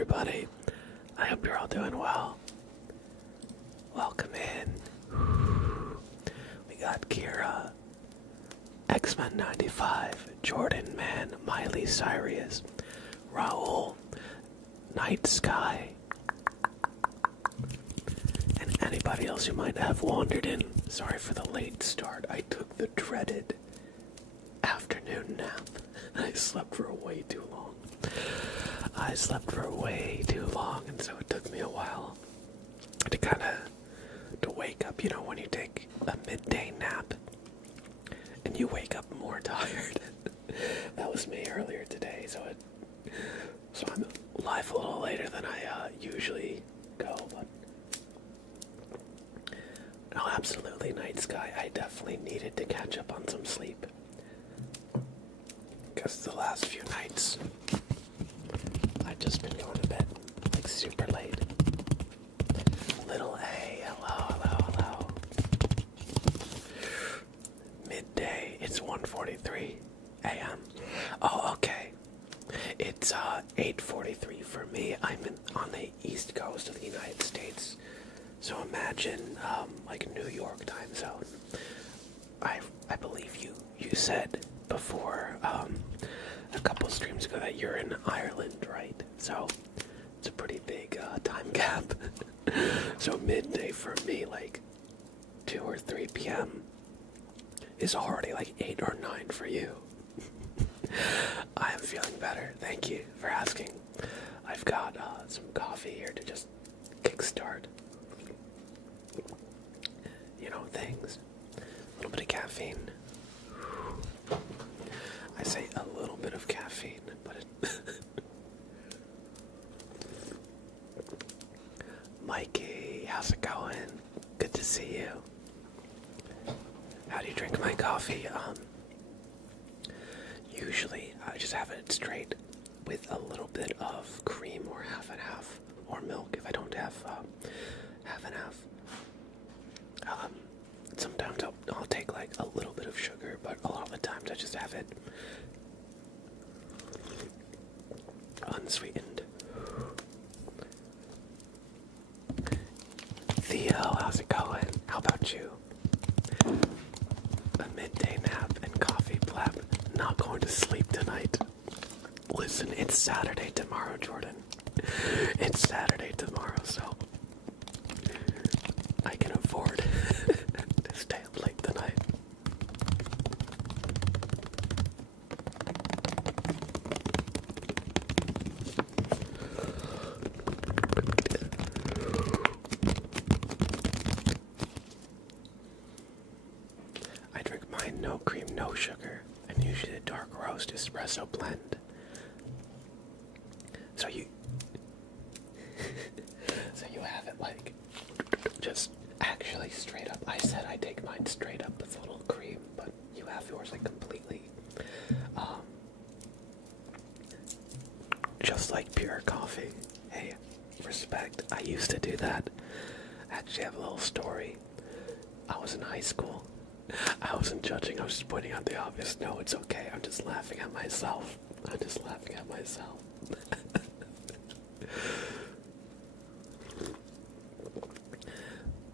everybody. I hope you're all doing well. Welcome in. We got Kira, X-Men 95, Jordan Man, Miley Cyrus, Raul, Night Sky, and anybody else who might have wandered in. Sorry for the late start. I took the dreaded afternoon nap. I slept for way too long. And so it took me a while to wake up, when you take a midday nap and you wake up more tired. That was me earlier today, so I'm live a little later than I usually go, but no, absolutely, Night Sky. I definitely needed to catch up on some sleep, because the last few nights I've just been going to bed like super late. Little A, hello. Midday, it's 1:43 a.m. Oh, okay. It's 8:43 for me. I'm on the east coast of the United States. So imagine like New York time zone. I believe you said before a couple streams ago that you're in Ireland, right? So it's a pretty big time gap. So midday for me, like 2 or 3 p.m. is already like 8 or 9 for you. I am feeling better. Thank you for asking. I've got some coffee here to just kickstart, things. A little bit of caffeine. I say a little bit of caffeine, but Mikey, how's it going? Good to see you. How do you drink my coffee? Usually I just have it straight with a little bit of cream or half and half, or milk if I don't have half and half. Sometimes I'll take like a little bit of sugar, but a lot of the times I just have it unsweetened. Theo, how's it going? How about you? A midday nap and coffee blab. Not going to sleep tonight. Listen, it's Saturday tomorrow, Jordan. It's Saturday tomorrow, so I can afford to stay up late tonight. I drink mine no cream, no sugar, and usually a dark roast espresso blend. So you have it like just actually straight up. I said I take mine straight up with a little cream, but you have yours like completely just like pure coffee. Hey, respect. I used to do that. Actually, I have a little story. I was in high school. I wasn't judging, I was just pointing out the obvious. No, it's okay. I'm just laughing at myself.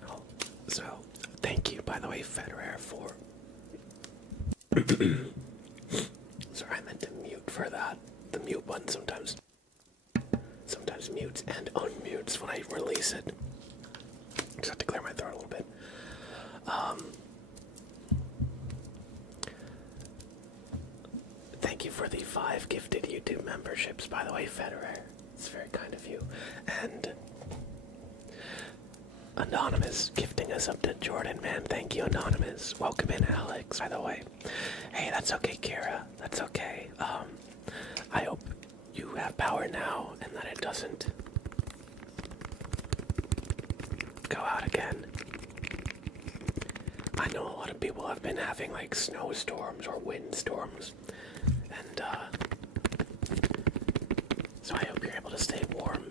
Oh, so, thank you, by the way, Federer, for... Sorry, I meant to mute for that. The mute button sometimes mutes and unmutes when I release it. Just have to clear my throat a little bit. Thank you for the 5 gifted YouTube memberships, by the way, Federer. It's very kind of you. And Anonymous gifting us up to Jordan, man. Thank you, Anonymous. Welcome in, Alex, by the way. Hey, that's okay, Kira. That's okay. I hope you have power now and that it doesn't go out again. I know a lot of people have been having like snowstorms or windstorms, and so I hope you're able to stay warm.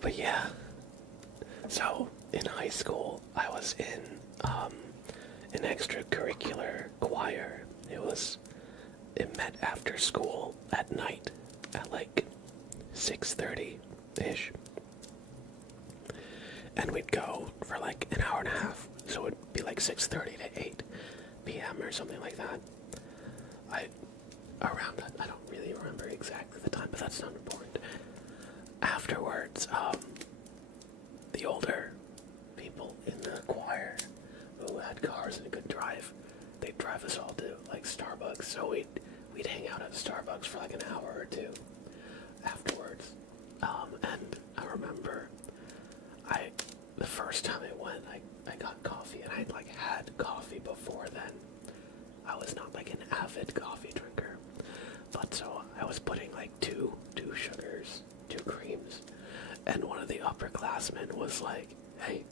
But yeah, so in high school I was in an extracurricular choir. It met after school at night at like 6:30-ish. And we'd go for like an hour and a half. So it'd be like 6:30 to 8 p.m. or something like that. Around that, I don't really remember exactly the time, but that's not important. Afterwards, the older people in the choir who had cars and could drive, they'd drive us all to like Starbucks. So we'd hang out at Starbucks for like an hour or two afterwards. And I remember the first time I went, I got coffee, and I'd like had coffee before then. I was not like an avid coffee drinker, but so I was putting like two sugars, 2 creams, and one of the upperclassmen was like, "Hey,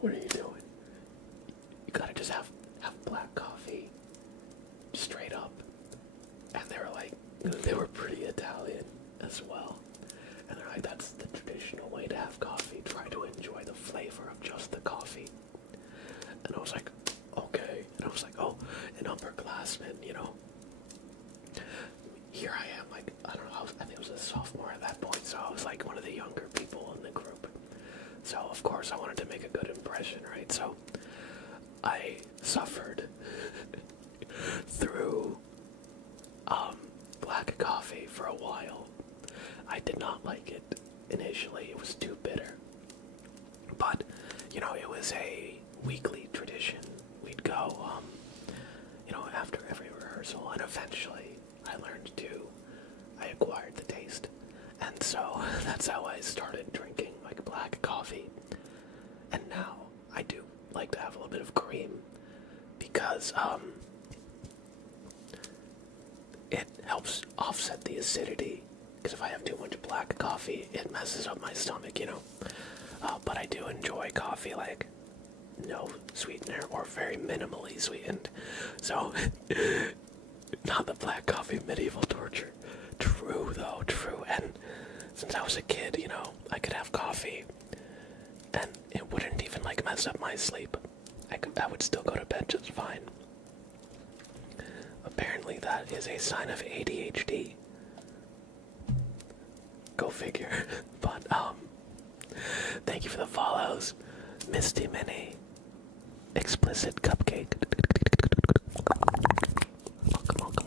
what are you doing? You gotta just have black coffee, straight up." And they were pretty Italian as well, and they're like, "That's the traditional way to have coffee. Try to enjoy the flavor of just the coffee." And I was like, "Okay." And I was like, "Oh, an upperclassman, you know." Here I am, like, I don't know, I think I was a sophomore at that point, so I was like one of the younger people in the group. So, of course, I wanted to make a good impression, right? So, I suffered through black coffee for a while. I did not like it initially. It was too bitter. But, you know, it was a weekly tradition. We'd go, after every rehearsal, and eventually I acquired the taste. And so that's how I started drinking like black coffee. And now I do like to have a little bit of cream because it helps offset the acidity. Because if I have too much black coffee, it messes up my stomach, you know. But I do enjoy coffee like no sweetener or very minimally sweetened. So, not the black coffee medieval torture. True though, true. And since I was a kid, you know, I could have coffee and it wouldn't even like mess up my sleep. I would still go to bed just fine. Apparently that is a sign of ADHD. Go figure. But thank you for the follows. Misty Minnie. Explicit Cupcake.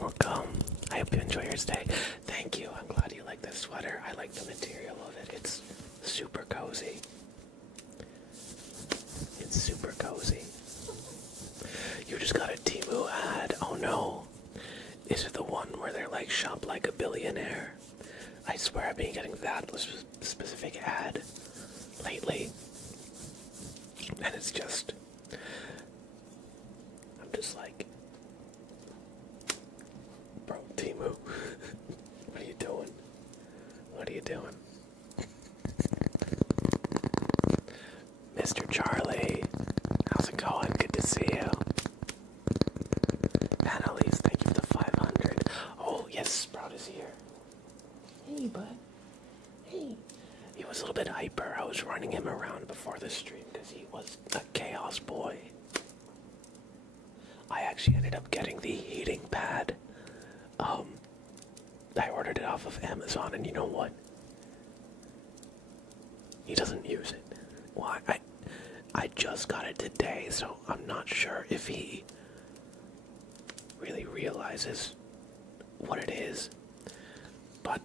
Welcome. I hope you enjoy your stay. Thank you. I'm glad you like this sweater. I like the material of it. It's super cozy. It's super cozy. You just got a Temu ad. Oh no. Is it the one where they're like, shop like a billionaire? I swear I've been getting that specific ad lately. And it's just, I'm just like, bro, Temu, what are you doing? What are you doing? Mr. Charlie, how's it going? Good to see you. Annalise, thank you for the 500. Oh, yes, Sprout is here. Hey, bud. Hey. He was a little bit hyper. I was running him around before the stream because he was a chaos boy. I actually ended up getting the heating pad. I ordered it off of Amazon, and you know what? He doesn't use it. Well, I just got it today, so I'm not sure if he really realizes what it is. But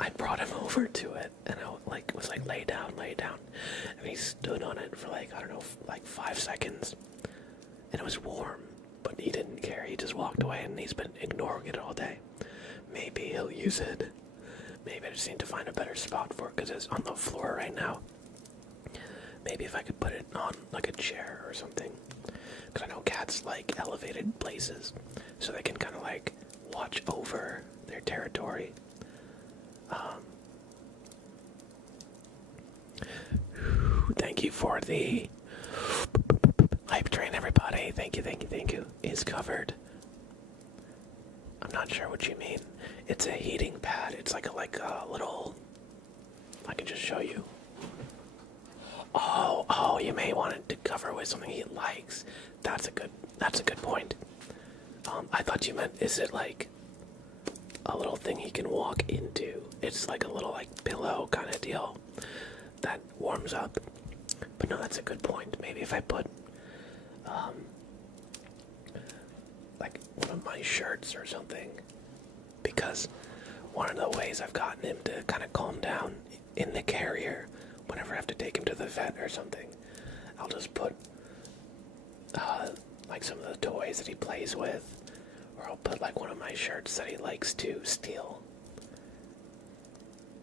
I brought him over to it, and I was like, lay down. And he stood on it for like, I don't know, like 5 seconds. And it was warm, but he didn't care. He just walked away, and he's been ignoring it all day. Maybe he'll use it. Maybe I just need to find a better spot for it, because it's on the floor right now. Maybe if I could put it on like a chair or something. Because I know cats like elevated places, so they can kind of like watch over their territory. Thank you for the hype train, everybody. Thank you. Is covered. I'm not sure what you mean. It's a heating pad. It's like a little. I can just show you. Oh, you may want it to cover with something he likes. That's a good point. I thought you meant, is it like a little thing he can walk into? It's like a little like pillow kind of deal that warms up. But no, that's a good point. Maybe if I put like one of my shirts or something, because one of the ways I've gotten him to kind of calm down in the carrier whenever I have to take him to the vet or something, I'll just put like some of the toys that he plays with, or I'll put like one of my shirts that he likes to steal.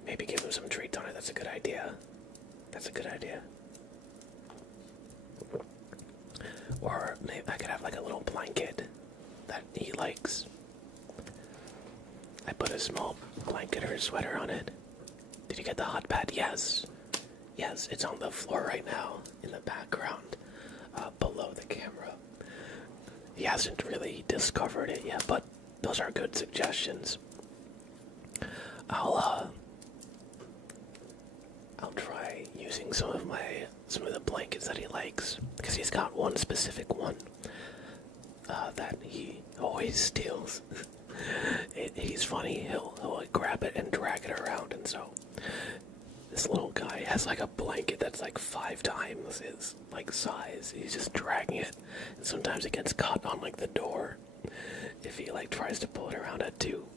Maybe give him some treats on it. That's a good idea. That's a good idea. Or maybe I could have like a little blanket that he likes. I put a small blanket or a sweater on it. Did you get the hot pad? Yes. Yes, it's on the floor right now in the background, below the camera. He hasn't really discovered it yet, but those are good suggestions. I'll try using some of the blankets that he likes, because he's got one specific one that he always steals. He's funny. He'll like grab it and drag it around, and so this little guy has like a blanket that's like 5 times his like size. He's just dragging it, and sometimes it gets caught on like the door if he like tries to pull it around at too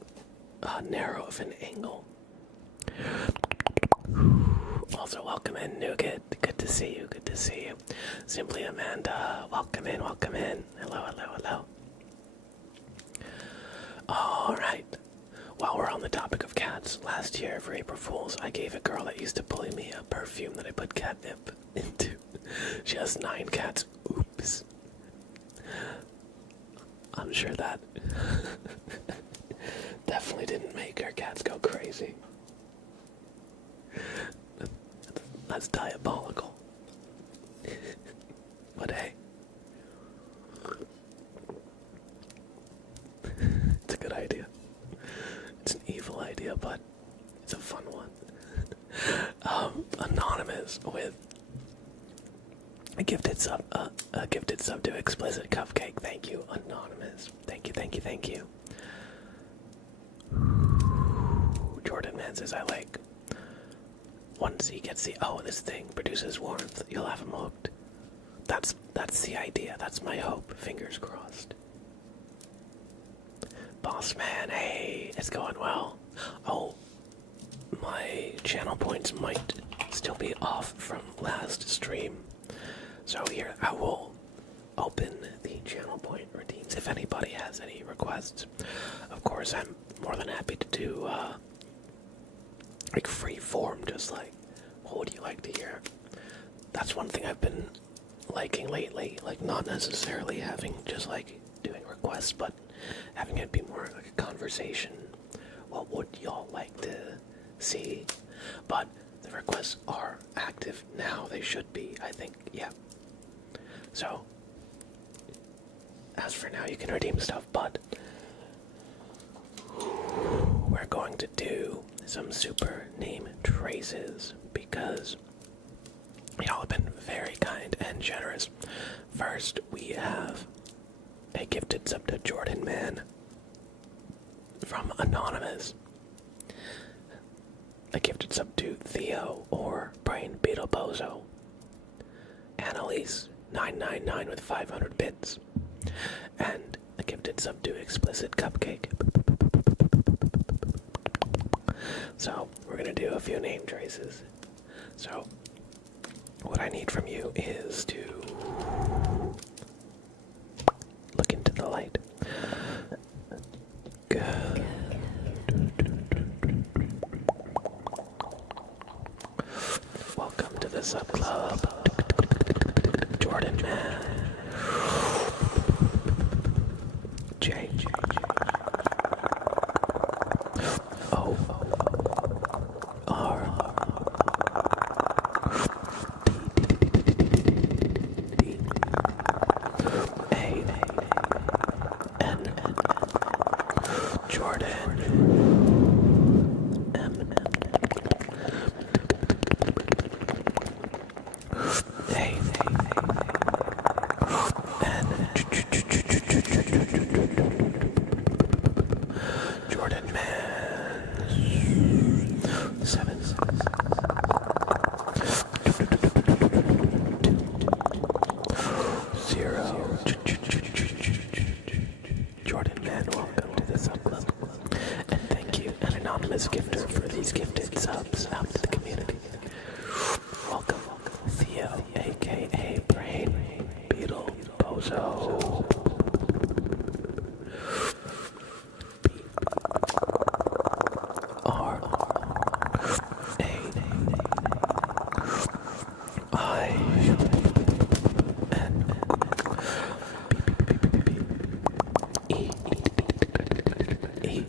narrow of an angle. Also, welcome in, Nougat. Good to see you. Good to see you. Simply Amanda. Welcome in. Welcome in. Hello. Hello. Hello. All right. While we're on the topic of cats, last year for April Fools, I gave a girl that used to bully me a perfume that I put catnip into. She has 9 cats. Oops. I'm sure that definitely didn't make her cats go crazy. That's diabolical. But hey. It's a good idea. It's an evil idea, but it's a fun one. Anonymous with a gifted sub to Explicit Cupcake. Thank you, Anonymous. Thank you, thank you, thank you. Jordan Man says, I like, once he gets this thing produces warmth, you'll have him hooked. That's the idea. That's my hope. Fingers crossed. Boss man, hey, it's going well. Oh, my channel points might still be off from last stream. So here, I will open the channel point routines if anybody has any requests. Of course, I'm more than happy to do, like free form, just like, what would you like to hear? That's one thing I've been liking lately, like not necessarily having just like doing requests, but having it be more like a conversation. What would y'all like to see? But the requests are active now. They should be, I think, yeah. So, as for now, you can redeem stuff, but we're going to do some super name traces because y'all have been very kind and generous. First, we have a gifted sub to Jordan Man from Anonymous. A gifted sub to Theo or Brain Beetle Bozo. Annalise 999 with 500 bits. And a gifted sub to Explicit Cupcake. So, we're gonna do a few name traces. So, what I need from you is to look into the light. Good. Welcome to the sub club, Jordan Man. J. O. R. so. R A I N E E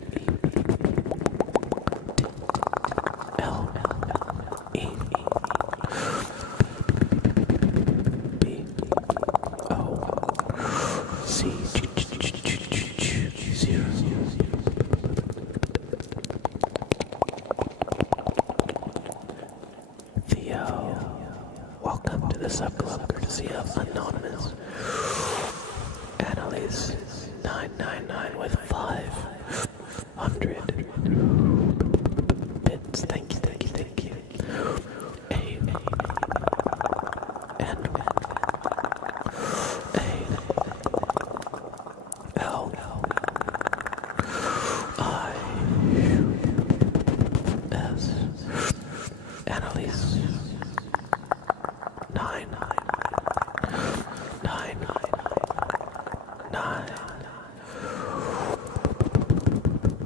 L E B O C 0. Theo, welcome to the sub club courtesy of Anonymous. Annalise 999 with 500 bits. Thank you, thank you, thank you. A N A L I S Annalise 999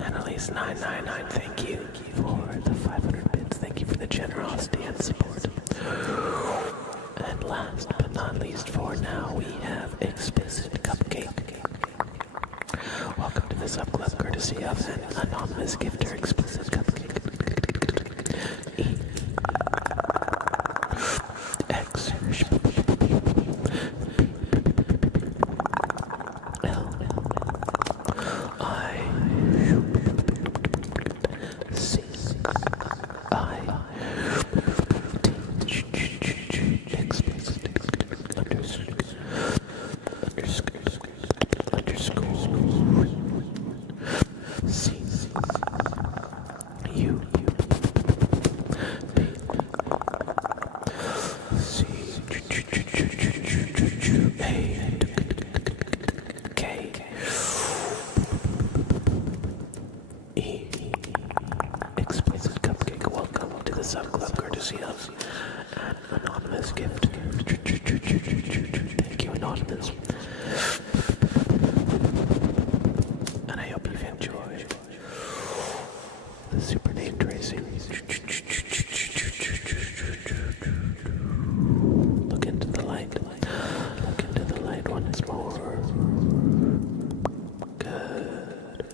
Annalise 999, thank you for the 500 bits. Thank you for the generosity and support. And last but not least for now, we have Explicit Cupcake. Welcome to the sub club courtesy of an anonymous gifter, Explicit Cupcake. E X L I C I T explicit underscore C U B C A K E Explicit Cupcake. Welcome to the sub club courtesy of an anonymous gift. Thank you, Anonymous. And I hope you've enjoyed the super name tracing. Look into the light. Look into the light once more. Good.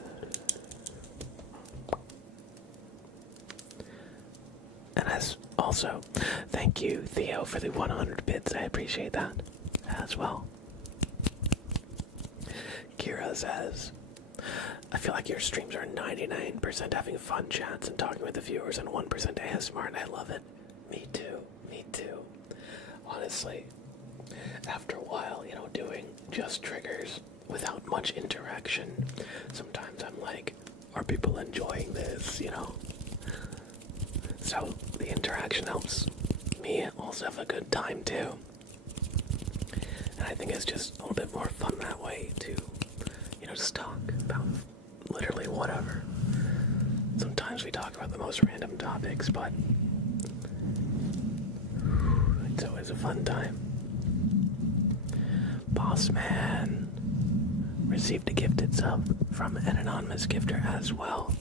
And as also, thank you, Theo, for the 100 bits. I appreciate that as well. Kira says, I feel like your streams are 99% having fun chats and talking with the viewers and 1% ASMR, and I love it. Me too, me too. Honestly, after a while, doing just triggers without much interaction, sometimes I'm like, are people enjoying this, So the interaction helps me also have a good time too. And I think it's just a little bit more fun that way to, just talk about literally whatever. Sometimes we talk about the most random topics, but it's always a fun time. Boss Man received a gifted sub from an anonymous gifter as well.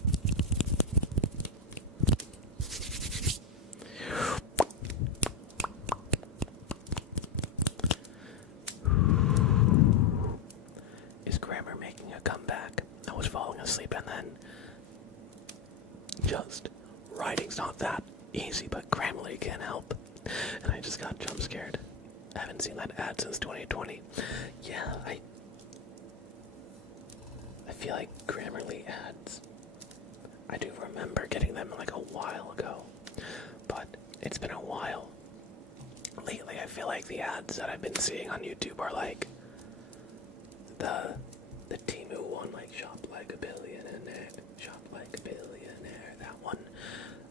Is grammar making a comeback? I was falling asleep and then just writing's not that easy, but Grammarly can help. And I just got jump scared. I haven't seen that ad since 2020. Yeah, I feel like Grammarly ads, I do remember getting them like a while ago, but it's been a while. Lately, I feel like the ads that I've been seeing on YouTube are like the Temu one, like Shop Like a Billionaire, Shop Like a Billionaire, that one.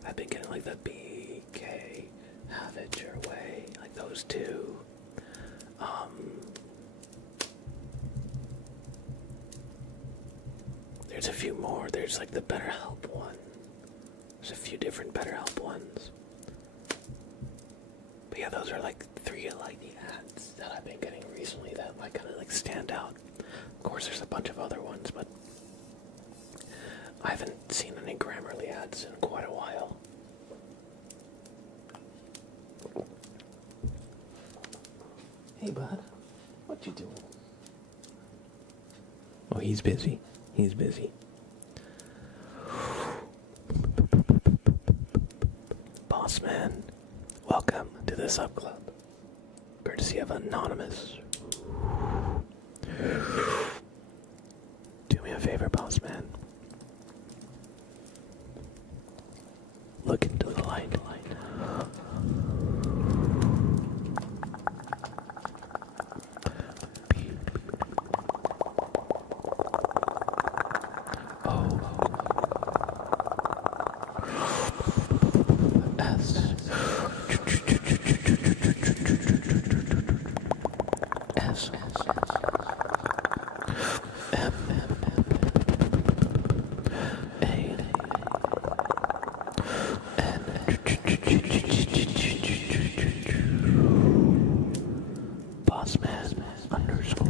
I've been getting like the BK, Have It Your Way, like those two. There's a few more. There's like the BetterHelp one. There's a few different BetterHelp ones. But yeah, those are like three of like the ads that I've been getting recently that that like kind of like stand out. Of course, there's a bunch of other ones, but I haven't seen any Grammarly ads in quite a while. Hey, bud, what you doing? Oh, he's busy. He's busy. Boss man, welcome to the sub club. Courtesy of Anonymous. Do me a favor, boss man. Look into the light. Oh. S. S. M. A. N. Bossman underscore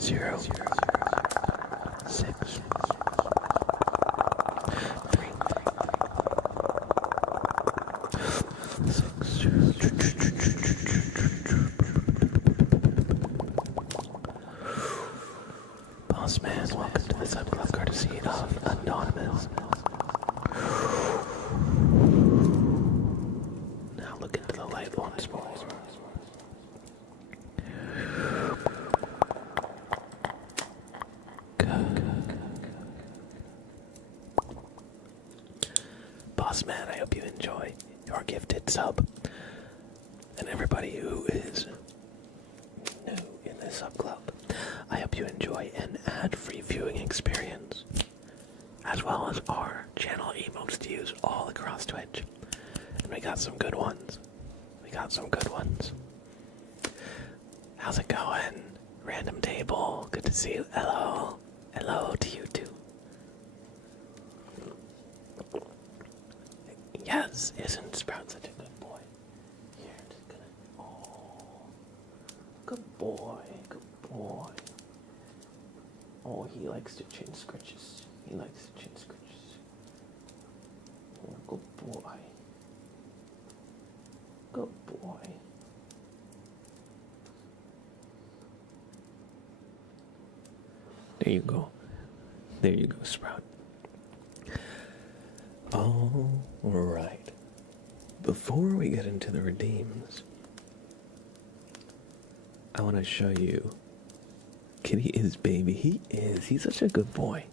0 6 3 6. Bossman, welcome to the sub club courtesy of Anonymous. Now look into the light once more. Bossman, I hope you enjoy your gifted sub. And everybody who is new in this sub club, I hope you enjoy an ad-free viewing experience, as well as our channel emotes to use all across Twitch. And we got some good ones. How's it going? Random table, good to see you. Hello. Hello to you too. Yes, isn't Sprout such a good boy? Here, just gonna. Oh. Good boy. Oh, he likes to chin scratches. Oh, good boy. There you go, Sprout. All right. Before we get into the redeems, I want to show you. Kitty is baby. He is. He's such a good boy.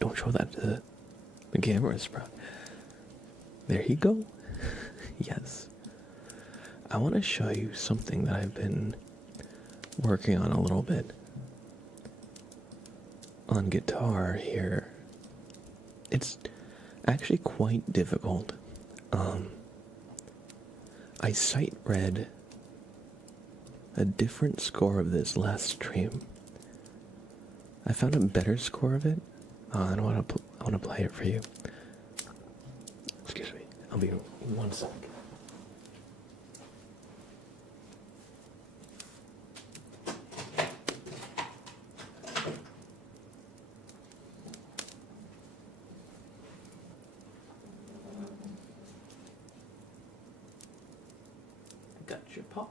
Don't show that to the camera, Sprout. There you go. Yes. I want to show you something that I've been working on a little bit on guitar here. It's actually quite difficult. I sight read a different score of this last stream. I found a better score of it. I want to play it for you. Excuse me. I'll be 1 sec. Got your paw.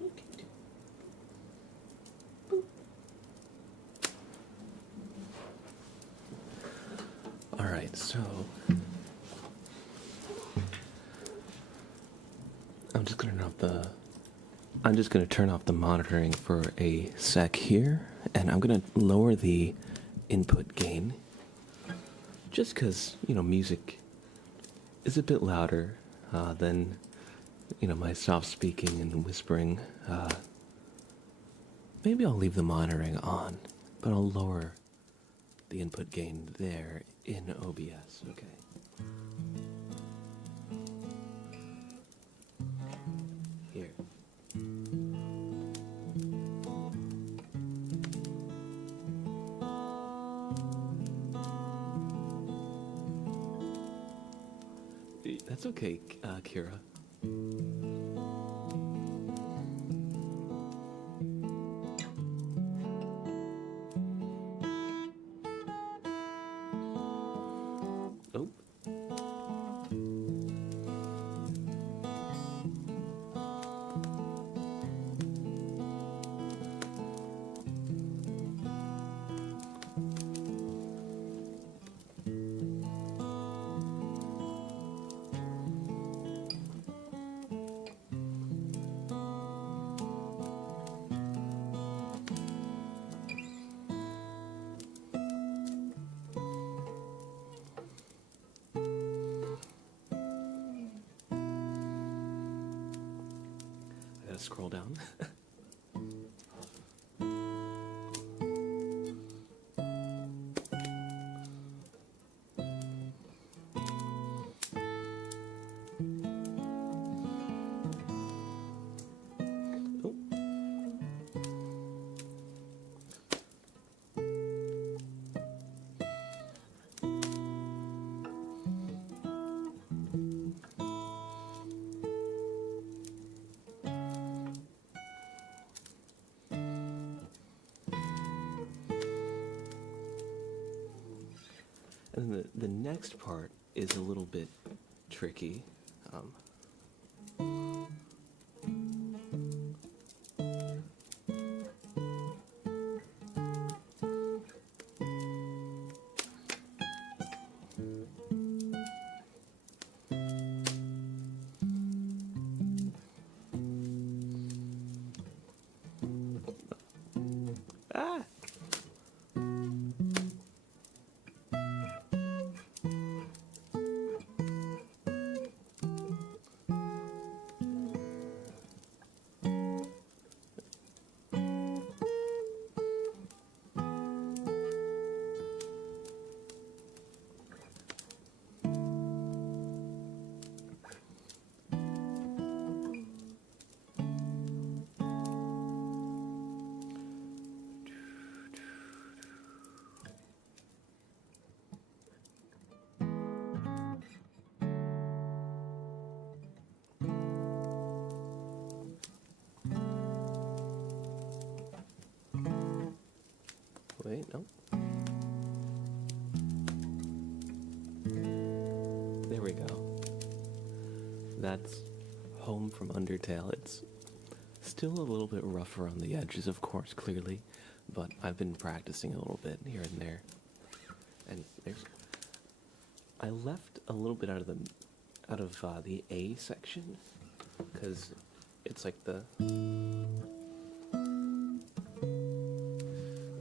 You can do. Boop. All right, so I'm just gonna turn off the monitoring for a sec here, and I'm gonna lower the input gain, just because music is a bit louder than my soft speaking and whispering. Maybe I'll leave the monitoring on, but I'll lower the input gain there in OBS. Okay. Here. That's okay, Kira. Oh. I gotta scroll down. Oh. And the next part is a little bit tricky. Um, ah! Wait, no. There we go. That's Home from Undertale. It's still a little bit rough around the edges, of course, clearly, but I've been practicing a little bit here and there. And I left a little bit out of the A section because it's like the.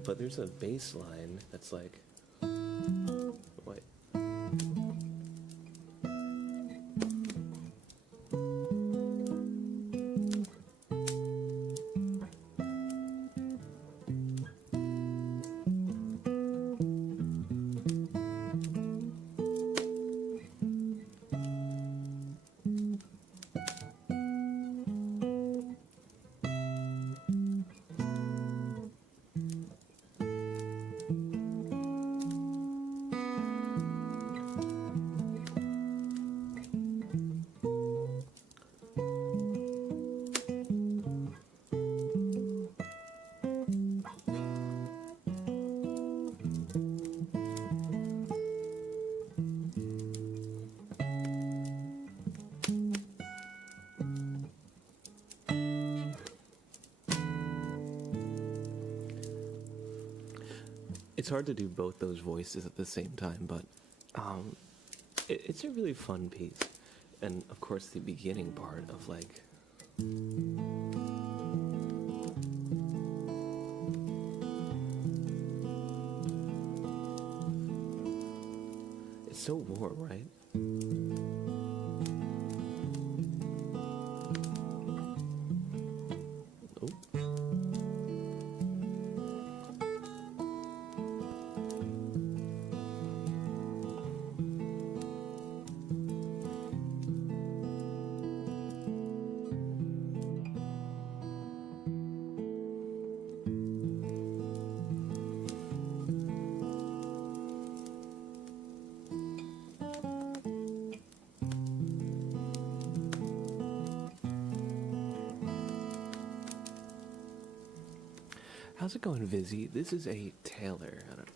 But there's a bass line that's like. Wait. It's hard to do both those voices at the same time, but it's a really fun piece. And of course, the beginning part of like. It's so warm, right? Oh. How's it going, Vizzy? This is a Taylor. I don't know.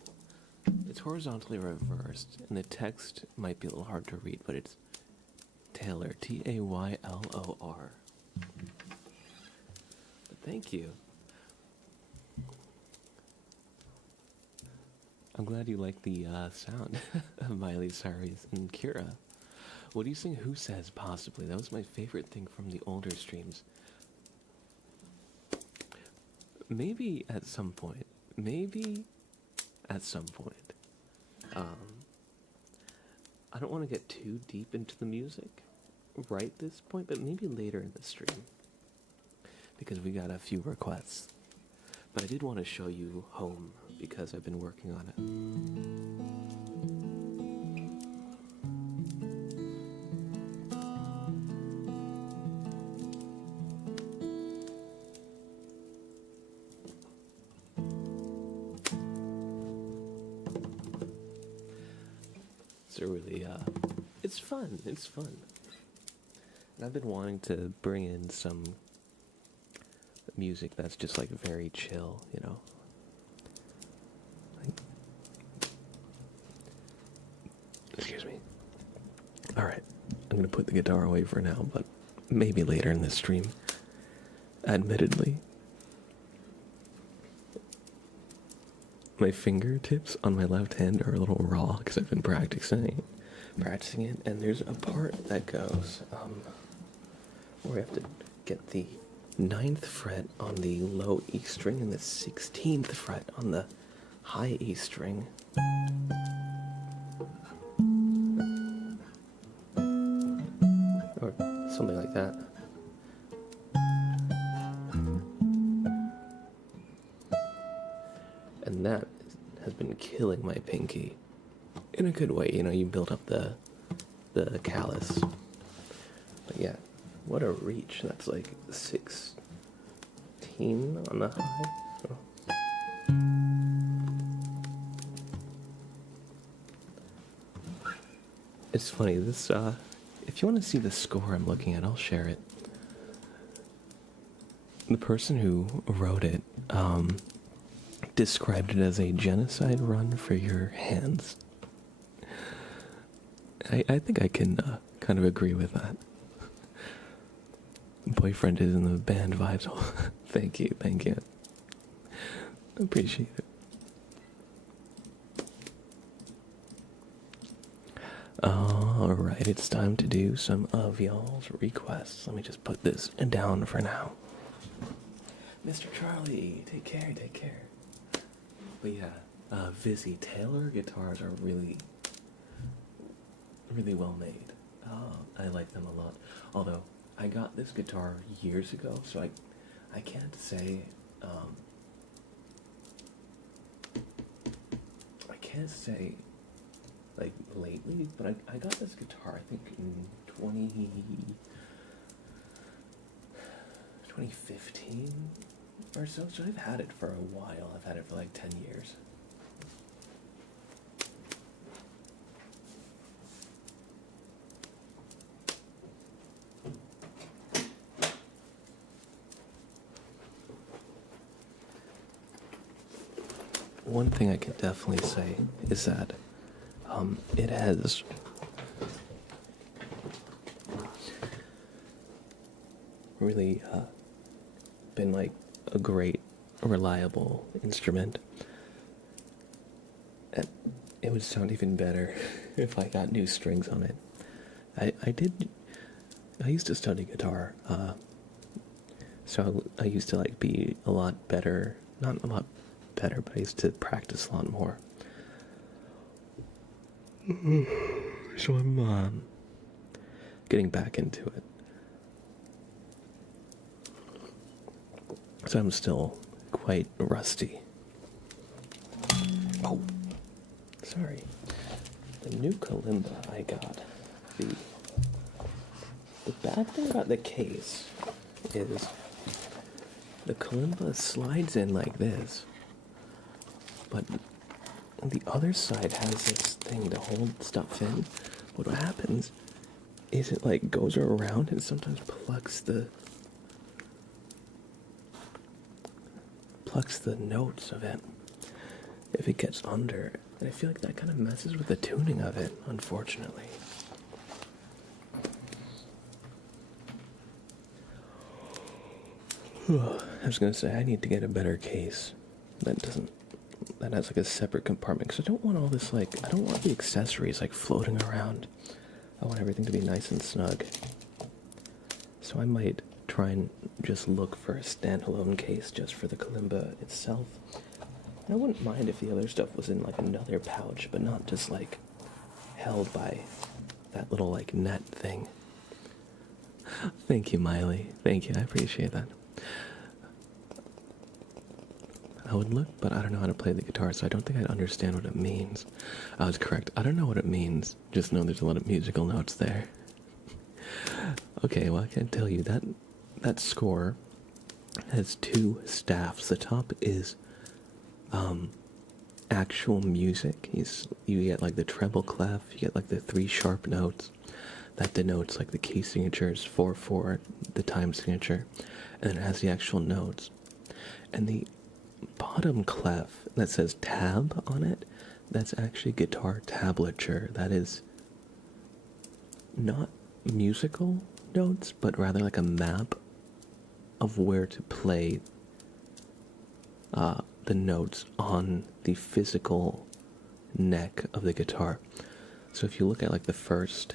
It's horizontally reversed, and the text might be a little hard to read, but it's Taylor. Taylor. But thank you. I'm glad you like the sound of Miley Cyrus and Kira. What do you think? Who Says? Possibly. That was my favorite thing from the older streams. Maybe at some point. Maybe at some point. I don't want to get too deep into the music right this point, but maybe later in the stream. Because we got a few requests. But I did want to show you Home because I've been working on it. It's really, it's fun. It's fun. And I've been wanting to bring in some music that's just like very chill, you know? Like, excuse me. Alright, I'm gonna put the guitar away for now, but maybe later in this stream. Admittedly. My fingertips on my left hand are a little raw because I've been practicing it, and there's a part that goes, where I have to get the 9th fret on the low E string and the 16th fret on the high E string. Or something like that. And that has been killing my pinky. In a good way, you know, you build up the callus. But yeah, what a reach. That's like 16 on the high. Oh. It's funny, this, if you want to see the score I'm looking at, I'll share it. The person who wrote it, described it as a genocide run for your hands. I think I can kind of agree with that. Boyfriend is in the band vibes. Thank you. Appreciate it. Alright, it's time to do some of y'all's requests. Let me just put this down for now. Mr. Charlie, take care. But yeah, Vizzy Taylor guitars are really, really well made. I like them a lot. Although, I got this guitar years ago, so I can't say, like, lately, but I got this guitar, I think, in 2015 or so I've had it for a while. I've had it for like 10 years. One thing I can definitely say is that it has really been like a great, reliable instrument. And it would sound even better if I got new strings on it. I used to study guitar, so I used to like be a lot better, not a lot better, but I used to practice a lot more. So I'm getting back into it. So I'm still quite rusty. Oh, sorry. The new kalimba I got. The bad thing about the case is the kalimba slides in like this, but the other side has this thing to hold stuff in. But what happens is it like goes around and sometimes plugs plucks the notes of it if it gets under. And I feel like that kind of messes with the tuning of it, unfortunately. I was gonna say I need to get a better case that has like a separate compartment, because I don't want all this, like, I don't want the accessories like floating around. I want everything to be nice and snug. So I might try and just look for a standalone case just for the kalimba itself. And I wouldn't mind if the other stuff was in like another pouch, but not just like held by that little like net thing. Thank you, Miley. Thank you, I appreciate that. I would look, but I don't know how to play the guitar, so I don't think I'd understand what it means. I was correct. I don't know what it means. Just know there's a lot of musical notes there. Okay, well, I can tell you that score has two staffs. The top is actual music. You get like the treble clef, you get like the 3 sharp notes. That denotes like the key signatures, 4/4, the time signature, and then it has the actual notes. And the bottom clef that says tab on it, that's actually guitar tablature. That is not musical notes, but rather like a map of where to play the notes on the physical neck of the guitar. So if you look at like the first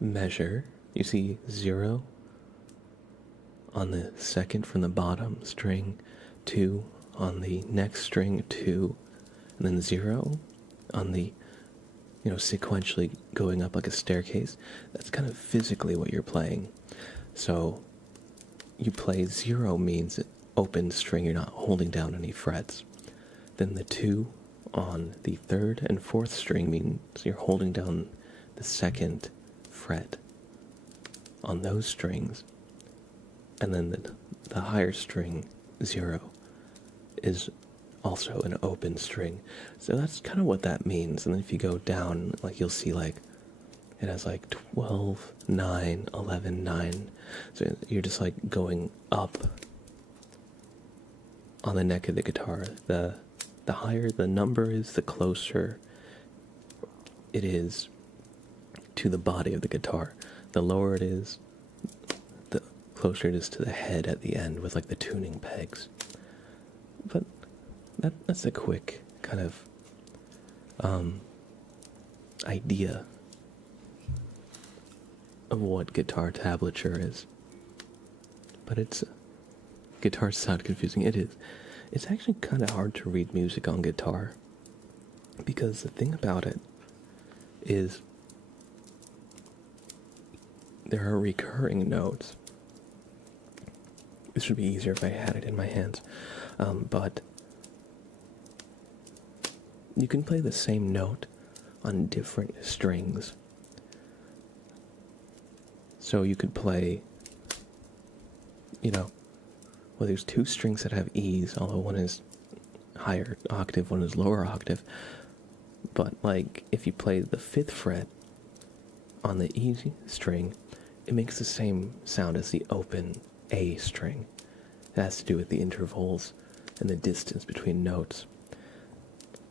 measure, you see 0 on the second from the bottom string, 2 on the next string, 2, and then 0 on the, sequentially going up like a staircase. That's kind of physically what you're playing. So you play 0 means open string, you're not holding down any frets. Then the 2 on the 3rd and 4th string means you're holding down the 2nd fret on those strings. And then the higher string, 0, is also an open string. So that's kind of what that means. And then if you go down, like you'll see like it has like 12, 9, 11, 9. So you're just like going up on the neck of the guitar. The higher the number is, the closer it is to the body of the guitar. The lower it is, the closer it is to the head at the end with like the tuning pegs. But that's a quick kind of idea of what guitar tablature is. But guitars sound confusing. It is. It's actually kind of hard to read music on guitar, because the thing about it is there are recurring notes. This would be easier if I had it in my hands. But you can play the same note on different strings. So you could play, well, there's 2 strings that have E's, although one is higher octave, one is lower octave. But like if you play the 5th fret on the E string, it makes the same sound as the open A string. It has to do with the intervals and the distance between notes.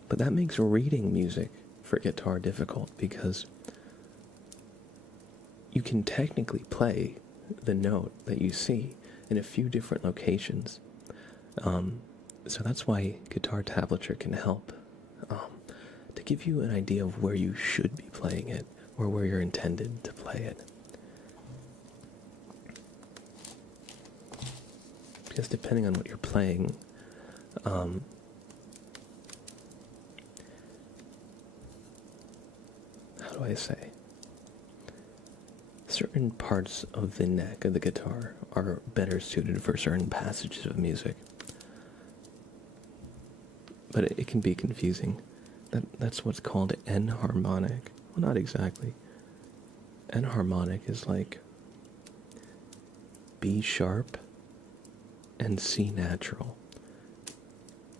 But that makes reading music for guitar difficult, because you can technically play the note that you see in a few different locations. So that's why guitar tablature can help to give you an idea of where you should be playing it, or where you're intended to play it. Because depending on what you're playing, how do I say? Certain parts of the neck of the guitar are better suited for certain passages of music. But it can be confusing. That's what's called enharmonic. Well, not exactly. Enharmonic is like B sharp and C natural.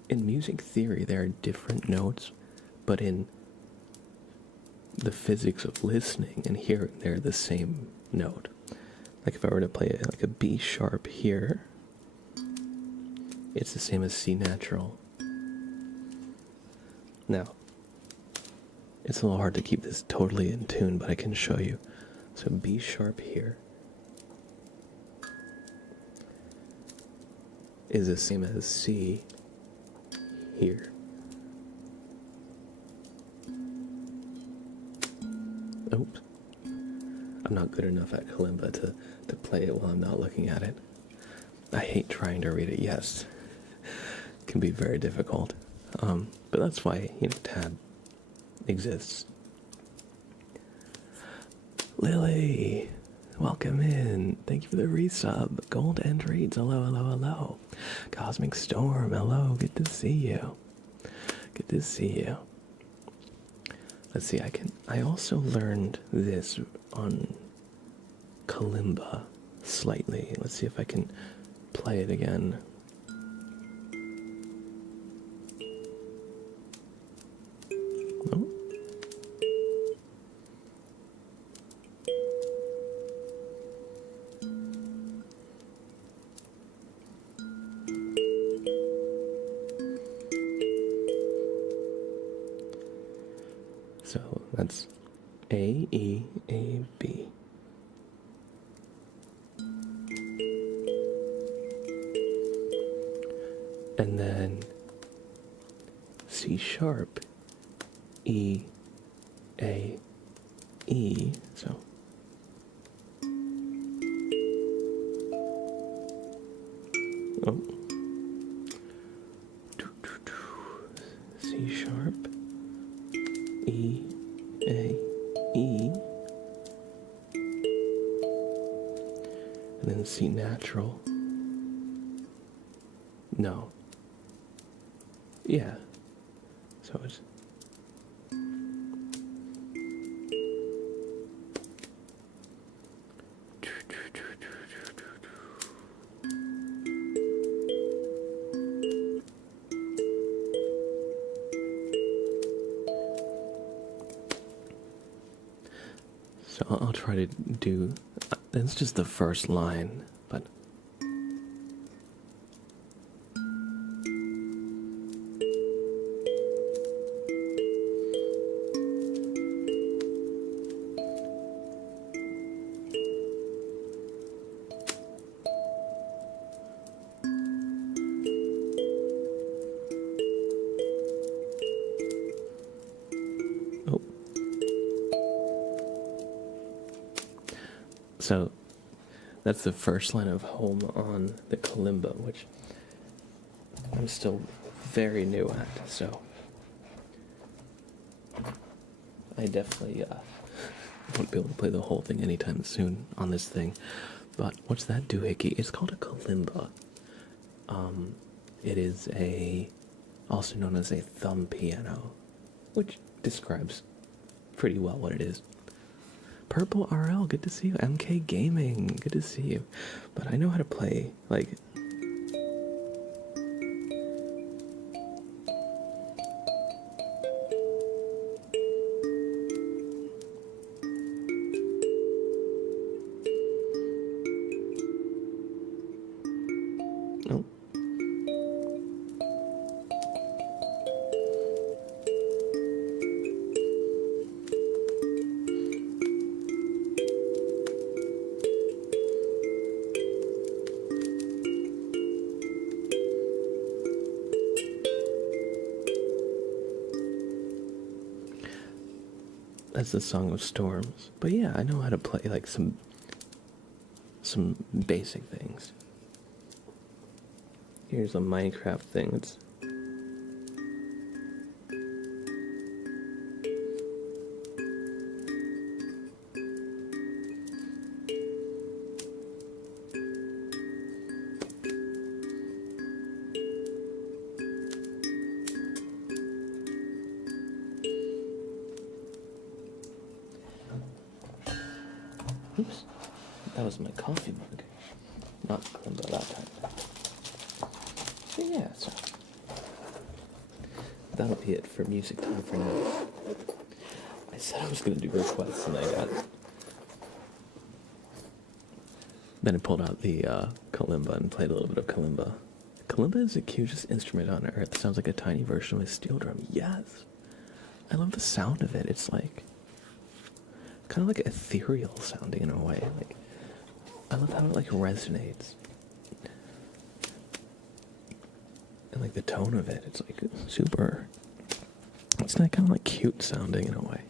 In music theory, there are different notes, but in the physics of listening and hearing, they're the same note. Like if I were to play like a B sharp here, It's the same as C natural. Now, it's a little hard to keep this totally in tune, but I can show you. So B sharp here is the same as C here. Oops. I'm not good enough at kalimba to play it while I'm not looking at it. I hate trying to read it, yes. It can be very difficult. But that's why, tab exists. Lily, welcome in. Thank you for the resub. Gold End Reads, hello, hello, hello. Cosmic Storm, hello, good to see you. Good to see you. Let's see, I also learned this on kalimba slightly. Let's see if I can play it again. Oh. So that's A, E, A, B. And then C sharp, E, A, E. So oh. C sharp, E, A, E, and then C natural. No. Yeah. So it's so I'll try to do. That's just the first line, but. Oh. So that's the first line of Home on the kalimba, which I'm still very new at, so I definitely won't be able to play the whole thing anytime soon on this thing. But what's that doohickey? It's called a kalimba. It is also known as a thumb piano, which describes pretty well what it is. Purple RL, good to see you. MK Gaming, good to see you. But I know how to play, like... Oh. That's the Song of Storms. But yeah, I know how to play like some basic things. Here's a Minecraft thing. It's oops. That was my coffee mug. Not kalimba that time. So yeah, so that'll be it for music time for now. I said I was gonna do requests and Then I pulled out the kalimba and played a little bit of Kalimba is the cutest instrument on earth. Sounds like a tiny version of a steel drum. Yes. I love the sound of it. It's like kind of like ethereal sounding in a way. Like I love how it like resonates. And like the tone of it, it's like super. It's not kind of like cute sounding in a way.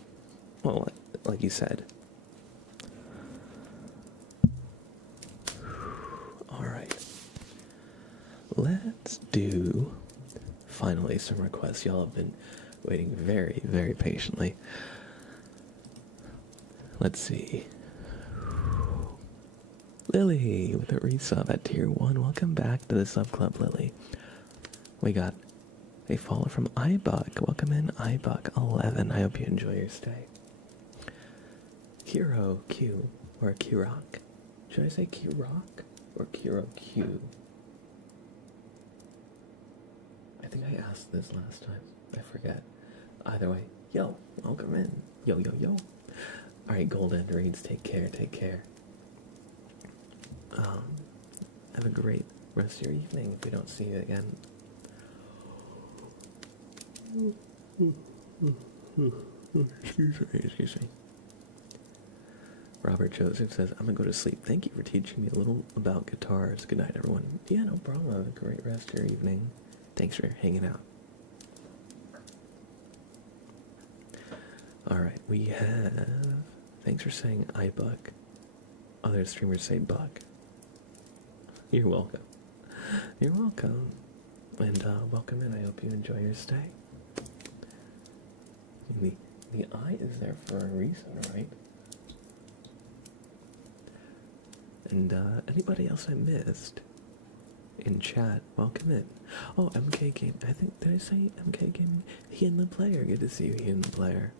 Well, like you said. All right. Let's do finally some requests. Y'all have been waiting very, very patiently. Let's see. Lily with a resub at tier 1. Welcome back to the sub club, Lily. We got a follow from iBuck. Welcome in, iBuck11. I hope you enjoy your stay. Kiro Q, or Kirok. Should I say Kirok or Kiro Q? I think I asked this last time. I forget. Either way, yo, welcome in. Yo, yo, yo. Alright, Golden Reads, take care, take care. Have a great rest of your evening if we don't see you again. Excuse me. Robert Joseph says, I'm gonna go to sleep. Thank you for teaching me a little about guitars. Good night, everyone. Yeah, no problem. Have a great rest of your evening. Thanks for hanging out. Alright, we have... Thanks for saying iBuck. Other streamers say buck. You're welcome. You're welcome. And welcome in. I hope you enjoy your stay. The eye is there for a reason, right? And anybody else I missed in chat, welcome in. Oh, MK Game. I think, did I say MK Gaming? He and the player. Good to see you, he and the player.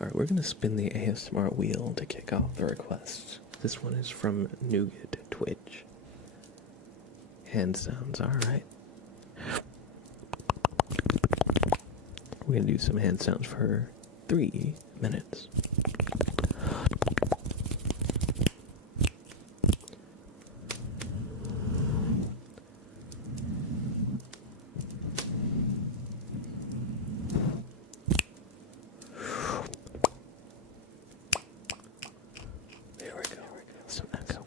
Alright, we're gonna spin the ASMR wheel to kick off the requests. This one is from Nougat Twitch. Hand sounds, alright. We're gonna do some hand sounds for 3 minutes. There we go. Some echo.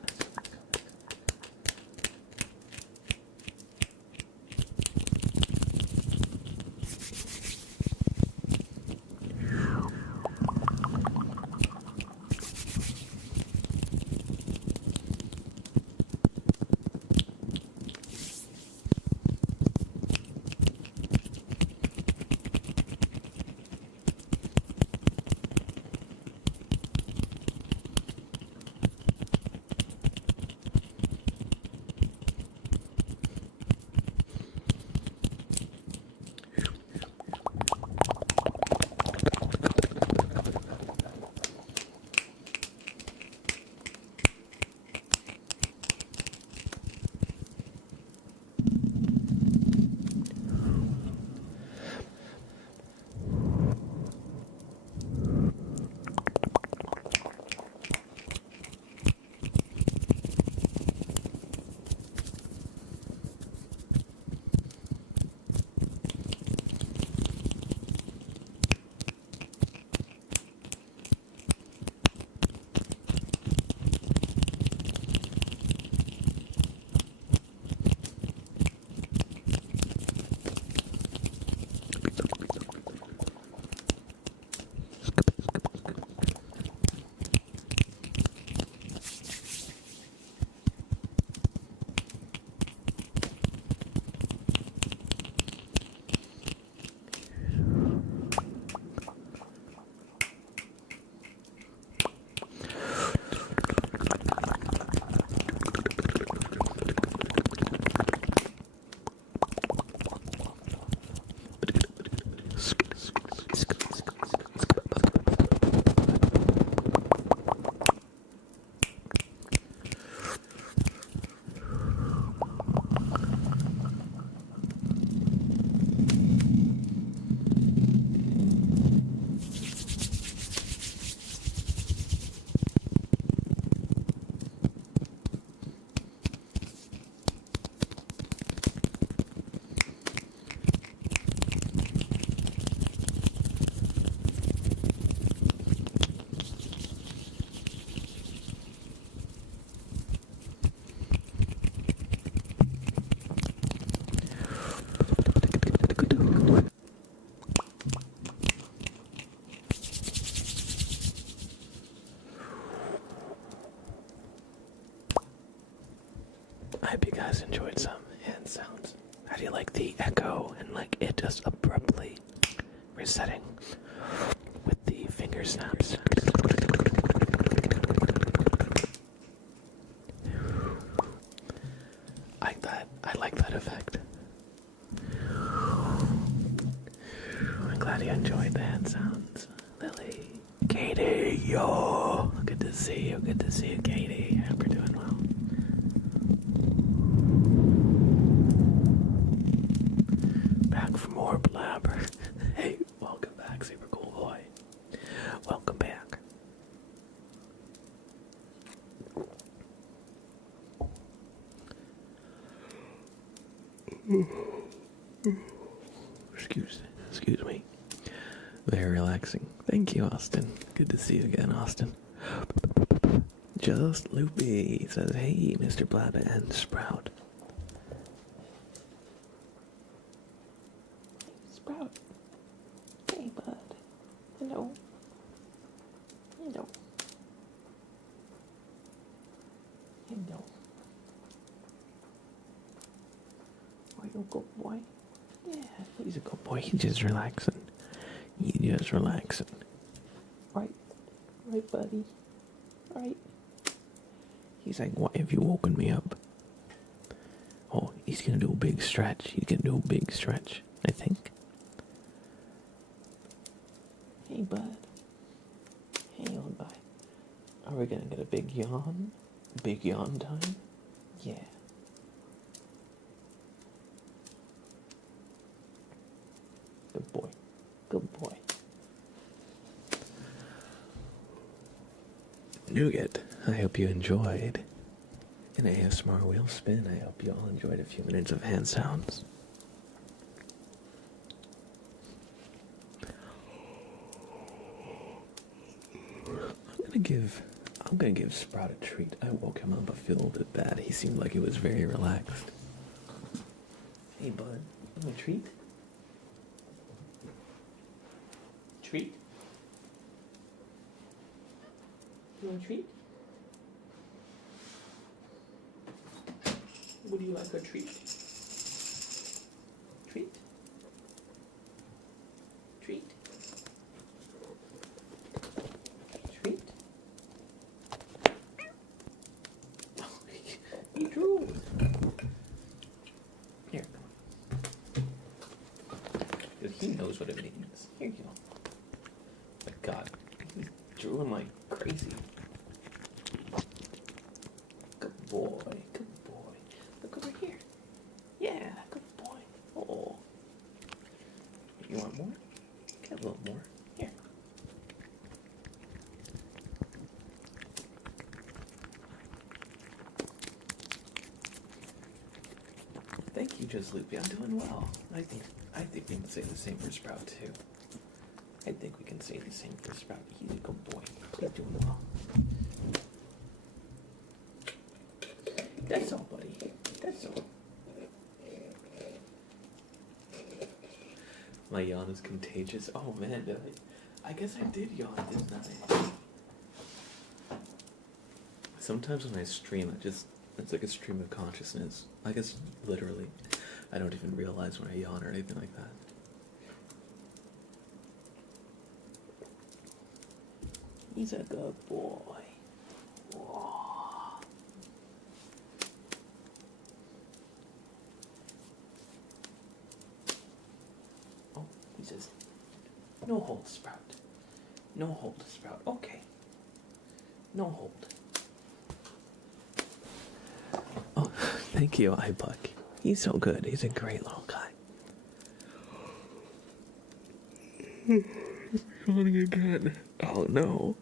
like it just abruptly resetting with the finger snaps. I like that effect. I'm glad you enjoyed the hand sounds, Lily. Katie, yo! Good to see you, Katie. I hope you're doing well. Back for more blabber. Hey, welcome back, super cool boy. Welcome back. Excuse me. Very relaxing. Thank you, Austin. Good to see you again, Austin. Just Loopy says, hey, Mr. Blab and Sprout. Sprout. Hey, bud. Hello. Hello. Hello. Are you a good boy? Yeah, he's a good boy. He's just relaxing. Right. Right, buddy. Right. He's like, why have you woken me up? Oh, he's gonna do a big stretch. I think. Hey, bud. Hey, old boy. Are we gonna get a big yawn? Big yawn time? Yeah. Good boy. Nougat, I hope you enjoyed an ASMR wheel spin. I hope you all enjoyed a few minutes of hand sounds. I'm gonna give Sprout a treat. I woke him up, I feel a little bit bad. He seemed like he was very relaxed. Hey, bud, you want a treat? Treat? You want a treat? Would you like a treat? Treat? Treat? Treat? Oh, he drew. Here. Because he knows what it means. Here you go. My God. He's drooling like crazy. Good boy. Look over here. Yeah, good boy. Oh. You want more? Get a little more. Here. Thank you, Just Loopy. I'm doing well. I think we can say the same for Sprout too. He's a good boy. He's doing well. That's all, buddy. That's all. My yawn is contagious. Oh man, I guess I did yawn, didn't I? Sometimes when I stream, it's like a stream of consciousness. I guess literally, I don't even realize when I yawn or anything like that. He's a good boy. Whoa. Oh, he says, no hold, Sprout. No hold, Sprout. Okay. No hold. Oh, thank you, iBuck. He's so good. He's a great little guy. Yawning again. Oh no.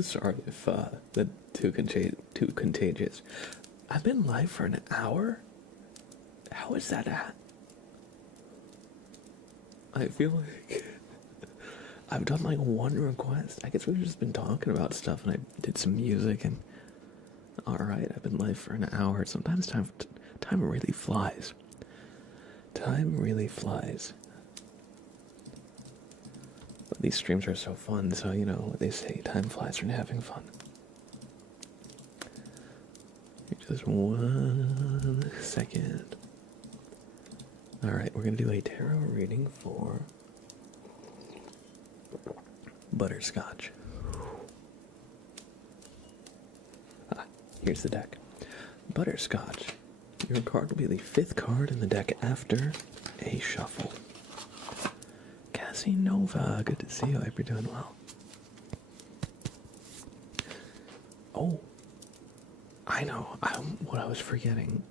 Sorry if the too contagious. I've been live for an hour? How is that at? I feel like I've done like one request. I guess we've just been talking about stuff and I did some music and alright, I've been live for an hour. Sometimes time really flies. Time really flies. But these streams are so fun, so you know what they say, time flies when having fun. Just 1 second. Alright, we're going to do a tarot reading for Butterscotch. Here's the deck. Butterscotch. Your card will be the 5th card in the deck after a shuffle. Cassie Nova, good to see you. I hope you're doing well. Oh, I know what I was forgetting.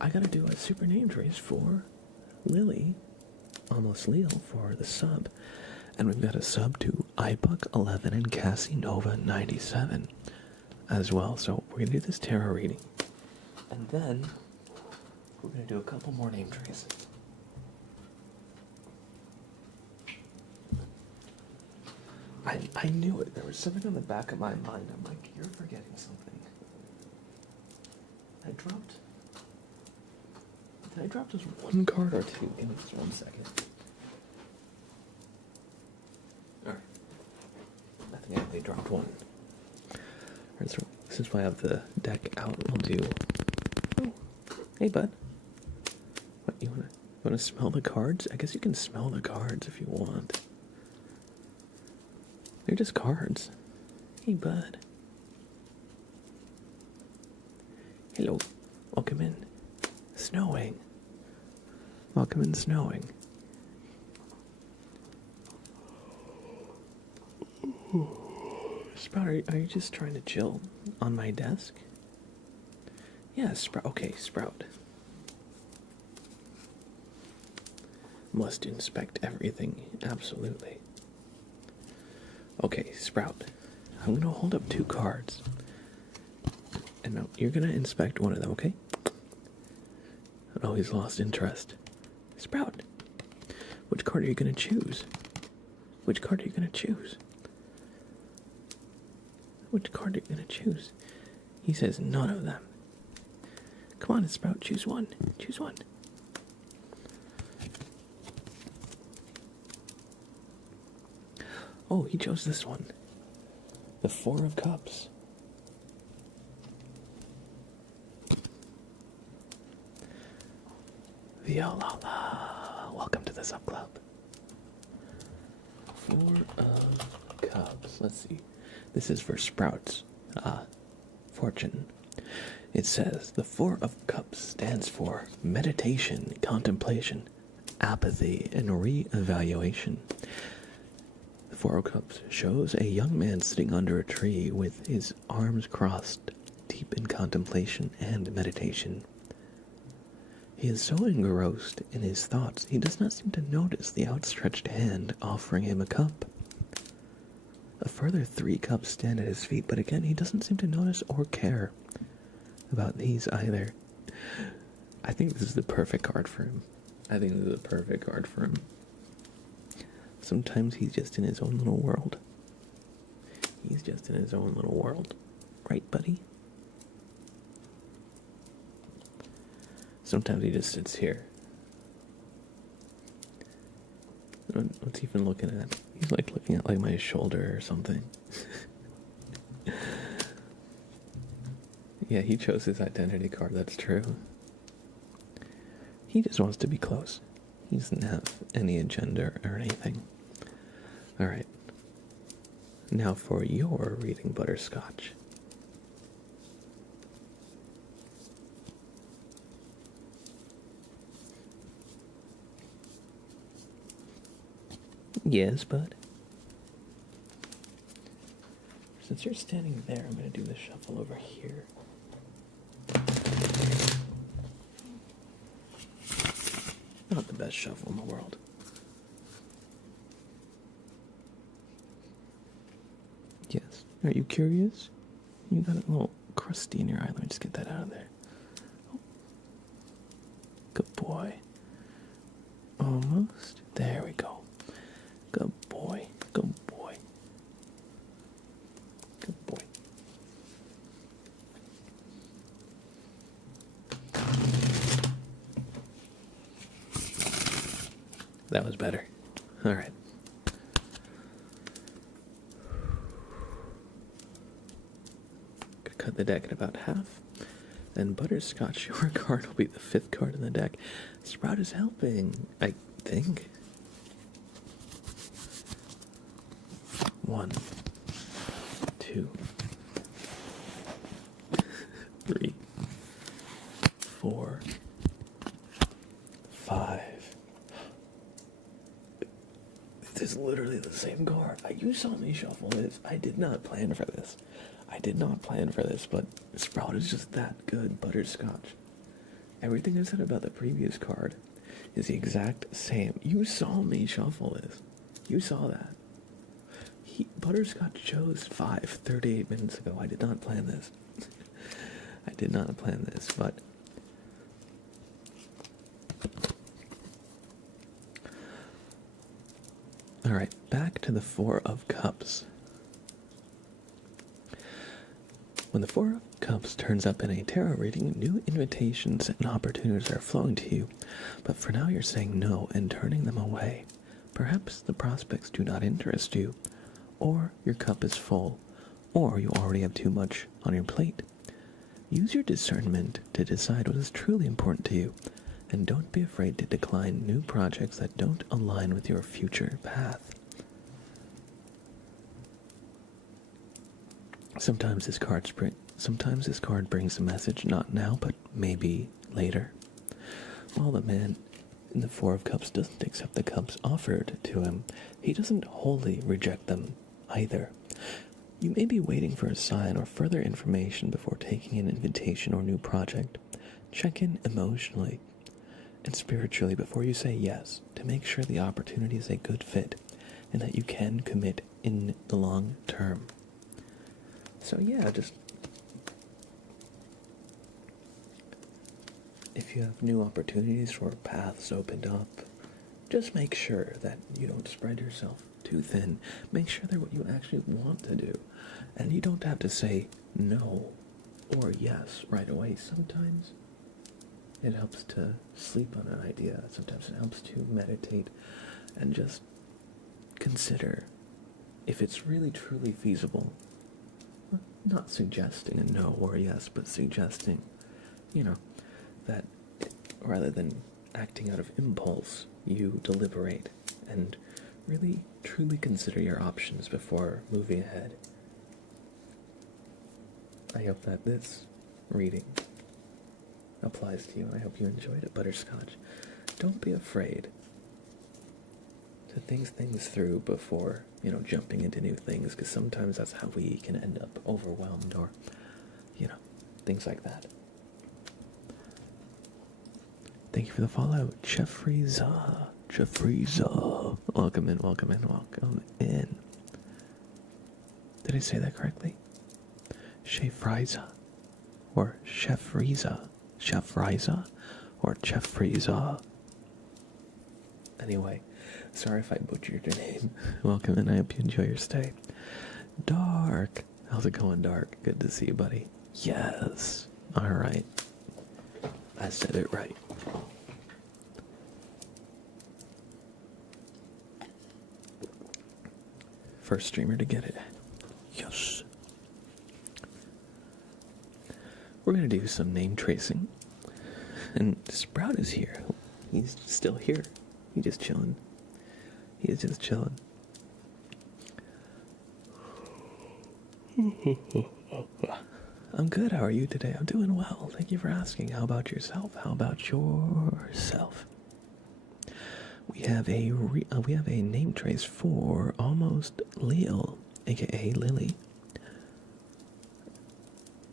I gotta do a super name trace for Lily, almost Leo, for the sub. And we've got a sub to iBuck11 and Cassie Nova 97 as well. So we're gonna do this tarot reading. And then we're gonna do a couple more name traces. I knew it. There was something on the back of my mind. I'm like, you're forgetting something. Did I drop just one card or two? Give me just 1 second. Alright. I think I only dropped one. Alright, so since I have the deck out, we'll do... Oh, hey bud. What, you wanna smell the cards? I guess you can smell the cards if you want. They're just cards. Hey bud. Hello. Welcome in. Snowing. Welcome in snowing. Sprout, are you just trying to chill on my desk? Yeah, Sprout. Okay, Sprout. Must inspect everything, absolutely. Okay, Sprout. I'm gonna hold up 2 cards. And now you're gonna inspect one of them, okay? Oh, he's lost interest. Sprout, which card are you gonna choose? Which card are you gonna choose? Which card are you gonna choose? He says none of them. Come on, Sprout, choose one. Choose one. Oh, he chose this one. The 4 of Cups. Viola, welcome to the sub club. 4 of Cups. Let's see. This is for Sprout's fortune. It says the 4 of Cups stands for meditation, contemplation, apathy, and re-evaluation. The 4 of Cups shows a young man sitting under a tree with his arms crossed, deep in contemplation and meditation. He is so engrossed in his thoughts, he does not seem to notice the outstretched hand offering him a cup. A further 3 cups stand at his feet, but again, he doesn't seem to notice or care about these either. I think this is the perfect card for him. Sometimes he's just in his own little world. Right, buddy? Sometimes he just sits here. What's he even looking at? He's like looking at like my shoulder or something. Yeah, he chose his identity card, that's true. He just wants to be close. He doesn't have any agenda or anything. Alright. Now for your reading, Butterscotch. Yes, bud. Since you're standing there, I'm going to do the shuffle over here. Not the best shuffle in the world. Yes. Are you curious? You got a little crusty in your eye. Let me just get that out of there. Oh. Good boy. Almost. There we go. Good boy. Good boy. Good boy. That was better. All right. Gonna cut the deck in about half. And Butterscotch, your card will be the 5th card in the deck. Sprout is helping, I think. 1, 2, 3, 4, 5. This is literally the same card. You saw me shuffle this. I did not plan for this. But Sprout is just that good. Butterscotch. Everything I said about the previous card is the exact same. You saw me shuffle this. You saw that. Butterscotch chose 5 38 minutes ago. I did not plan this. But alright, back to the 4 of Cups. When the 4 of Cups turns up in a tarot reading, new invitations and opportunities are flowing to you, but for now you're saying no and turning them away. Perhaps the prospects do not interest you, or your cup is full, or you already have too much on your plate. Use your discernment to decide what is truly important to you, and don't be afraid to decline new projects that don't align with your future path. Sometimes this card brings a message, not now, but maybe later. While the man in the 4 of Cups doesn't accept the cups offered to him, he doesn't wholly reject them either. You may be waiting for a sign or further information before taking an invitation or new project. Check in emotionally and spiritually before you say yes to make sure the opportunity is a good fit and that you can commit in the long term. So yeah, just if you have new opportunities or paths opened up, just make sure that you don't spread yourself too thin. Make sure they're what you actually want to do. And you don't have to say no or yes right away. Sometimes it helps to sleep on an idea. Sometimes it helps to meditate and just consider if it's really truly feasible. Not suggesting a no or a yes, but suggesting, that rather than acting out of impulse, you deliberate and really truly consider your options before moving ahead. I hope that this reading applies to you, and I hope you enjoyed it, Butterscotch. Don't be afraid to think things through before, jumping into new things, because sometimes that's how we can end up overwhelmed or, things like that. Thank you for the follow, Jeffreyza. Welcome in. Did I say that correctly? Shefriza, or Shefriza, or Jeffreyza. Anyway, sorry if I butchered your name. Welcome, and I hope you enjoy your stay. Dark. How's it going, Dark? Good to see you, buddy. Yes. Alright. I said it right. First streamer to get it. Yes. We're going to do some name tracing. And Sprout is here. He's still here. He's just chilling. I'm good. How are you today? I'm doing well. Thank you for asking. How about yourself? We have a name trace for Almost Leo, aka Lily.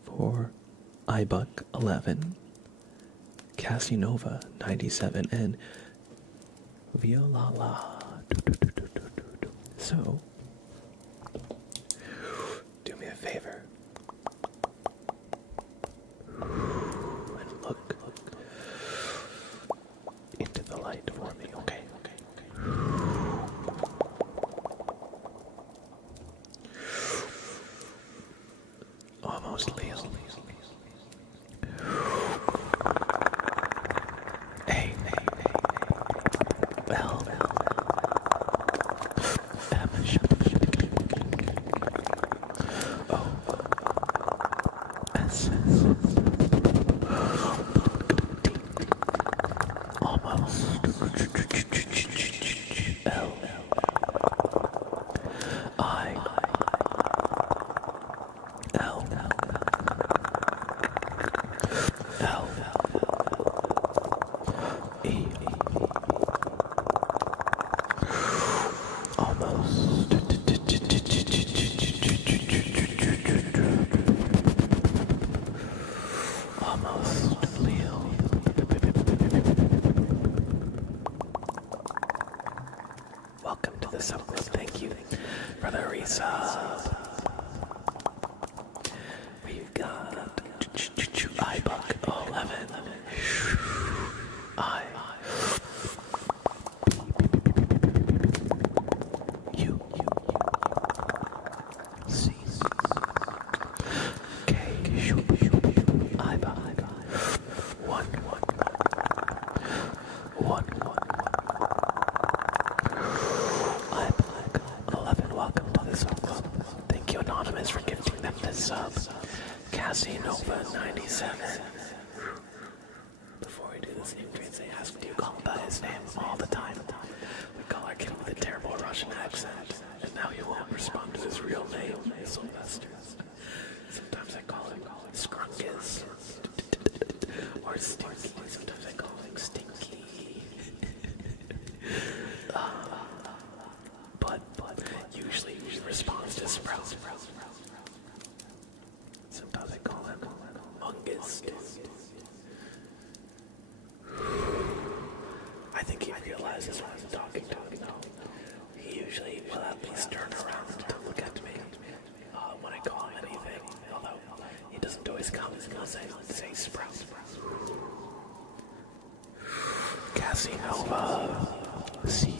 For iBuck 11, Cassinova 97, and Violala. So, do me a favor and look into the light for me, okay? Almost Leo. Hey. Well. Oh. almost. L I L L E almost. Almost Leo. Welcome to the subclub. Thank you for the resub. We've got iBuck 11. I U C K iBuck 1 iBuck 11. Welcome to the subclub. Thank you, Anonymous, for gifting them this sub. Cassie Nova 97. Before we do this entrance, they ask, do you call him by his name all the time? We call our kid with a terrible Russian accent, and now he won't respond to his real name, Sylvester. Sometimes I call him Scrunkus, or Stinky. Sometimes I call him Stinky. But usually he responds to Sprout. Sometimes I call him Mungus. I think he realizes when I'm talking to him, though. He usually will at least turn around to look at me when I call him anything. Although he doesn't always come, he'll say Sprout. Cassie Nova C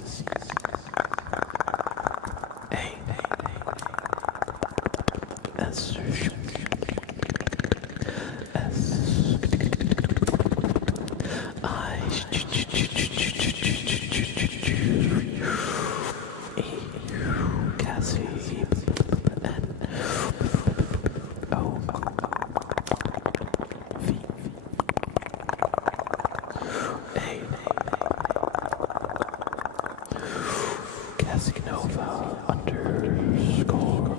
A S I Cassie N O V A Casanova underscore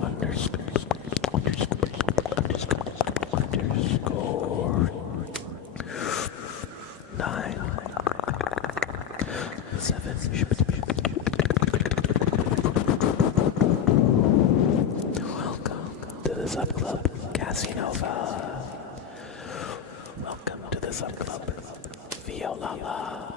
9 7 Welcome to the subclub, Casanova. Welcome to the subclub, Violala.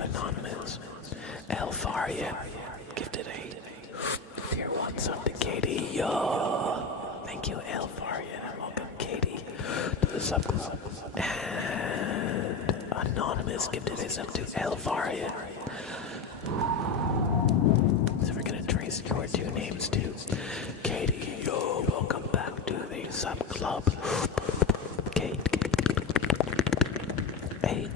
Anonymous. Elfaria gifted a tier 1 sub to Katie. Yo! Thank you, Elfaria, and welcome, Katie, to the subclub. And Anonymous gifted a sub to Elfaria. So we're gonna trace your two names to Katie. Yo! Welcome back to the subclub. Kate. Hey.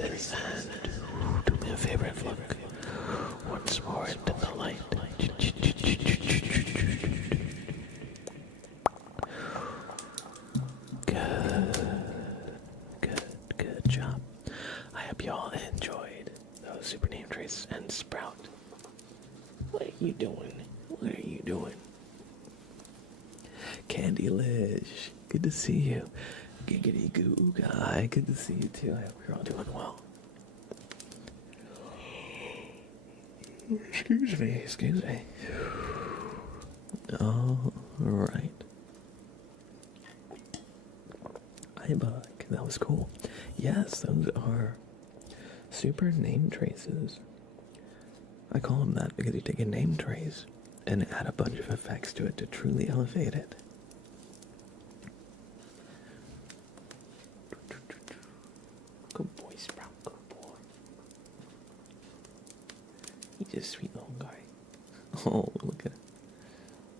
traces and do me a favor and look once more into the light. Good job. I hope y'all enjoyed those super name traces and Sprout. What are you doing? What are you doing? Candy Lish, good to see you. Giggity Goo Guy, good to see you too. I hope you're all doing well. Excuse me. All right. Hi, Buck. That was cool. Yes, those are super name traces. I call them that because you take a name trace and add a bunch of effects to it to truly elevate it. Good boy, Sprout. Good boy. He's a sweet little guy. Oh, look at him.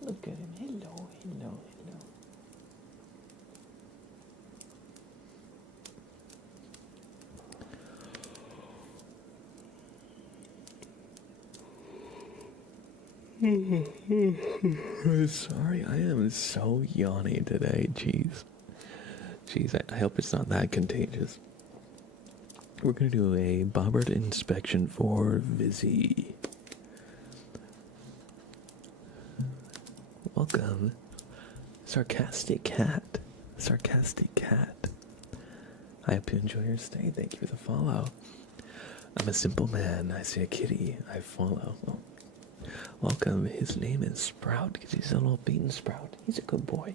Look at him. Hello. Sorry, I am so yawny today. Jeez, I hope it's not that contagious. We're gonna do a bobbert inspection for Vizzy. Welcome, Sarcastic Cat. I hope you enjoy your stay. Thank you for the follow. I'm a simple man. I see a kitty, I follow. Oh. Welcome. His name is Sprout because he's a little bean sprout. He's a good boy.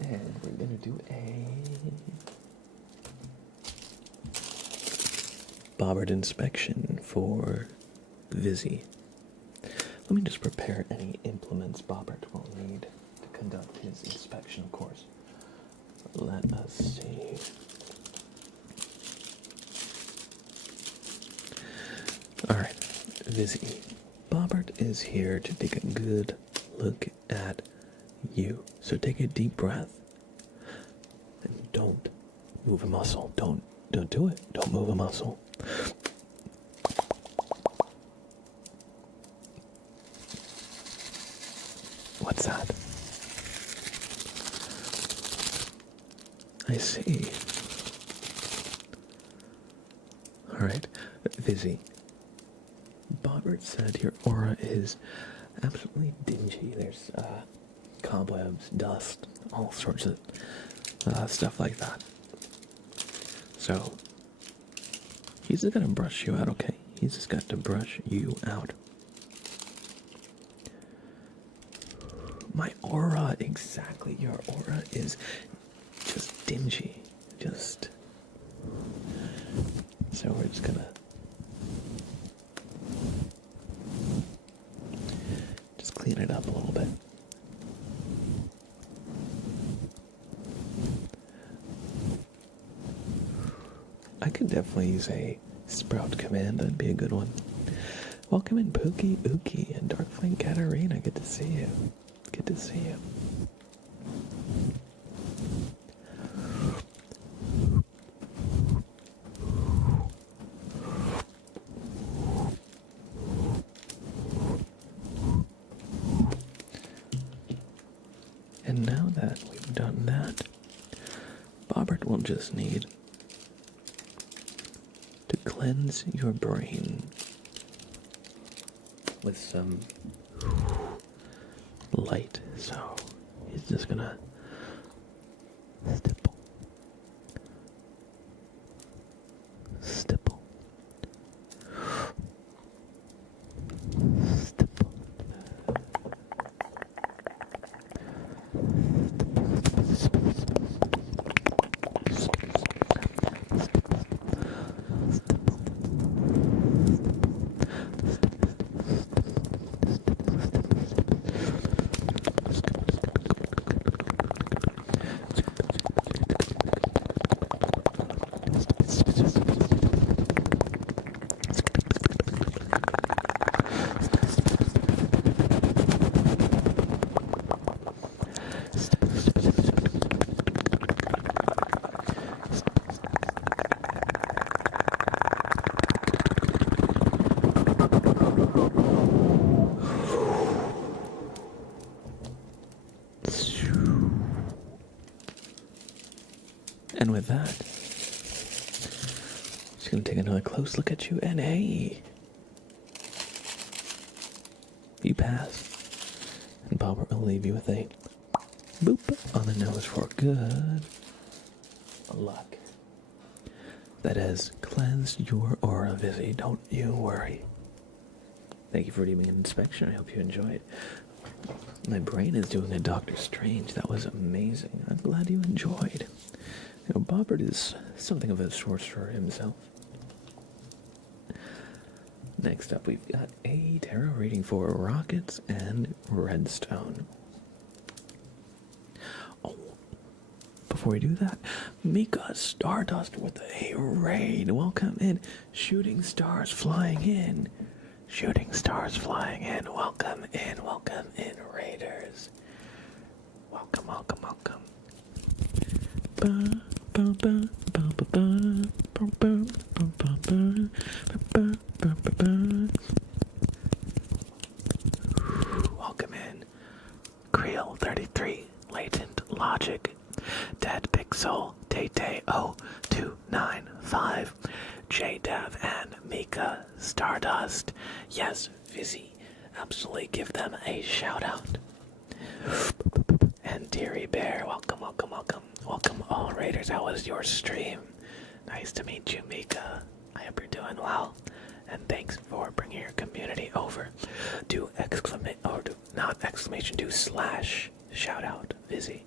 And we're gonna do a bobbert inspection for Vizzy. Let me just prepare any implements Bobbert will need to conduct his inspection, of course. Let us see. Alright, Vizzy. Bobbert is here to take a good look at you. So take a deep breath. And don't move a muscle. Don't do it. Don't move a muscle. What's that? I see. Alright, Vizzy. Bobbert said your aura is absolutely dingy. There's cobwebs, dust, all sorts of stuff like that. So, he's just gonna brush you out, okay? He's just got to brush you out. My aura, exactly. Your aura is just dingy. So we're just gonna clean it up a little bit. I could definitely use a Sprout command. That'd be a good one. Welcome in Pookie Ookie and Dark Flame Katarina. Good to see you. Good to see you. And now that we've done that, Bobbert will just need to cleanse your brain with some light. So he's just gonna stipple. with that, just gonna take another close look at you, and hey, you pass. And Bob will leave you with a boop on the nose for good luck. That has cleansed your aura, Vizzy. Don't you worry. Thank you for doing an inspection. I hope you enjoyed. My brain is doing a Doctor Strange. That was amazing. I'm glad you enjoyed. You know, Bobbert is something of a sorcerer himself. Next up, we've got a tarot reading for Rockets and Redstone. Oh, before we do that, Mika Stardust with a raid. Welcome in. Shooting stars flying in. Shooting stars flying in. Welcome in, Raiders. Welcome, welcome, welcome. Welcome in. Creel 33, Latent Logic, Dead Pixel, Tay 0295, JDev, and Mika Stardust. Yes, Fizzy, absolutely give them a shout out. And Deary Bear, welcome, welcome, welcome. Welcome all Raiders. How was your stream? Nice to meet you, Mika. I hope you're doing well. And thanks for bringing your community over. Do slash shout out, Vizzy.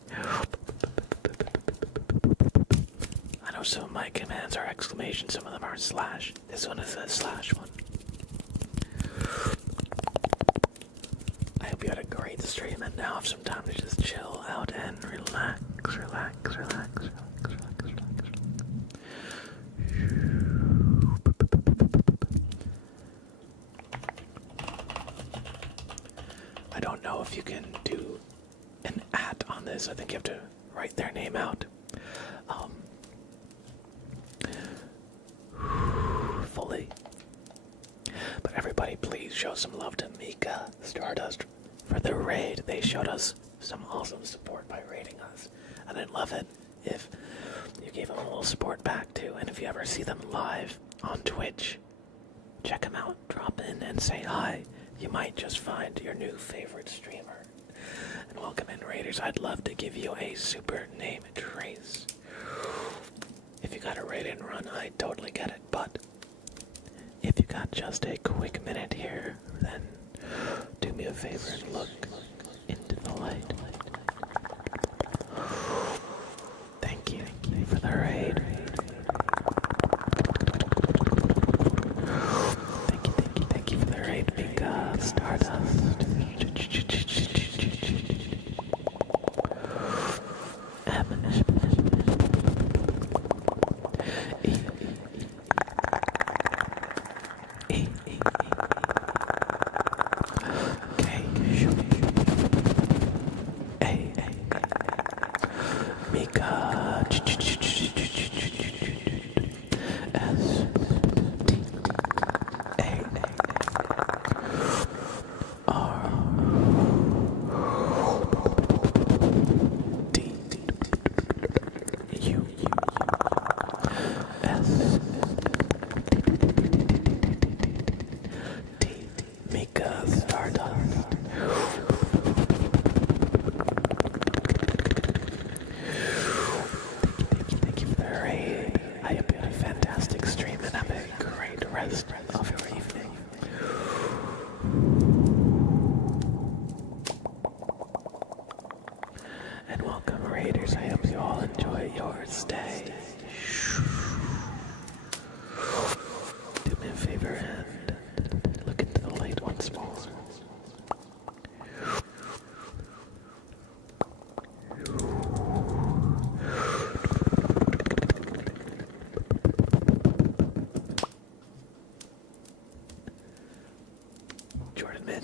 I know some of my commands are exclamation, some of them are slash. This one is a slash one. I hope you had a great stream and now have some time to just chill out and relax. I don't know if you can do an at on this. I think you have to write their name out. Fully. But everybody please show some love to Mika Stardust for the raid. They showed us some awesome support by raiding us. And I'd love it if you gave them a little support back too. And if you ever see them live on Twitch, check them out, drop in and say hi. You might just find your new favorite streamer. And welcome in, Raiders. I'd love to give you a super name trace. If you got a raid and run, I totally get it. But if you got just a quick minute here, then do me a favor and look into the light. Thank you for the raid. Thank you for the raid, Mika Stardust.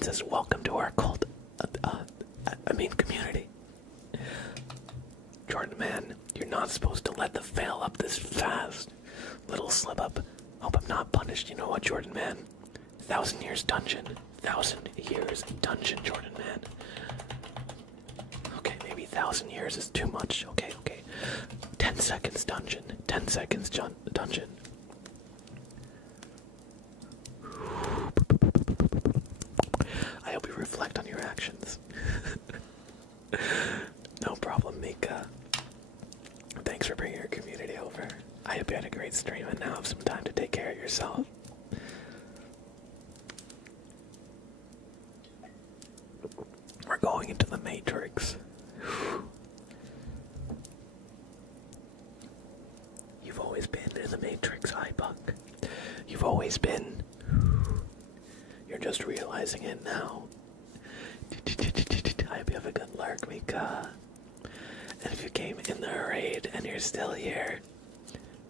Says, welcome to our cult, community. Jordan, man, you're not supposed to let the fail up this fast. Little slip up. Hope I'm not punished. You know what, Jordan, man? 1,000 years dungeon. 1,000 years dungeon, Jordan, man. Okay, maybe 1,000 years is too much. Okay. 10 seconds dungeon. 10 seconds dungeon. I hope you reflect on your actions. No problem, Mika. Thanks for bringing your community over. I hope you had a great stream and now have some time to take care of yourself. We're going into the Matrix. You've always been in the Matrix, iBuck. You've always been. You're just realizing it now. I hope you have a good lurk, Mika. And if you came in the raid and you're still here,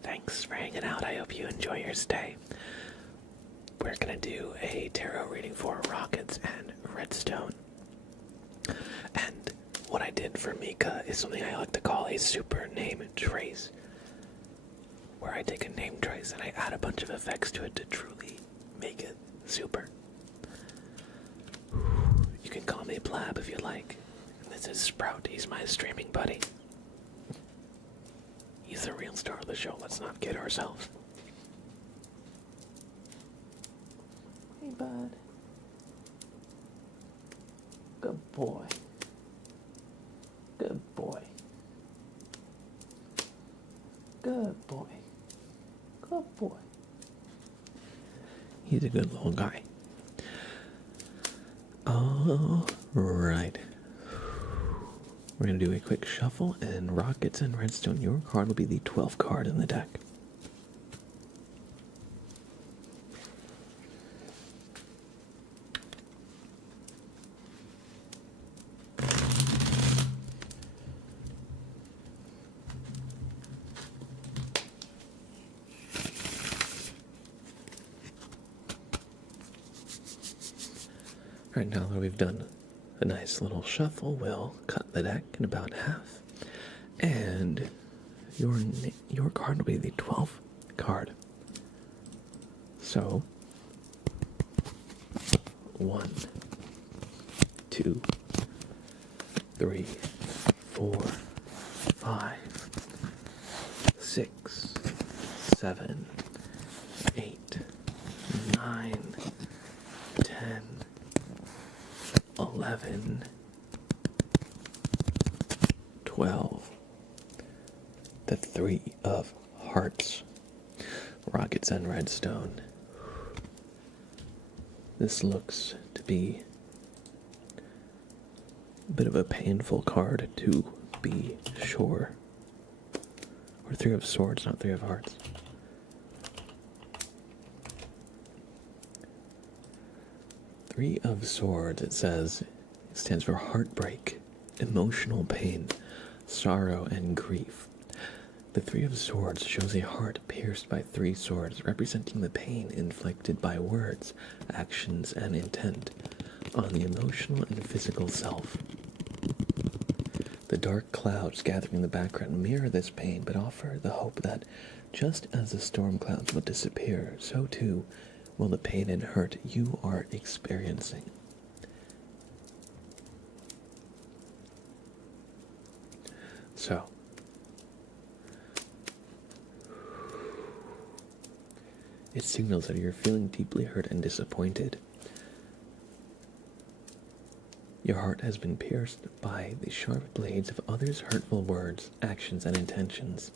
thanks for hanging out. I hope you enjoy your stay. We're gonna do a tarot reading for Rockets and Redstone. And what I did for Mika is something I like to call a super name trace, where I take a name trace and I add a bunch of effects to it to truly make it super. You can call me Blab if you like. This is Sprout. He's my streaming buddy. He's the real star of the show. Let's not kid ourselves. Hey, bud. Good boy. Good boy. Good boy. Good boy. He's a good little guy. All right. We're going to do a quick shuffle, and Rockets and Redstone, your card will be the 12th card in the deck. Alright, now that we've done a nice little shuffle, we'll cut the deck in about half. And your card will be the 12th card. So, 1, 2, 3, 4, 5, 6, 7, 8, 9, 10, 11, 12, the 3 of Hearts, Rockets and Redstone. This looks to be a bit of a painful card, to be sure. Or 3 of Swords, not 3 of Hearts. Three of Swords, it says, it stands for heartbreak, emotional pain, sorrow, and grief. The 3 of Swords shows a heart pierced by 3 swords, representing the pain inflicted by words, actions, and intent on the emotional and physical self. The dark clouds gathering in the background mirror this pain, but offer the hope that, just as the storm clouds will disappear, so too will the pain and hurt you are experiencing. So, it signals that you're feeling deeply hurt and disappointed. Your heart has been pierced by the sharp blades of others' hurtful words, actions, and intentions,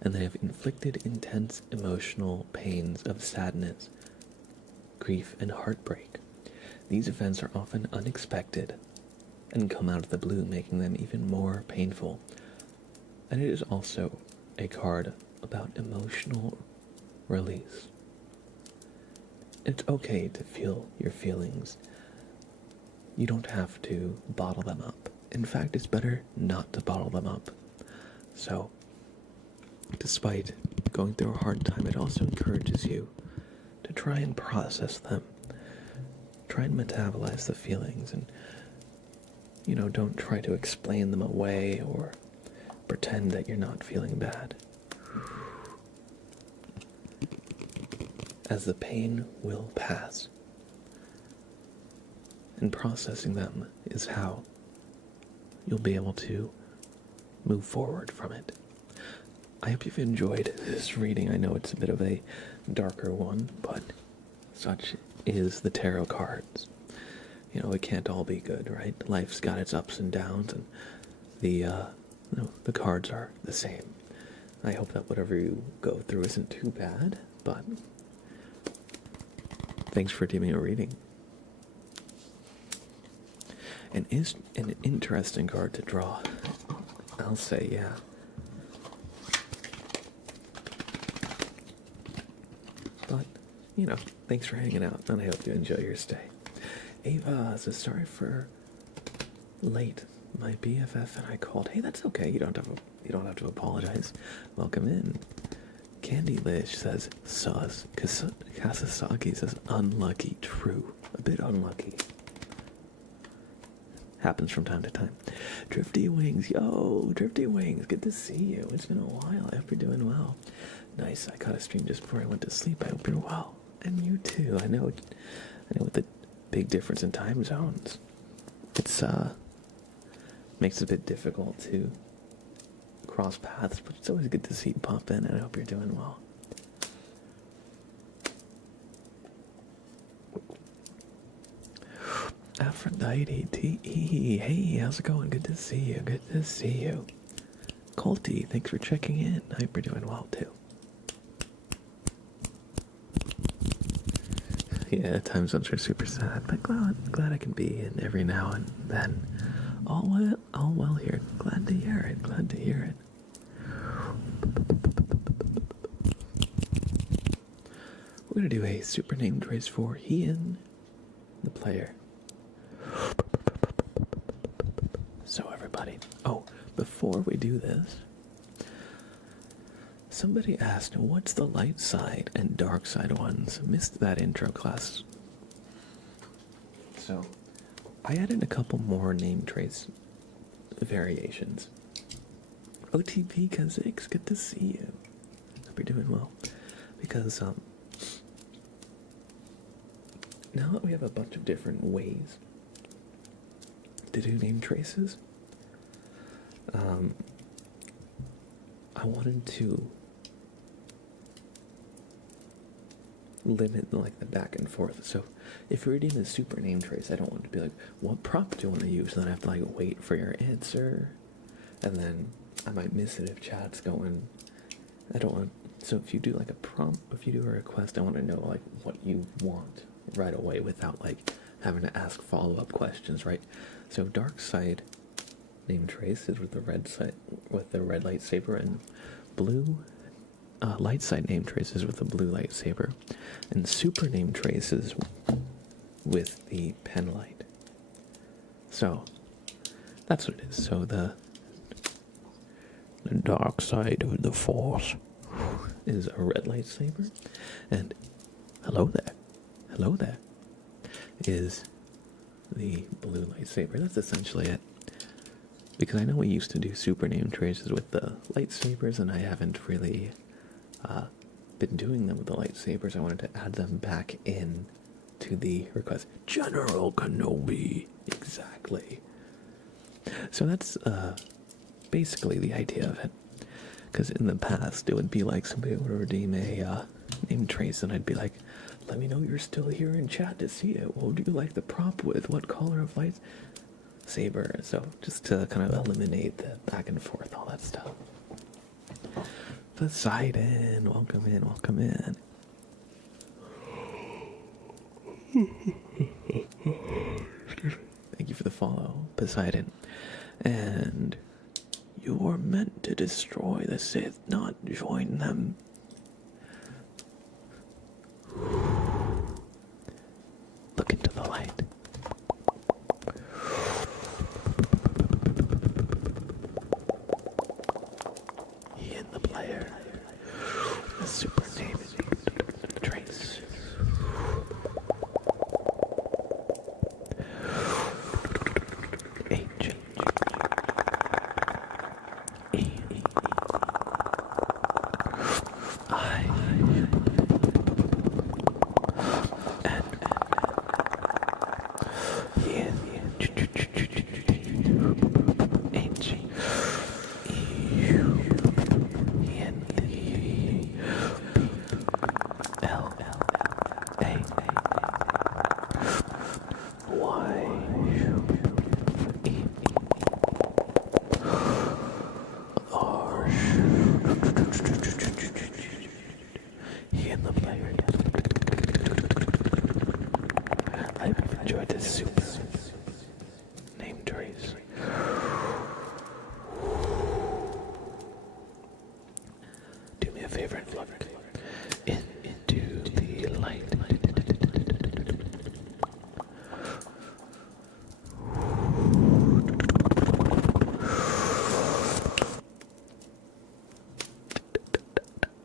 and they have inflicted intense emotional pains of sadness, grief, and heartbreak. These events are often unexpected and come out of the blue, making them even more painful. And it is also a card about emotional release. It's okay to feel your feelings. You don't have to bottle them up. In fact, it's better not to bottle them up. So, despite going through a hard time, it also encourages you to try and process them. Try and metabolize the feelings, and, don't try to explain them away or pretend that you're not feeling bad. As the pain will pass, and processing them is how you'll be able to move forward from it. I hope you've enjoyed this reading. I know it's a bit of a darker one, but such is the tarot cards. You know, it can't all be good, right? Life's got its ups and downs, and the cards are the same. I hope that whatever you go through isn't too bad, but thanks for giving me a reading. And is an interesting card to draw. I'll say, yeah. But, you know, thanks for hanging out, and I hope you enjoy your stay. Ava says, sorry for late. My BFF and I called. Hey, that's okay. You don't have to apologize. Welcome in. Candy Lish says, sus. Kasasaki says, unlucky. True. A bit unlucky. Happens from time to time. Drifty Wings. Yo, Drifty Wings. Good to see you. It's been a while. I hope you're doing well. Nice. I caught a stream just before I went to sleep. I hope you're well. And you too. I know with the big difference in time zones, it's makes it a bit difficult to cross paths, but it's always good to see you pop in, and I hope you're doing well. Aphrodite TE, hey, how's it going? Good to see you, good to see you. Colty, thanks for checking in. I hope you're doing well too. Yeah, time zones are super sad, but glad I can be in every now and then. All well here. Glad to hear it. Glad to hear it. We're gonna do a super name trace for Ian, the player. So everybody. Oh, before we do this, somebody asked, what's the light side and dark side ones? Missed that intro class. So, I added a couple more name trace variations. OTP Kazix, good to see you. Hope you're doing well. Because, now that we have a bunch of different ways to do name traces, I wanted to limit like the back and forth. So if you're reading a super name trace, I don't want to be like, what prompt do you want to use? And then I have to like wait for your answer, and then I might miss it if chat's going. I don't want. So if you do like a prompt, if you do a request, I want to know like what you want right away without like having to ask follow-up questions, right? So dark side name trace is with the red side, with the red lightsaber, and blue light side name traces with the blue lightsaber, and super name traces with the pen light. So that's what it is. So the dark side of the Force is a red lightsaber, and hello there is the blue lightsaber. That's essentially it. Because I know we used to do super name traces with the lightsabers, and I haven't really been doing them with the lightsabers. I wanted to add them back in to the request. General Kenobi. Exactly. So that's basically the idea of it. Because in the past, it would be like somebody would redeem a name trace, and I'd be like, let me know you're still here in chat to see it. What would you like the prop with? What color of lightsaber? So just to kind of eliminate the back and forth, all that stuff. Poseidon, welcome in, welcome in. Thank you for the follow, Poseidon. And you were meant to destroy the Sith, not join them. Look into the light. Ian the player. A super name trace. H. E. I. N. H. E. into the light.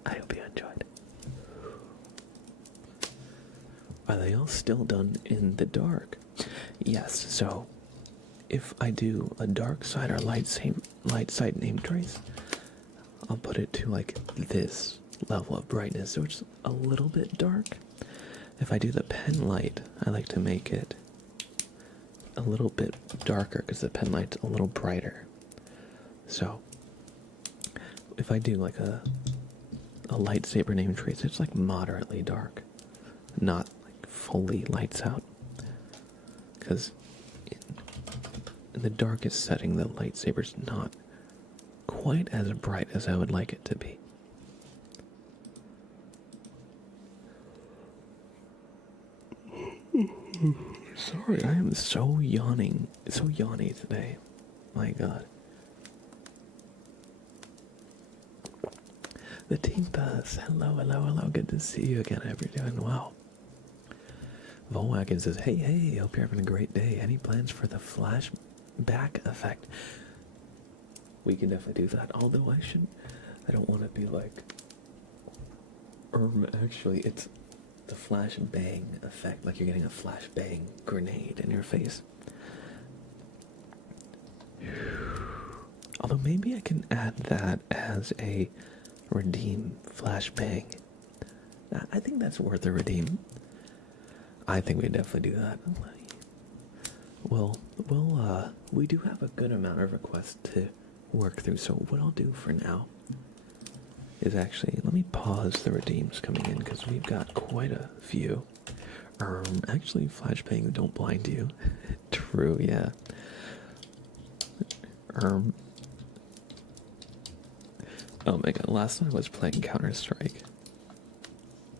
I hope you enjoyed. Are they all still done in the dark? Yes, so if I do a dark side or light side name trace, I'll put it to like this level of brightness, so it's a little bit dark. If I do the pen light, I like to make it a little bit darker because the pen light's a little brighter. So if I do like a lightsaber name trace, it's like moderately dark, not like fully lights out. Because in the darkest setting, the lightsaber's not quite as bright as I would like it to be. Sorry, I am so yawny today. My God. The Team Buzz, hello, good to see you again. I hope you're doing well. Volwagon says, hey, hope you're having a great day. Any plans for the flashback effect? We can definitely do that, although I don't want to be like, actually, it's the flashbang effect, like you're getting a flashbang grenade in your face. Although maybe I can add that as a redeem flashbang. I think that's worth a redeem. I think we definitely do that. Well, we do have a good amount of requests to work through, so what I'll do for now is actually, let me pause the redeems coming in, because we've got quite a few. Actually, flashbangs don't blind you. True, yeah. Oh my God, last time I was playing Counter-Strike,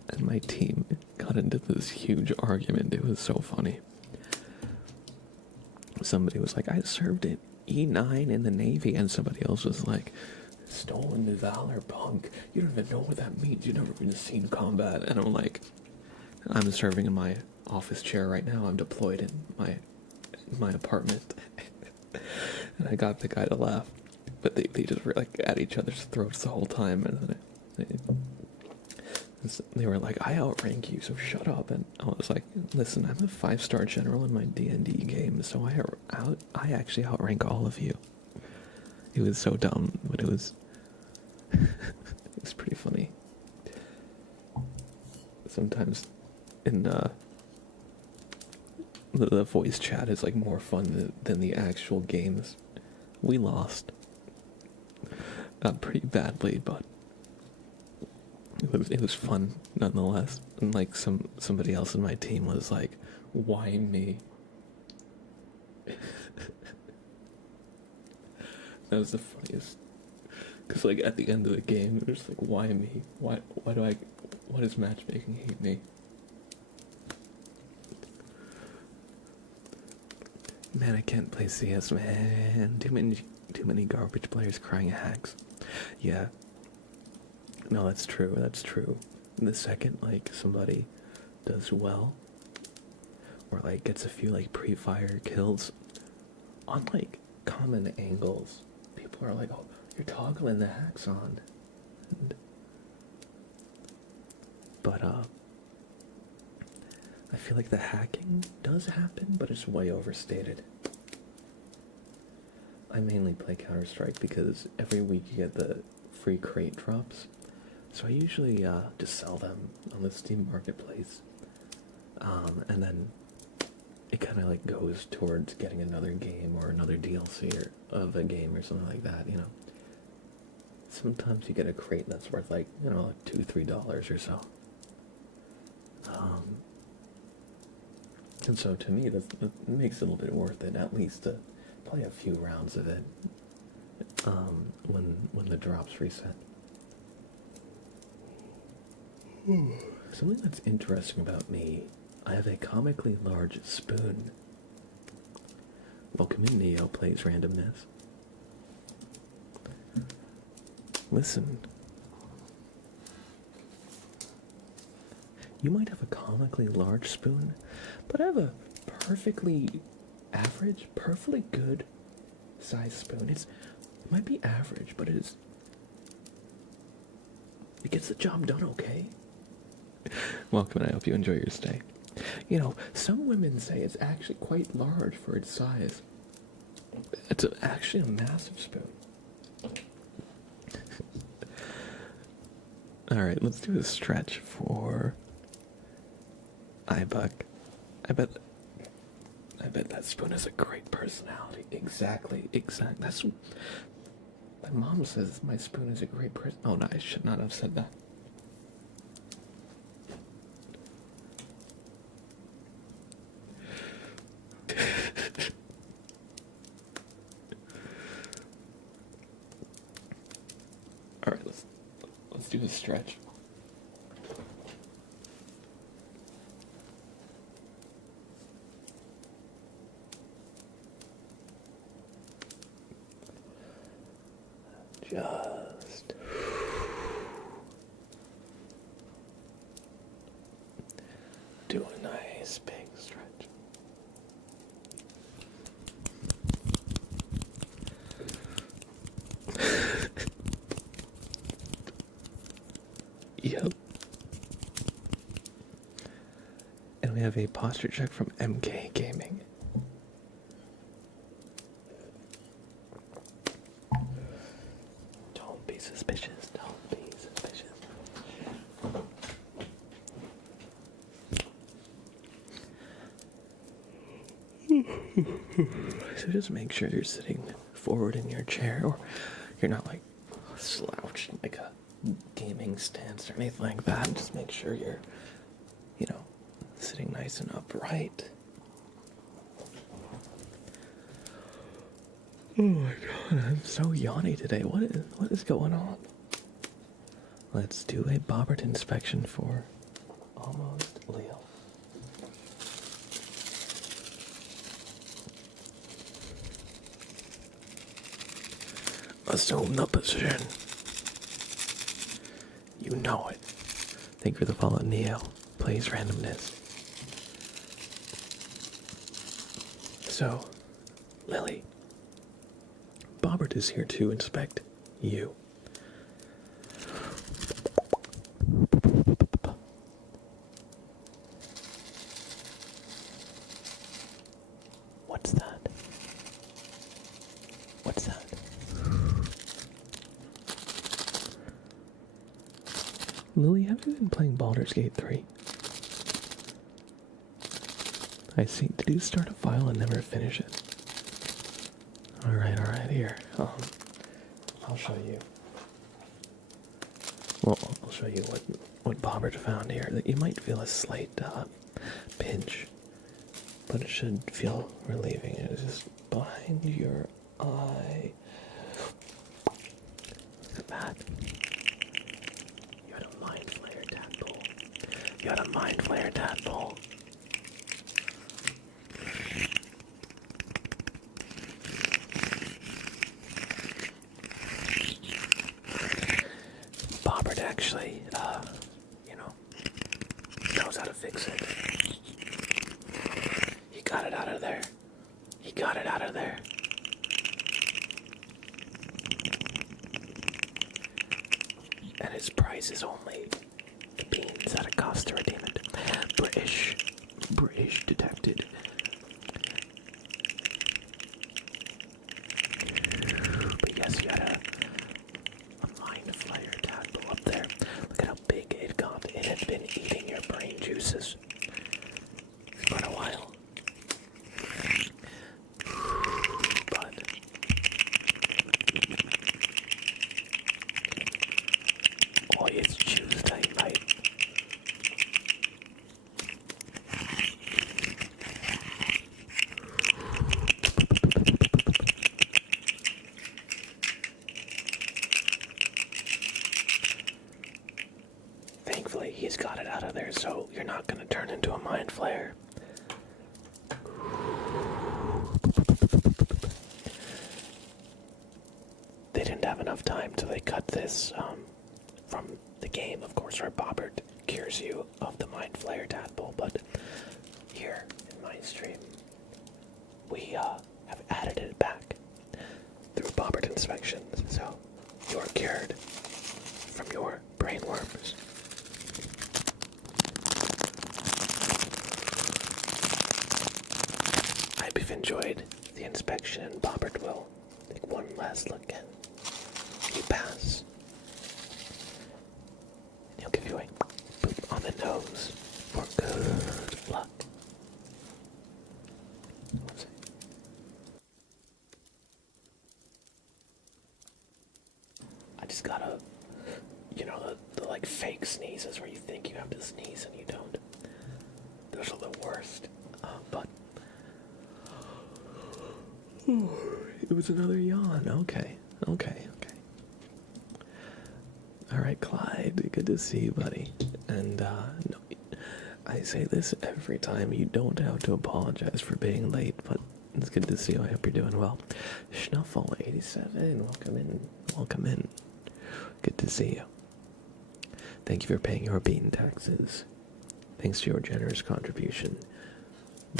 and my team got into this huge argument. It was so funny. Somebody was like, I served at E9 in the Navy, and somebody else was like, stolen the valor, punk. You don't even know what that means. You've never been seen combat. And I'm like, I'm serving in my office chair right now. I'm deployed in my apartment. And I got the guy to laugh. But they just were like at each other's throats the whole time. And they were like, I outrank you, so shut up. And I was like, listen, I'm a 5-star general in my D&D game, so I actually outrank all of you. It was so dumb, but it was it was pretty funny. Sometimes in the voice chat is like more fun than the actual games. We lost. Pretty badly, but it was fun nonetheless. And like somebody else in my team was like, why me? That was the funniest. Because like at the end of the game, it was like, why me? Why does matchmaking hate me? Man, I can't play CS, man. Too many garbage players crying hacks. Yeah. No, that's true. The second like somebody does well, or like gets a few like pre-fire kills on like common angles, people are like, oh, you're toggling the hacks on. But I feel like the hacking does happen, but it's way overstated. I mainly play Counter-Strike because every week you get the free crate drops. So I usually just sell them on the Steam Marketplace. And then it kind of like goes towards getting another game or another DLC of a game or something like that, you know. Sometimes you get a crate that's worth like, you know, $2-3 or so. And so to me, that makes it a little bit worth it, at least to play a few rounds of it when the drops reset. Something that's interesting about me, I have a comically large spoon. Welcome in, Neo Plays Randomness. Listen, You might have a comically large spoon, but I have a perfectly average, perfectly good size spoon. It might be average, but it gets the job done okay. Welcome, and I hope you enjoy your stay. You know, some women say it's actually quite large for its size. It's actually a massive spoon. Alright, let's do a stretch for iBuck. I bet that spoon has a great personality. Exactly. That's my mom says my spoon is a great person. Oh no, I should not have said that. Alright, let's do a stretch. Just do a nice big stretch. Yep. And we have a posture check from MK Gaming. Don't be suspicious. Don't be suspicious. So just make sure you're sitting forward in your chair, or you're not like slouched like a gaming stance or anything like that. Just make sure you're, sitting nice and upright. Oh my god, I'm so yawny today. What is going on? Let's do a bobbert inspection for almost Leo. Assume the position. You know it. Thank you for the follow, Neo. Plays randomness. So, Lily, Bobbert is here to inspect you. What's that? What's that? Lily, have you been playing Baldur's Gate 3? I see. Did you start a file and never finish it? Alright, here. I'll show you. Well, I'll show you what Bobbert found here. That you might feel a slight pinch, but it should feel relieving. It is just behind your eye. Look at that. You had a mind flare, tadpole. You had a mind flare, tadpole. Bobbert actually, knows how to fix it. He got it out of there. He got it out of there. And his price is only the beans that it costs to redeem it. British detected. But yes, you had a mind flayer tadpole up there. Look at how big it got. It had been eating your brain juices for a while. But oh, it's Tuesday night. Thankfully, he's got it out of there, so you're not going to turn into a mind flare. They didn't have enough time, so they cut this from the game, of course, where Bobbert cures assures you of the Mind Flayer tadpole, but here in my stream, we have added it back through Bobbert inspections, so you are cured from your brain worms. I hope you've enjoyed the inspection, and Bobbert will take one last look and you pass. And he'll give you a boop on the nose for good luck. I just gotta, the like fake sneezes where you think you have to sneeze and you don't. Those are the worst. But it was another yawn. Okay. All right, Clyde. Good to see you, buddy. And no, I say this every time. You don't have to apologize for being late, but it's good to see you. I hope you're doing well. Schnuffle87, welcome in. Good to see you. Thank you for paying your bean taxes. Thanks to your generous contribution,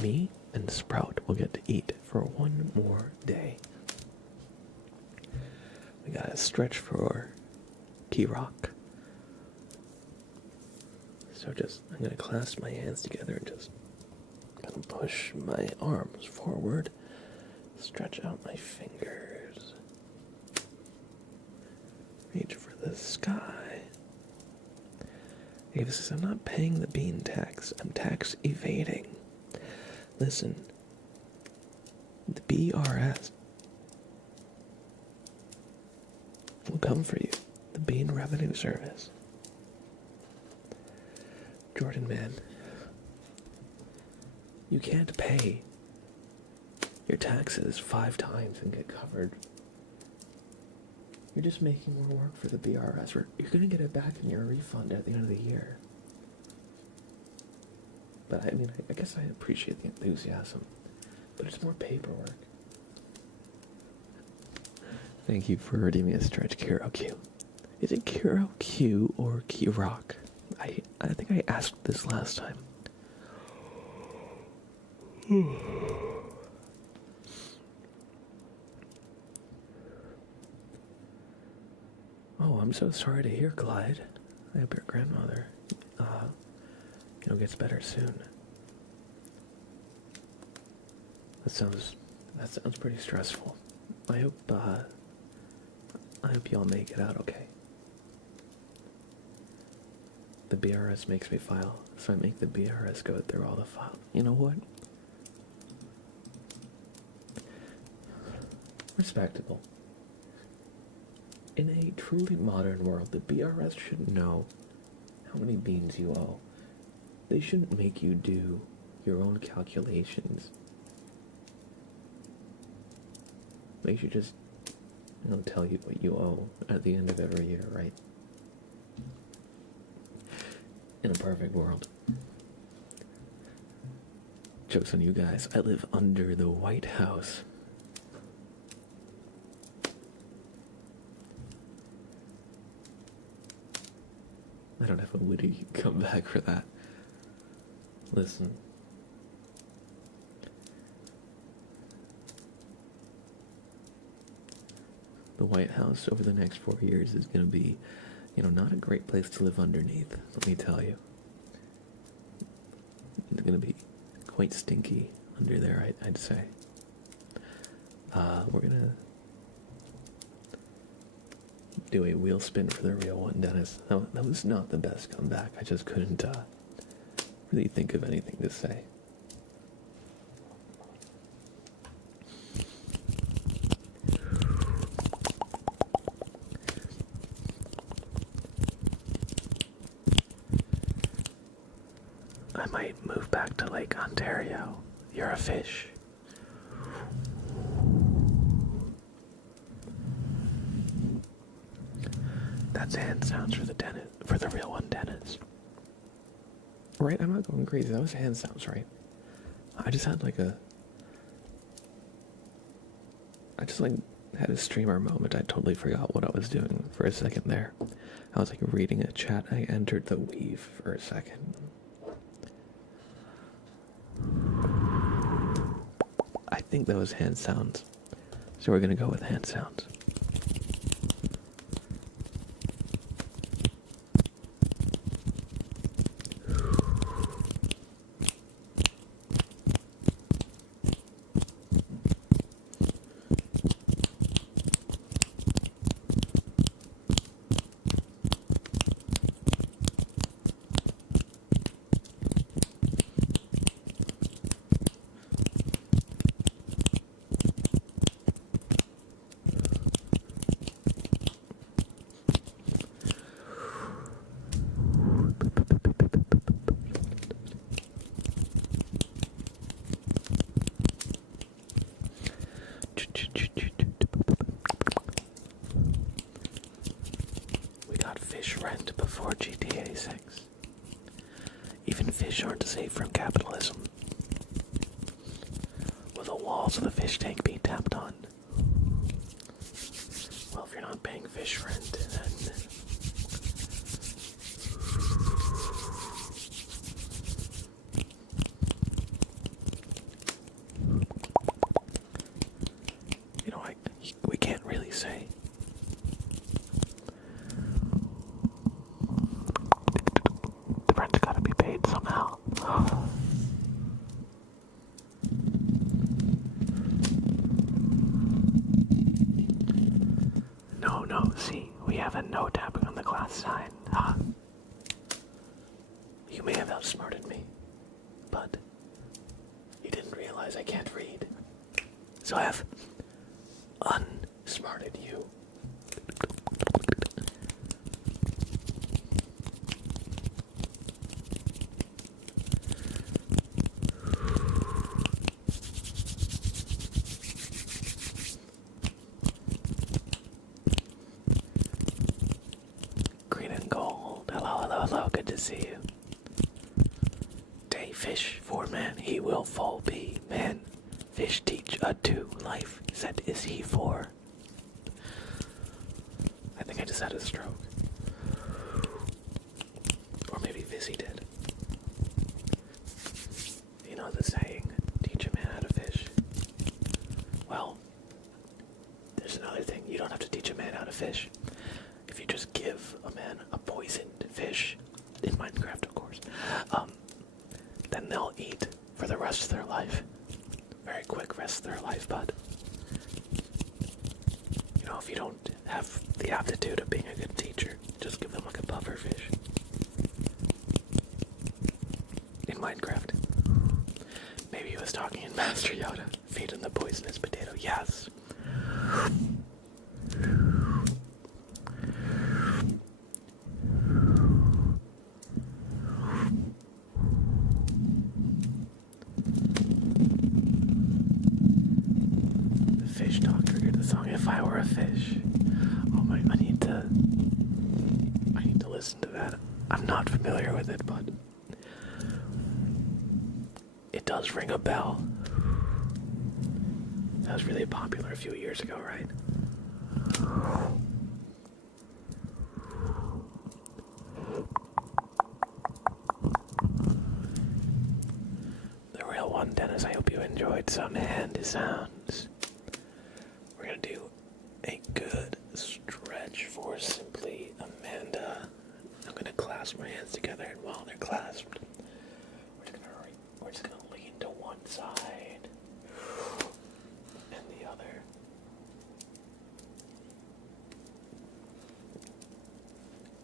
me and Sprout will get to eat for one more day. We gotta stretch for Key Rock. So I'm gonna clasp my hands together and just kind of push my arms forward, stretch out my fingers, reach for the sky. Ava says, I'm not paying the bean tax, I'm tax evading. Listen, the BRS will come for you, the Bean Revenue Service. Jordan, man, you can't pay your taxes 5 times and get covered. You're just making more work for the BRS. You're going to get it back in your refund at the end of the year. But I mean, I guess I appreciate the enthusiasm, but it's more paperwork. Thank you for redeeming a stretch, Kiro Q. Is it Kiro Q or Kirok? I think I asked this last time. Oh, I'm so sorry to hear, Clyde. I hope your grandmother, gets better soon. That sounds pretty stressful. I hope y'all make it out okay. The BRS makes me file, so I make the BRS go through all the files. You know what? Respectable. In a truly modern world, the BRS should know how many beans you owe. They shouldn't make you do your own calculations. They should just, tell you what you owe at the end of every year, right? In a perfect world. Joke's on you guys. I live under the White House. I don't have a witty comeback for that. Listen. The White House over the next 4 years is going to be, not a great place to live underneath, let me tell you. It's going to be quite stinky under there, I'd say. We're going to do a wheel spin for the real one, Dennis. That was not the best comeback. I just couldn't really think of anything to say. I might move back to Lake Ontario. You're a fish. That's hand sounds for the real one, Dennis. Right? I'm not going crazy. That was hand sounds, right? I just had had a streamer moment. I totally forgot what I was doing for a second there. I was like reading a chat. I entered the weave for a second. I think that was hand sounds. So we're gonna go with hand sounds. We got fish rent before GTA 6. Even fish aren't safe from capitalism. Will the walls of the fish tank be tapped on? Well, if you're not paying fish rent, then... You know, we can't really say. The rent's gotta be paid somehow. No, see, we have a no tapping on the glass sign. Huh? You may have outsmarted me, but you didn't realize I can't read. So I have unsmarted you. Green and gold. Hello, good to see you. Day fish for man, he will fall be man. Fish teach a two life, set is he for. I think I just had a stroke. Or maybe Vizzy did. You know the saying, teach a man how to fish. Well, there's another thing, you don't have to teach a man how to fish. If you just give a man a poisoned fish, in Minecraft of course, then they'll eat for the rest of their life. Very quick rest of their life, but you know, if you don't have the aptitude of being a good teacher, just give them like a puffer fish. In Minecraft. Maybe he was talking in Master Yoda. Feed him the poisonous potato, yes. Fish talk triggered the song If I Were a Fish. Oh my, I need to listen to that. I'm not familiar with it, but it does ring a bell. That was really popular a few years ago, right? The real one, Dennis, I hope you enjoyed some hand sounds. We're gonna do a good stretch for Simply Amanda. I'm gonna clasp my hands together, and while they're clasped, we're just gonna lean to one side and the other.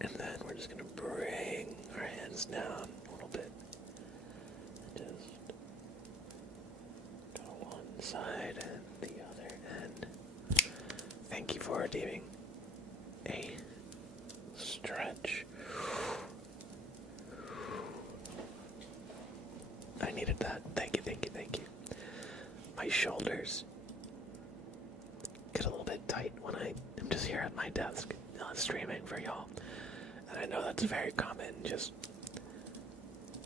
And then we're just gonna bring our hands down a little bit. And just go to one side and the other end. Thank you for redeeming a stretch. I needed that. Thank you. My shoulders get a little bit tight when I am just here at my desk streaming for y'all. And I know that's very common, just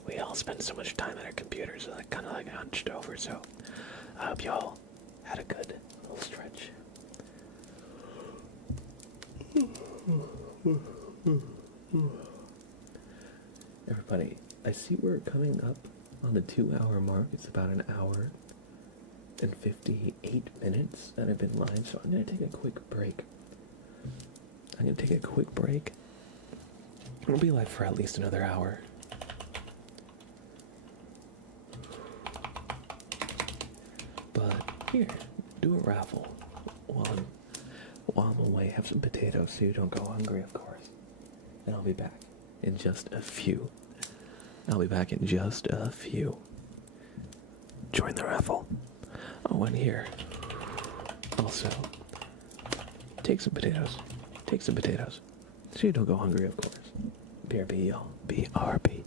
we all spend so much time at our computers, so I kind of like hunched over, so I hope y'all had a good little stretch. Everybody, I see we're coming up on the 2 hour mark. It's about an hour and 58 minutes that I've been live, so I'm gonna take a quick break. I'll be live for at least another hour. But here, do a raffle while I'm away. Have some potatoes so you don't go hungry, of course. And I'll be back in just a few. Join the raffle. Oh, and here. Also, take some potatoes. So you don't go hungry, of course. BRB, y'all. BRB.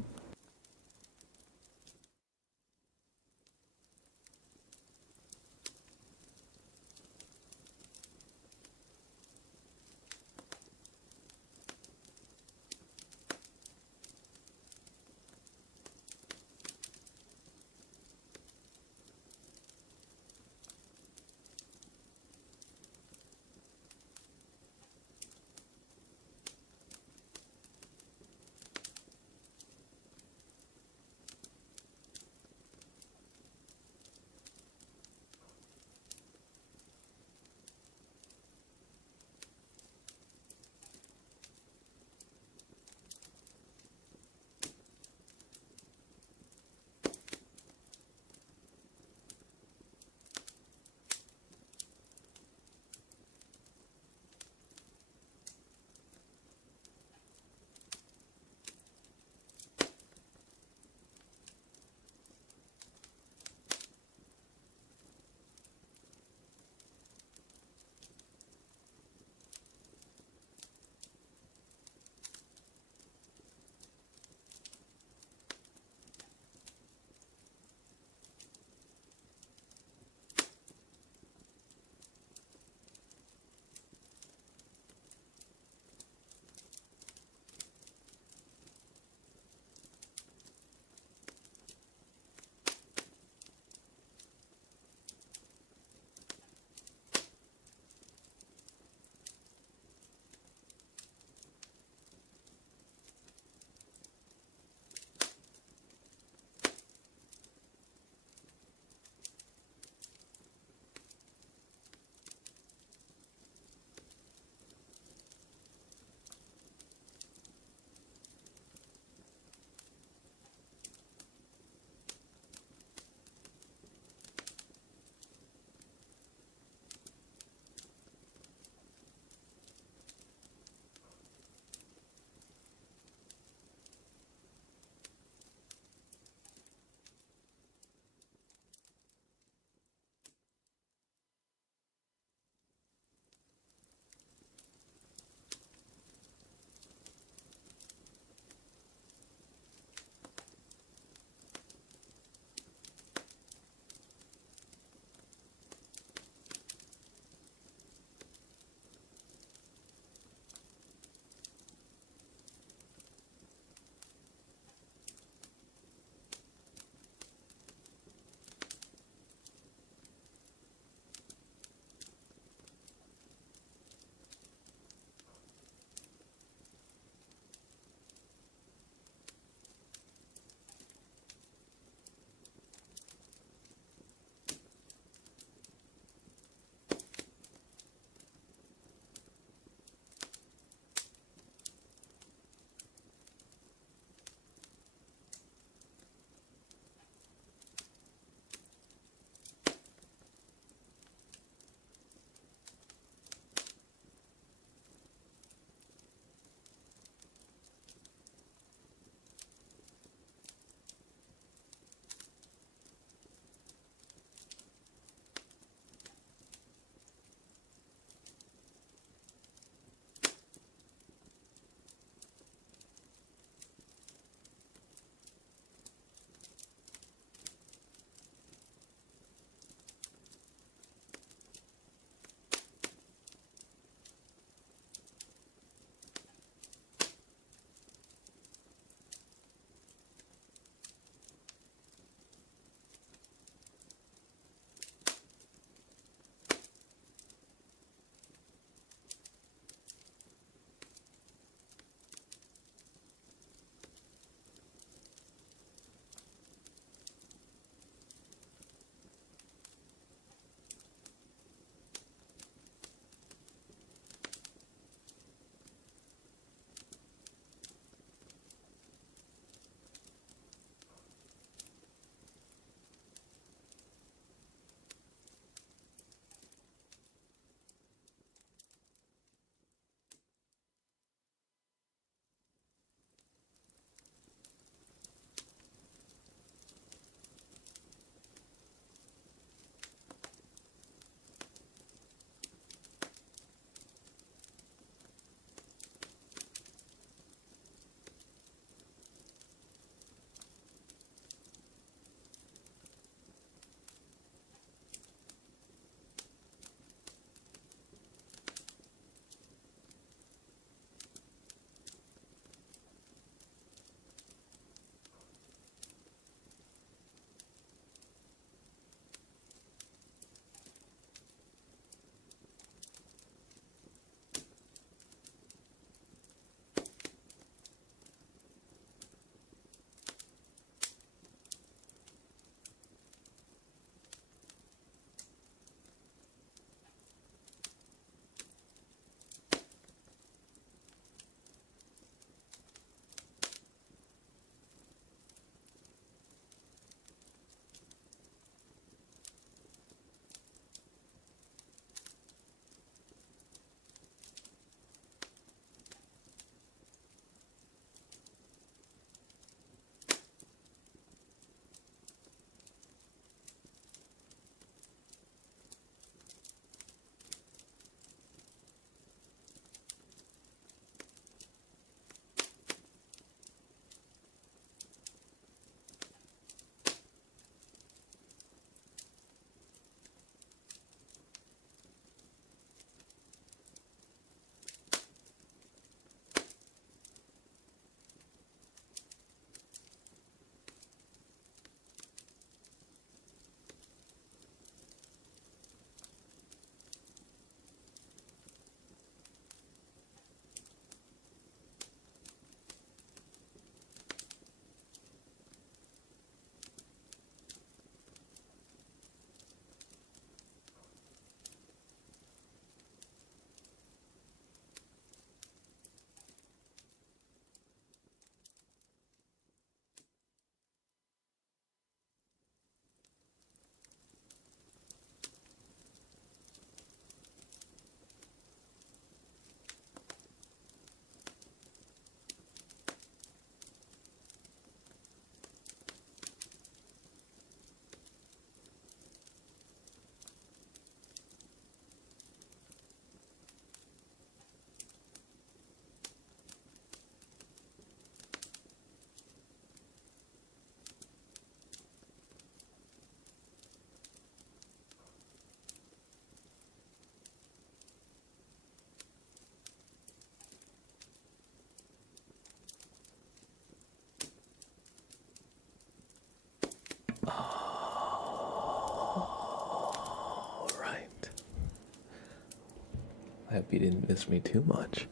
I hope you didn't miss me too much.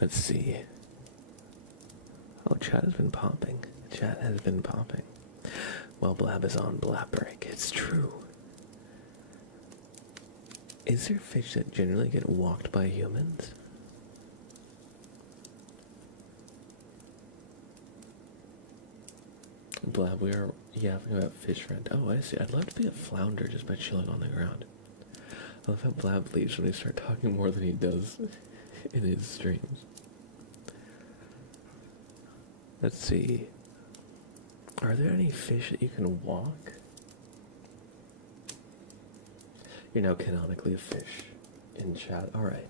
Let's see. Oh, chat has been popping. Chat has been popping. Well, Blab is on Blab break. It's true. Is there fish that generally get walked by humans? Blab, we are yapping about fish friend. Oh, I see. I'd love to be a flounder just by chilling on the ground. I love how Blab leaves when he starts talking more than he does in his streams. Let's see. Are there any fish that you can walk? You're now canonically a fish in chat. Alright.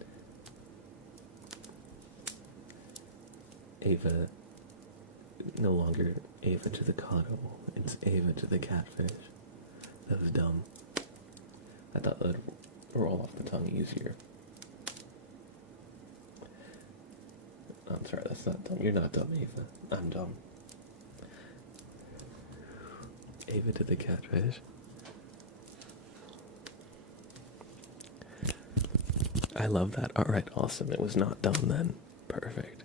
Ava, no longer Ava to the cannibal. It's Ava to the catfish. That was dumb. I thought that would roll off the tongue easier. I'm sorry, that's not dumb. You're not dumb, Ava. I'm dumb. Ava to the catfish. I love that. Alright, awesome. It was not dumb then. Perfect.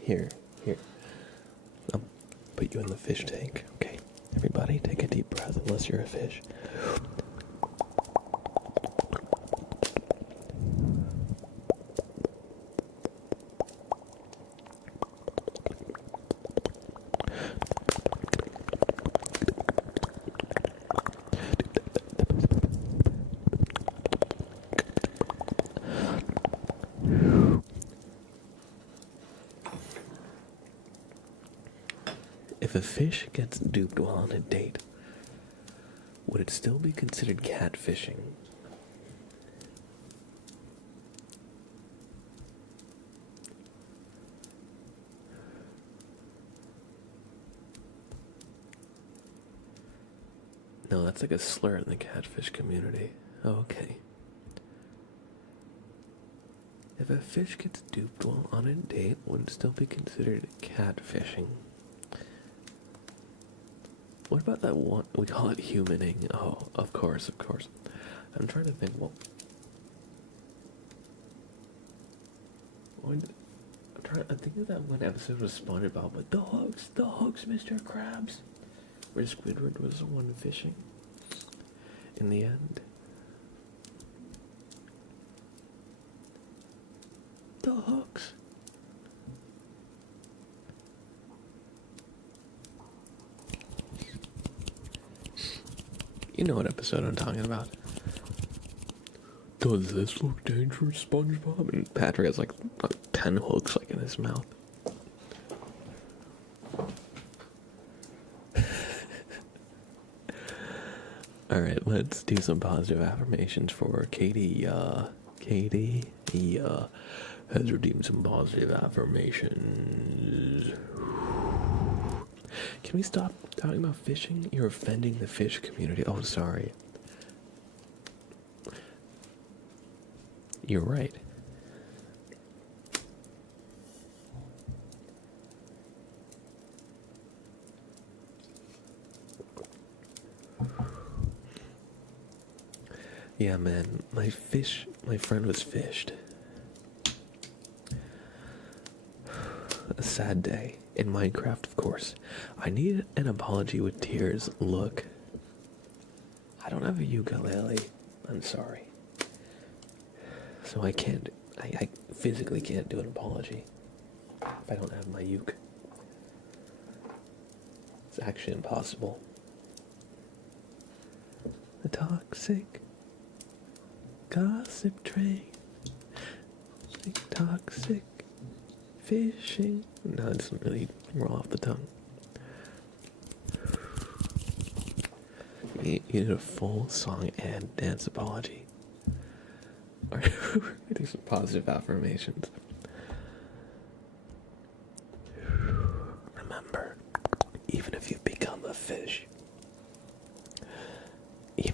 Here. I'll put you in the fish tank. Okay. Everybody, take a deep breath unless you're a fish. If a fish gets duped while on a date, would it still be considered catfishing? No, that's like a slur in the catfish community. Oh, okay. If a fish gets duped while on a date, would it still be considered catfishing? What about that one? We call it humaning. Oh, of course. I'm trying to think, I'm thinking that one episode was SpongeBob, but the hooks, Mr. Krabs. Where Squidward was the one fishing. In the end. The hooks. You know what episode I'm talking about. Does this look dangerous, SpongeBob? And Patrick has like 10 hooks like in his mouth. Alright, let's do some positive affirmations for Katie. Katie has redeemed some positive affirmations. Can we stop talking about fishing? You're offending the fish community. Oh, sorry. You're right. Yeah, man, my friend was fished. A sad day. In Minecraft, of course. I need an apology with tears. Look. I don't have a ukulele. I'm sorry. So I physically can't do an apology if I don't have my uke. It's actually impossible. The toxic gossip train. Toxic fishing. No, it doesn't really roll off the tongue. You need a full song and dance apology. Alright, we do some positive affirmations. Remember, even if you become a fish, you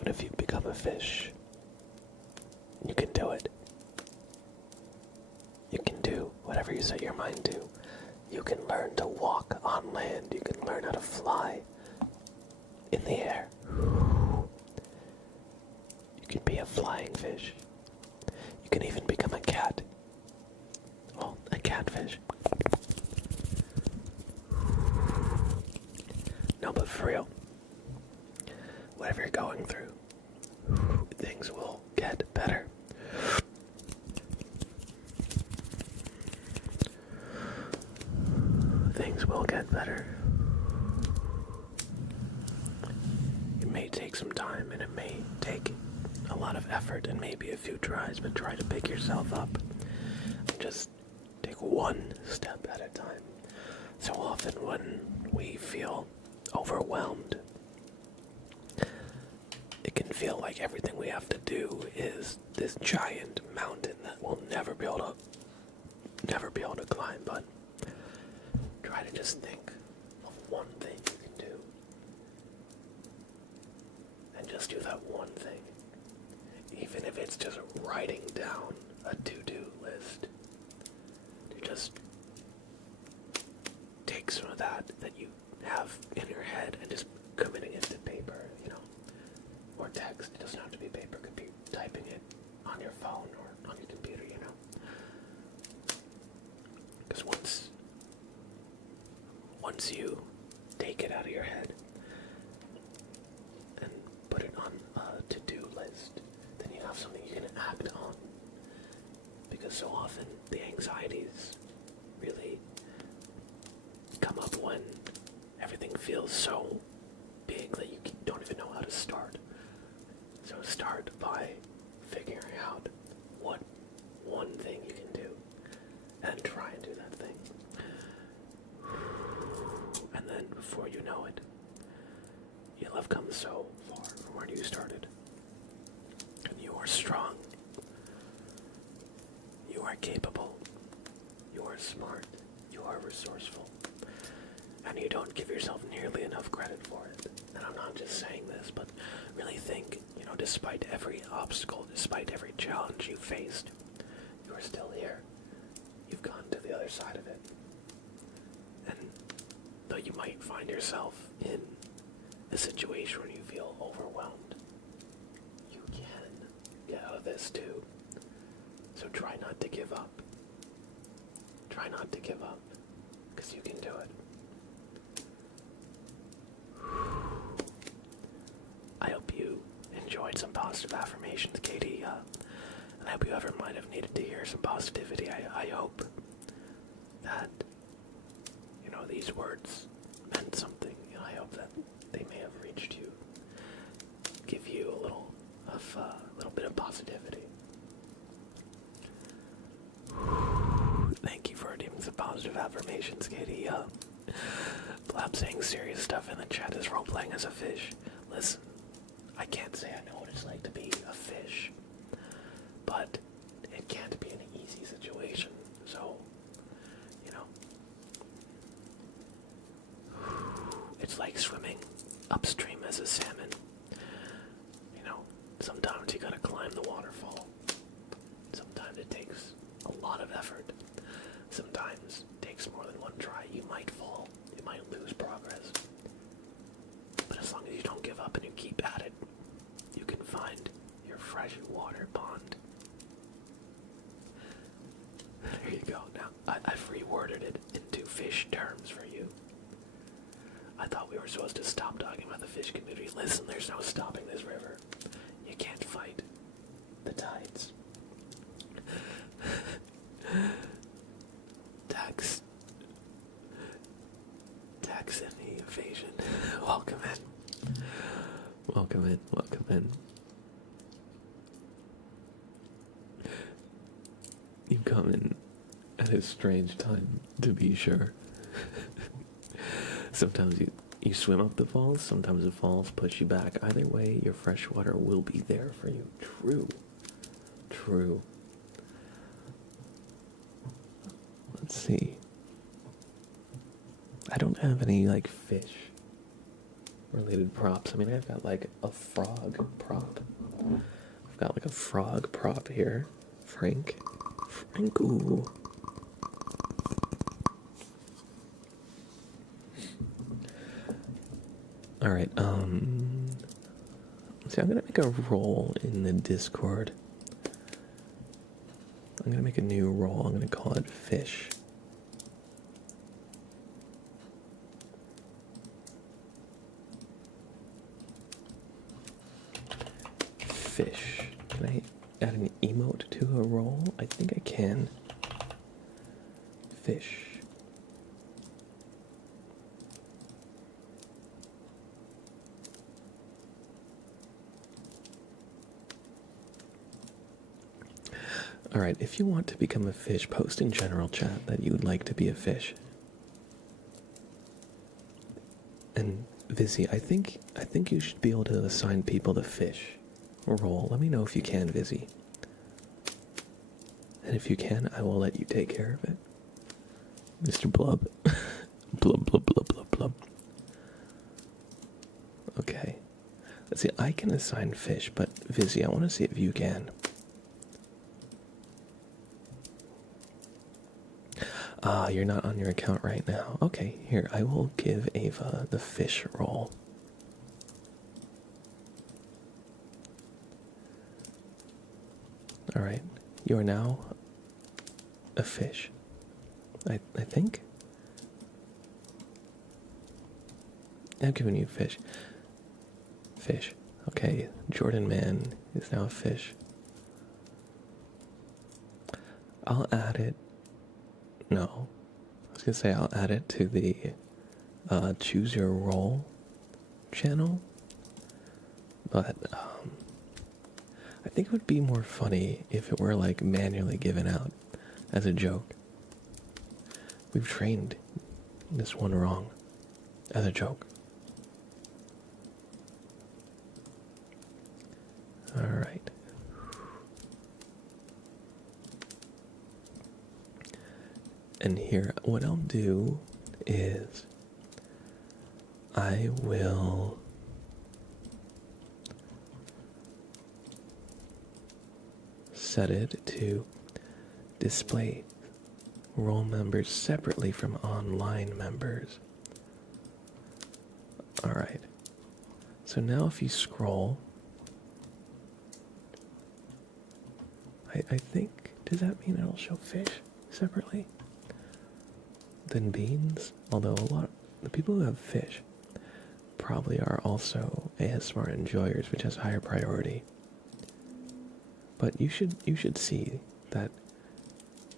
can do it. You can do whatever you set your mind to. You can learn to walk on land. You can learn how to fly. in the air. You can be a flying fish. You can even become a cat. Well, a catfish. No, but for real, whatever you're going through, things will get better. Things will get better. It may take some time and it may take a lot of effort and maybe a few tries, but try to pick yourself up and just take one step at a time. So often when we feel overwhelmed, it can feel like everything we have to do is this giant mountain that we'll never be able to climb, but try to just think of one thing you can do. And just do that one thing. Even if it's just writing down a to-do list. To just take some of that you have in your head and just committing it to paper, or text. It doesn't have to be paper. It could be typing it on your phone or on your computer, Because once you take it out of your head and put it on a to-do list, then you have something you can act on. Because so often the anxieties really come up when everything feels so big that you don't even know how to start. So start by figuring out what one thing you can do and try and do that thing. And then before you know it, you'll have come so far from where you started. And you are strong. You are capable. You are smart. You are resourceful. And you don't give yourself nearly enough credit for it. And I'm not just saying this, but really think, despite every obstacle, despite every challenge you faced, you are still here. You've gone to the other side of it. And though you might find yourself in a situation where you feel overwhelmed, you can get out of this too. So try not to give up. Try not to give up, because you can do it. I hope you enjoyed some positive affirmations, Katie, and I hope you ever might have needed to hear some positivity. I hope that, these words meant something. I hope that they may have reached you, give you a little bit of positivity. Thank you for doing some positive affirmations, Katie. Blab saying serious stuff in the chat is role-playing as a fish. Listen, I can't say I know what it's like to be a fish, but it can't be an easy situation, so, it's like swimming upstream as a salmon. Sometimes you gotta climb the waterfall. Sometimes it takes a lot of effort. Sometimes it takes more than one try. You might fall. You might lose progress. But as long as you don't give up and you keep at it, you can find your fresh water pond. There you go. Now, I've reworded it into fish terms for you. I thought we were supposed to stop talking about the fish community. Listen, there's no stopping this river. You can't fight the tides. Tax any evasion. Welcome in. Welcome in, welcome in. You come in at a strange time, to be sure. Sometimes you swim up the falls, sometimes the falls push you back. Either way, your fresh water will be there for you. True. Let's see. I don't have any, fish related props. I mean, I've got, a frog prop. I've got, a frog prop here. Frank, ooh. Alright, see, I'm gonna make a role in the Discord. I'm gonna make a new role. I'm gonna call it Fish. Fish. Can I add an emote to a role? I think I can. Fish. Alright, if you want to become a fish, post in general chat that you would like to be a fish. And Vizzy, I think you should be able to assign people the fish role. Let me know if you can, Vizzy. And if you can, I will let you take care of it. Mr. Blub. Blub, blub, blub, blub, blub. Okay. Let's see, I can assign fish, but Vizzy, I want to see if you can. Ah, you're not on your account right now. Okay, here, I will give Ava the fish role. Alright, you are now a fish. I think? I've given you fish. Fish. Okay, Jordan Man is now a fish. I'll add it. No. I was gonna say I'll add it to the Choose Your Role channel. But I think it would be more funny if it were like manually given out as a joke. We've trained this one wrong as a joke. Alright. And here, what I'll do is I will set it to display role members separately from online members. Alright. So now if you scroll, I think, does that mean it'll show fish separately than beans? Although a lot of the people who have fish probably are also ASMR enjoyers, which has higher priority. But you should see that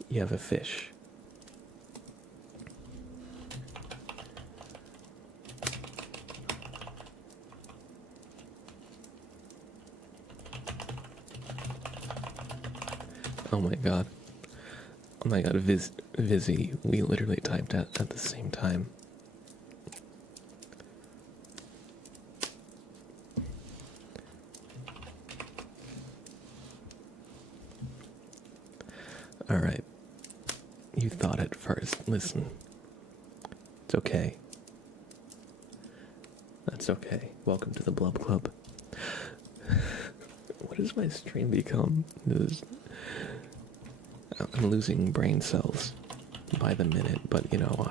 you have a fish. Oh my god. Oh my god, Vizzy, we literally typed at the same time. Alright. You thought it first. Listen. It's okay. That's okay. Welcome to the Blub Club. What does my stream become? I'm losing brain cells by the minute, but you know,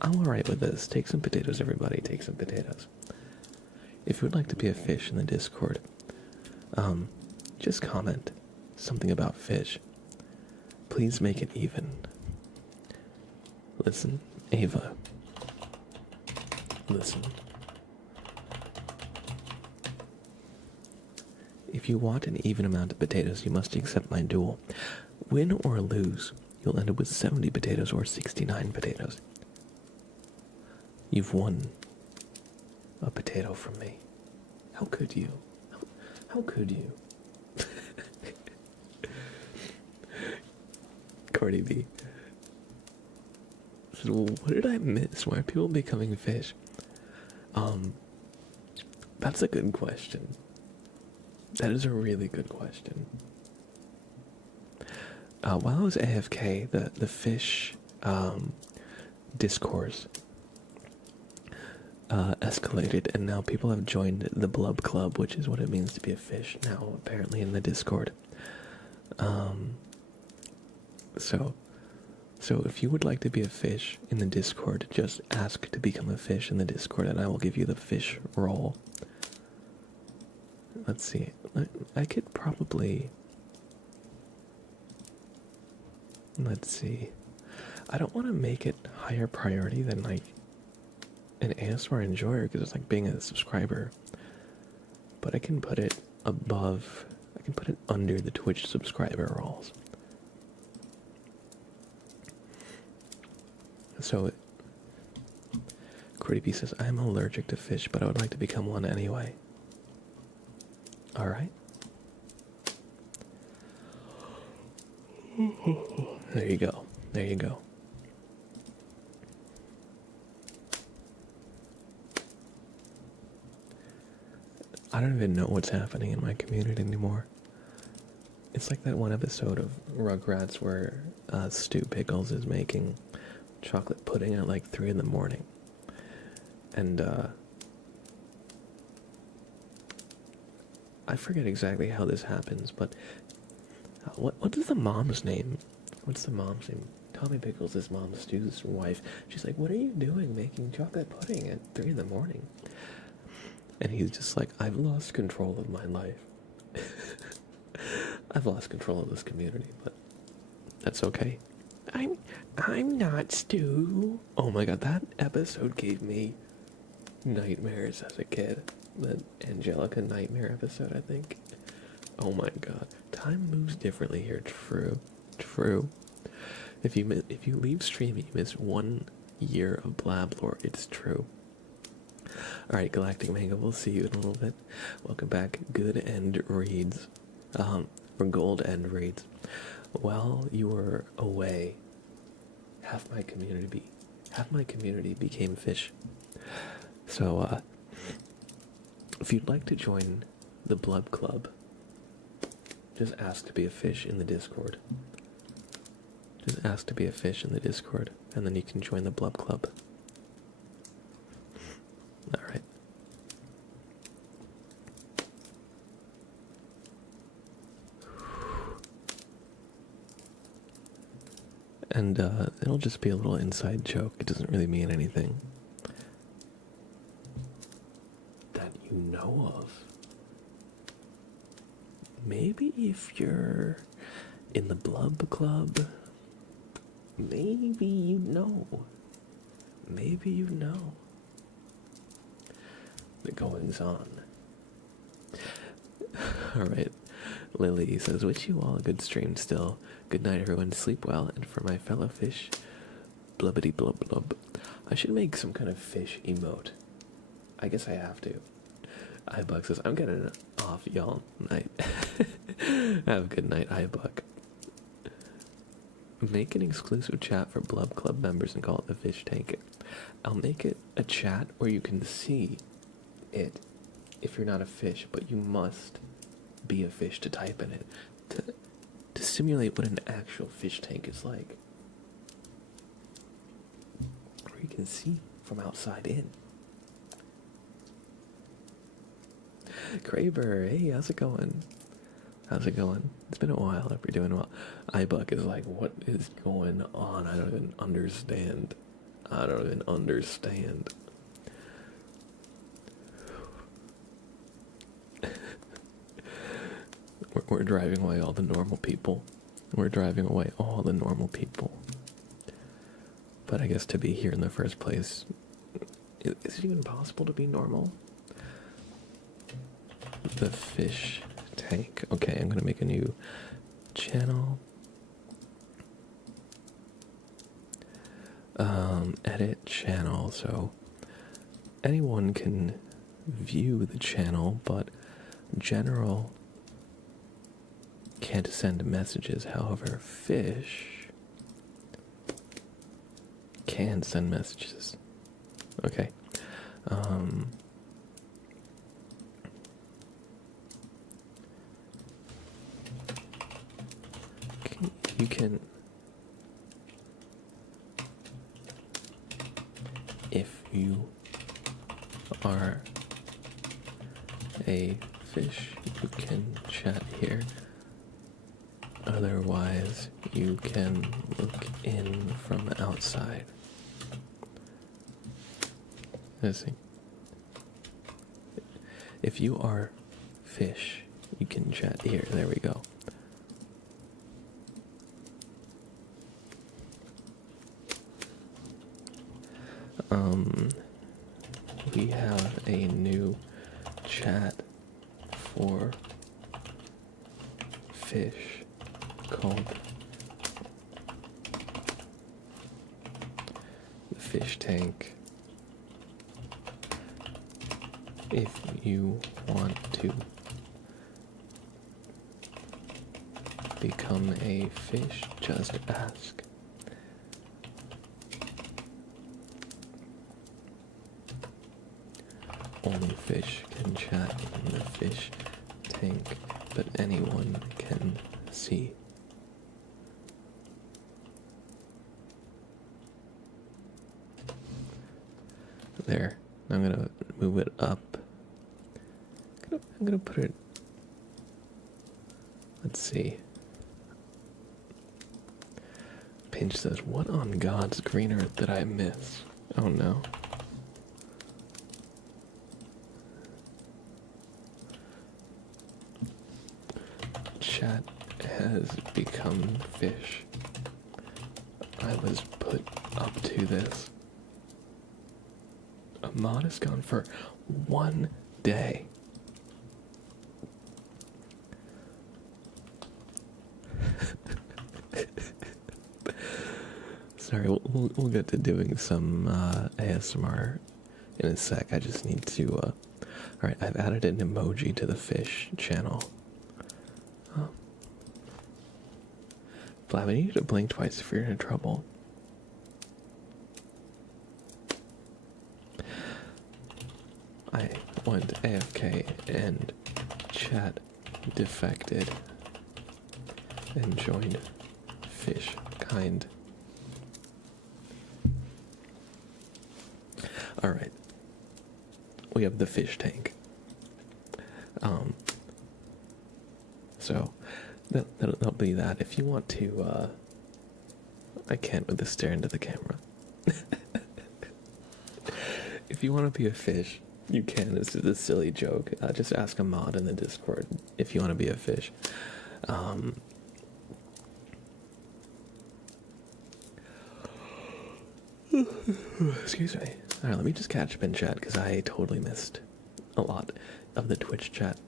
I'm alright with this. Take some potatoes, everybody. Take some potatoes. If you would like to be a fish in the Discord, just comment something about fish. Please make it even. Listen, Ava. Listen. If you want an even amount of potatoes, you must accept my duel. Win or lose, you'll end up with 70 potatoes or 69 potatoes. You've won a potato from me. How could you? How could you? Cardi B. So what did I miss? Why are people becoming fish? That's a good question. That is a really good question. While I was AFK, the fish discourse escalated, and now people have joined the Blub Club, which is what it means to be a fish now, apparently, in the Discord. So So if you would like to be a fish in the Discord, just ask to become a fish in the Discord and I will give you the fish role. Let's see. I could probably... Let's see. I don't want to make it higher priority than like an ASMR enjoyer because it's like being a subscriber. But I can put it above, I can put it under the Twitch subscriber roles. So, Creepy says, I'm allergic to fish, but I would like to become one anyway. Alright. There you go. There you go. I don't even know what's happening in my community anymore. It's like that one episode of Rugrats where Stu Pickles is making chocolate pudding at like 3 in the morning. And I forget exactly how this happens, but what is the mom's name? What's the mom's name? Tommy Pickles is Mom Stu's wife. She's like, what are you doing making chocolate pudding at 3 in the morning? And he's just like, I've lost control of my life. I've lost control of this community, but that's okay. I'm not Stu. Oh my god, that episode gave me nightmares as a kid. That Angelica nightmare episode, I think. Oh my god. Time moves differently here. True. True. If you leave streaming, you miss 1 year of Blablore. It's true. Alright, Galactic Mango, we'll see you in a little bit. Welcome back. Good End Reads. Or Gold End Reads. While you were away, half my community became fish. So, if you'd like to join the Blub Club, just ask to be a fish in the Discord. Just ask to be a fish in the Discord, and then you can join the Blub Club. Alright. And it'll just be a little inside joke. It doesn't really mean anything that you know of. Maybe if you're in the Blub Club, maybe you know. Maybe you know the goings on. Alright. Lily says, wish you all a good stream still. Good night, everyone. Sleep well. And for my fellow fish, blubbity blub blub. I should make some kind of fish emote. I guess I have to. iBuck says, I'm getting off, y'all. Night. Have a good night, iBuck. Make an exclusive chat for Blub Club members and call it the Fish Tank. I'll make it a chat where you can see it if you're not a fish, but you must be a fish to type in it to simulate what an actual fish tank is like, where you can see from outside in. Kraber, hey, how's it going? How's it going? It's been a while. Hope you're doing well. iBuck is like, what is going on? I don't even understand. I don't even understand. We're driving away all the normal people. We're driving away all the normal people. But I guess to be here in the first place, is it even possible to be normal? The fish tank. Okay, I'm gonna make a new channel. Edit channel, so anyone can view the channel, but general can't send messages. However, fish can send messages. Okay. You can, if you are a fish, you can chat here. Otherwise, you can look in from outside. Let's see. If you are fish, you can chat here. There we go. We have a new chat for fish called the Fish Tank. If you want to become a fish, just ask. Only fish can chat in the fish tank, but anyone can see. There. I'm gonna move it up. I'm gonna put it. Let's see. Pinch says, "What on God's green earth did I miss?" Oh no. Chat has become fish. I was put up to this. A mod is gone for 1 day. Sorry, we'll get to doing some ASMR in a sec. I just need to. Alright, I've added an emoji to the fish channel. Oh. Blab, I need you to blink twice if you're in trouble. I went AFK and chat defected and joined fish kind. Alright. We have the fish tank. So that'll be that. If you want to I can't with this stare into the camera. If you want to be a fish, you can. This is a silly joke. Just ask a mod in the Discord if you want to be a fish. Excuse me. Alright, let me just catch up in chat because I totally missed a lot of the Twitch chat.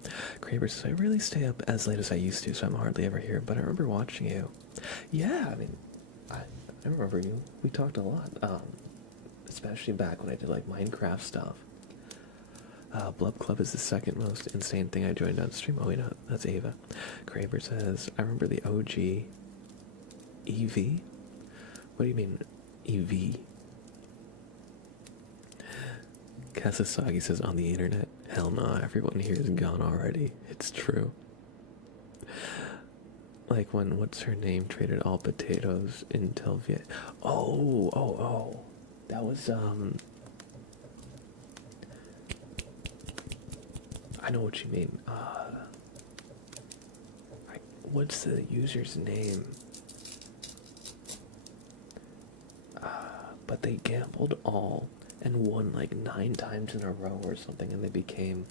Kraber says, I really stay up as late as I used to, so I'm hardly ever here, but I remember watching you. Yeah, I mean, I remember you. We talked a lot, especially back when I did like Minecraft stuff. Blub Club is the second most insane thing I joined on stream. Oh wait, no, that's Ava. Kraber says, I remember the OG EV? What do you mean, EV? Kasasagi says, on the internet. Hell no, everyone here is gone already. It's true. Like when, what's her name, traded all potatoes in Telvia. Oh. That was, I know what you mean. What's the user's name? But they gambled all and won like 9 times in a row or something, and they became,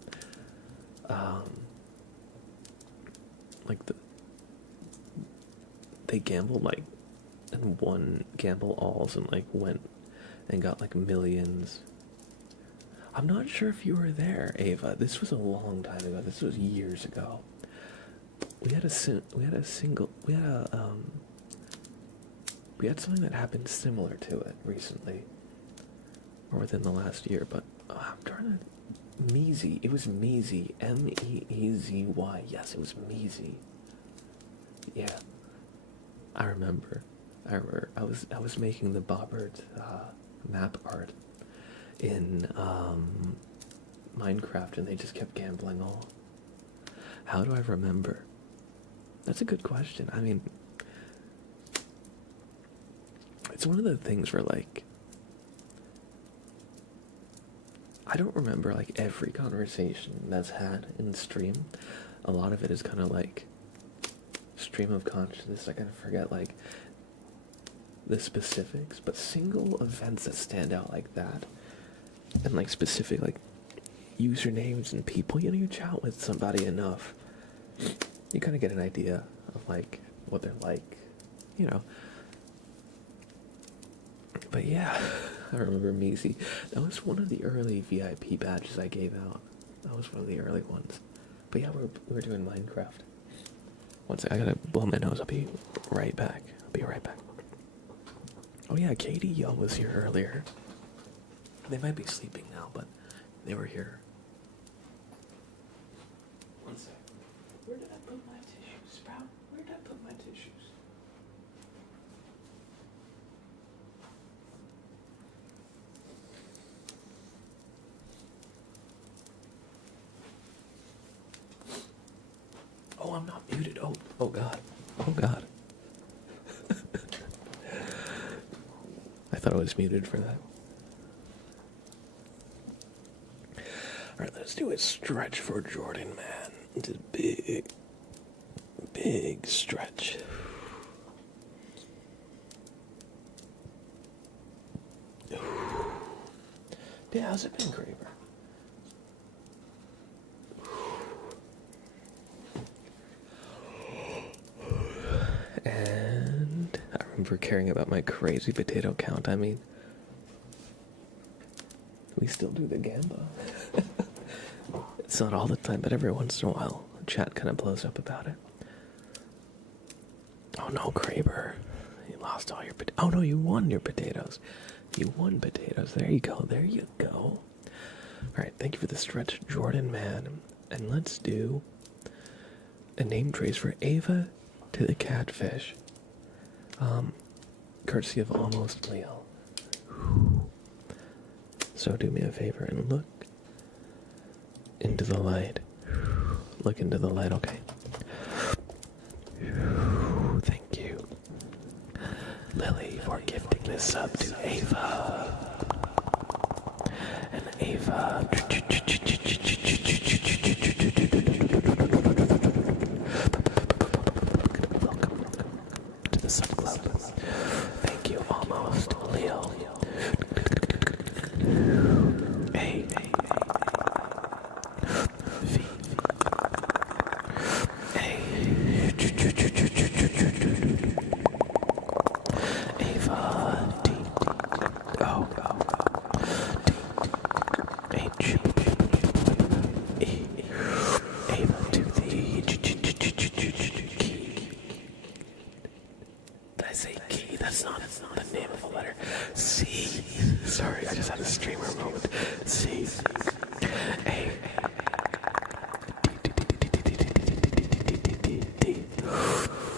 they gambled like, and won gamble alls and like went and got like millions. I'm not sure if you were there, Ava. This was a long time ago. This was years ago. We had something that happened similar to it recently, or within the last year. But I'm trying to Meezy. It was Meezy, Meezy. Yes, it was Meezy. Yeah, I remember. I was making the Bobbert map art in Minecraft, and they just kept gambling all. How do I remember? That's a good question. I mean, it's one of the things where, like, I don't remember, like, every conversation that's had in stream. A lot of it is kind of, like, stream of consciousness, I kind of forget, like, the specifics, but single events that stand out like that, and, like, specific, like, usernames and people, you know, you chat with somebody enough, you kind of get an idea of, like, what they're like, you know. But yeah, I remember Measy. That was one of the early VIP badges I gave out. That was one of the early ones. But yeah, we were doing Minecraft. One sec, I gotta blow my nose. I'll be right back. Oh yeah, Katie Young was here earlier. They might be sleeping now, but they were here. One sec. Where did I put my tissues, Sprout? Where did I put my tissues? Oh, I'm not muted. Oh God. Oh God. I thought I was muted for that. Alright, let's do a stretch for Jordan, man. It's a big stretch. Yeah, how's it been, Kraber? And I remember caring about my crazy potato count. I mean, we still do the gamba. It's not all the time, but every once in a while, the chat kind of blows up about it. Oh no, Kraber. You lost all your potatoes. Oh no, you won your potatoes. You won potatoes. There you go. There you go. Alright, thank you for the stretch, Jordan, man. And let's do a name trace for Ava to the catfish. Courtesy of Almost Leo. So do me a favor and look into the light. Look into the light, okay? Thank you, Lily, for gifting this sub to Ava. And Ava. Welcome to the sub club. Thank you, Almost Leo. Hey. Ava D. O. D. H. E. Ava to the key. Did I say key? That's not the name of a letter. C. Sorry, I just had a streamer moment. C. A.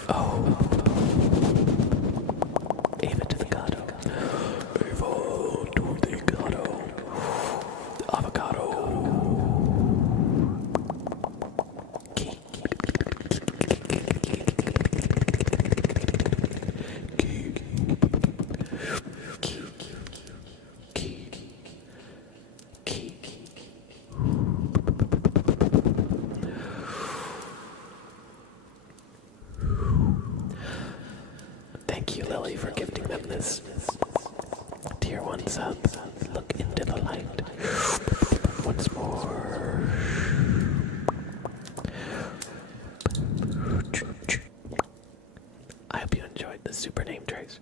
Oh. Ava to the gato. Ava to the gato. Avocado. Key. Key. Key. Key. Key. Thank you, Lily, for gifting them this tier 1 sub. Look into the light once more. I hope you enjoyed the super name trace.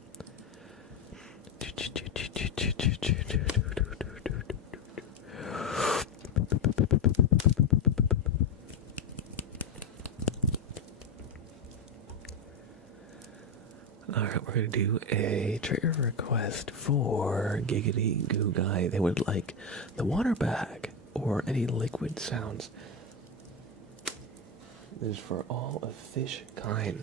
Alright, we're going to do a trigger request for Giggity Goo Guy. They would like the water bag or any liquid sounds. This is for all of fish kind.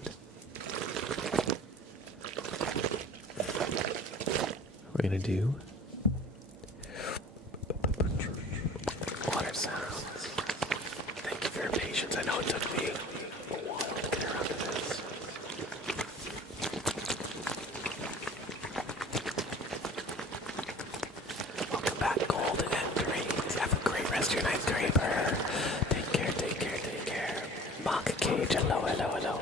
We're going to do water sounds. Thank you for your patience. I know it took me a while to get around to this. Welcome back, Golden and Greens. Have a great rest of your night, Draper. Take care, take care, take care. Mock Cage, hello, hello, hello.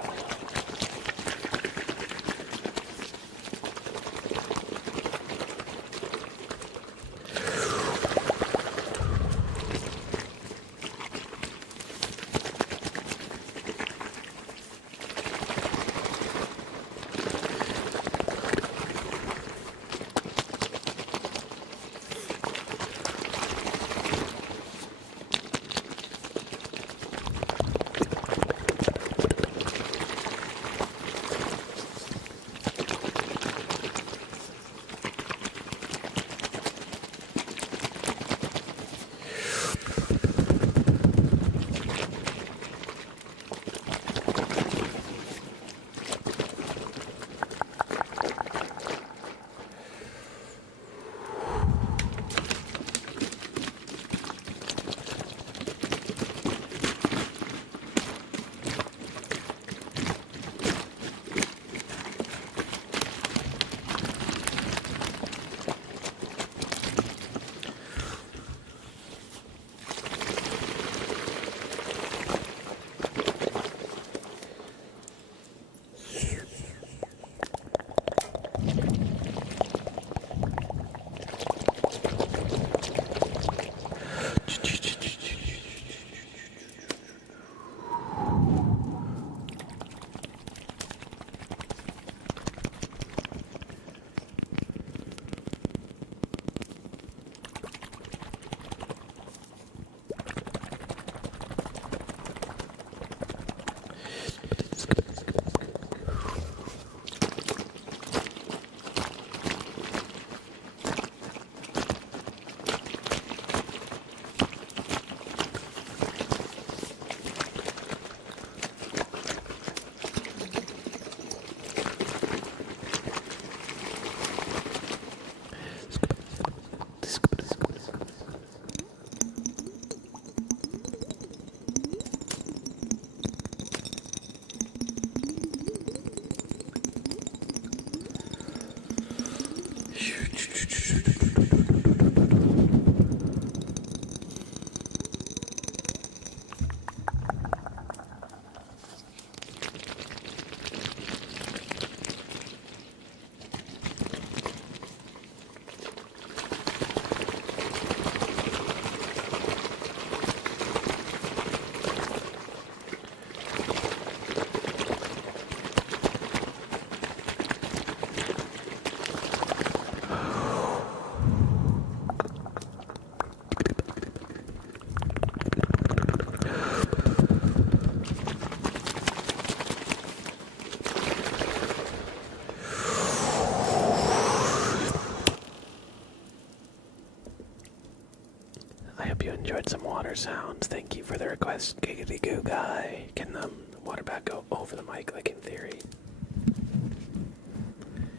enjoyed some water sounds. Thank you for the request, Giggity Goo Guy. Can the water back go over the mic, like in theory?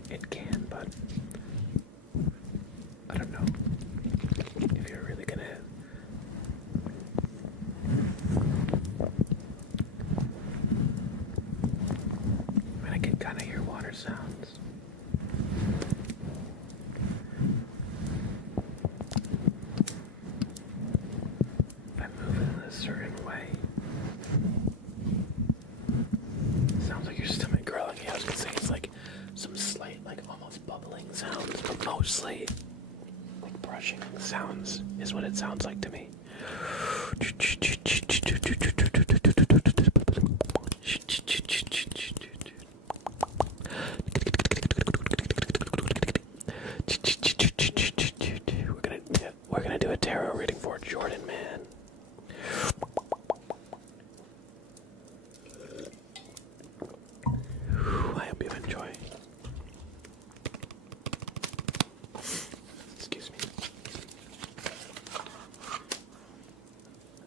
It can, but I don't know if you're really gonna. I mean, I can kind of hear water sounds. If I move in a certain way, sounds like your stomach growling. Yeah, I was gonna say it's like some slight, like almost bubbling sounds, but mostly like brushing sounds is what it sounds like to me. We're gonna do a tarot reading for Jordan Man. I hope you enjoy. Excuse me.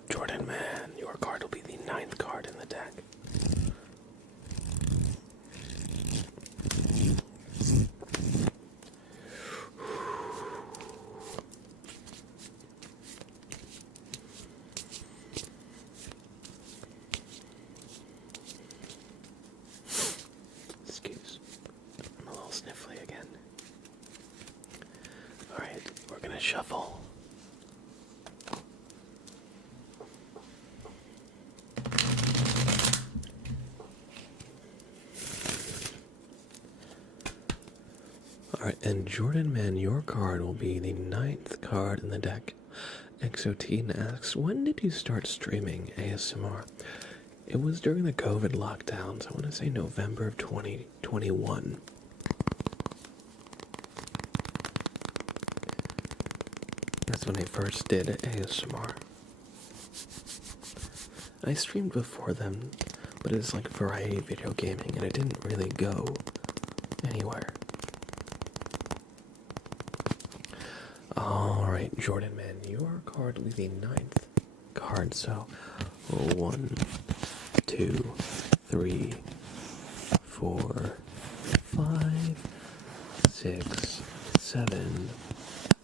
Jordan Man, your card will be the 9th card in the deck. Excuse. I'm a little sniffly again. Alright, we're gonna shuffle. Alright, and Jordan Man, your card will be the 9th card in the deck. Exotine asks, when did you start streaming ASMR? It was during the COVID lockdowns. I want to say November of 2021. That's when I first did ASMR. I streamed before then, but it's like variety video gaming, and it didn't really go anywhere. Alright, Jordan Man, your card will be the 9th card, so 1, 2, 3, 4, 5, 6, 7,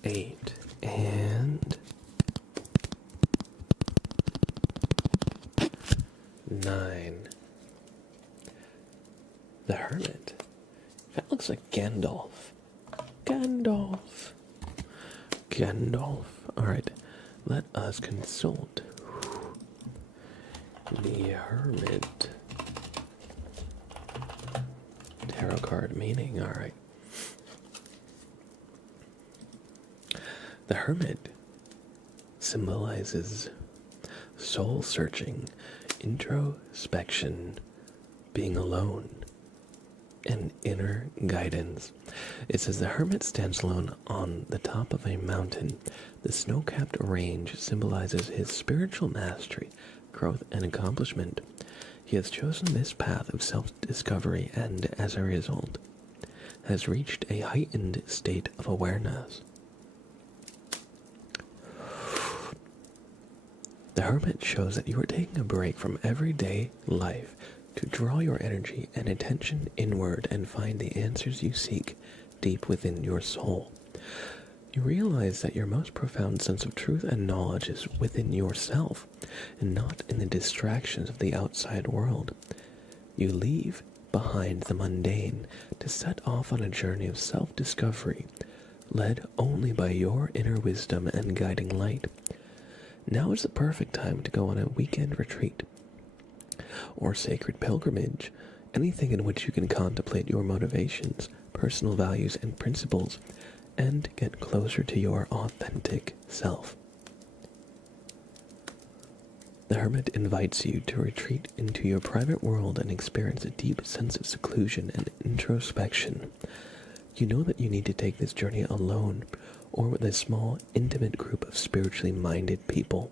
8, and 9. The Hermit. That looks like Gandalf. Gandalf. Alright, let us consult the Hermit tarot card meaning. Alright. The Hermit symbolizes soul searching, introspection, being alone, and inner guidance. It says the hermit stands alone on the top of a mountain. The snow-capped range symbolizes his spiritual mastery, growth, and accomplishment. He has chosen this path of self-discovery and, as a result, has reached a heightened state of awareness. The Hermit shows that you are taking a break from everyday life to draw your energy and attention inward and find the answers you seek deep within your soul. You realize that your most profound sense of truth and knowledge is within yourself and not in the distractions of the outside world. You leave behind the mundane to set off on a journey of self-discovery, led only by your inner wisdom and guiding light. Now is the perfect time to go on a weekend retreat or sacred pilgrimage, anything in which you can contemplate your motivations, personal values, and principles, and get closer to your authentic self. The Hermit invites you to retreat into your private world and experience a deep sense of seclusion and introspection. You know that you need to take this journey alone or with a small, intimate group of spiritually minded people.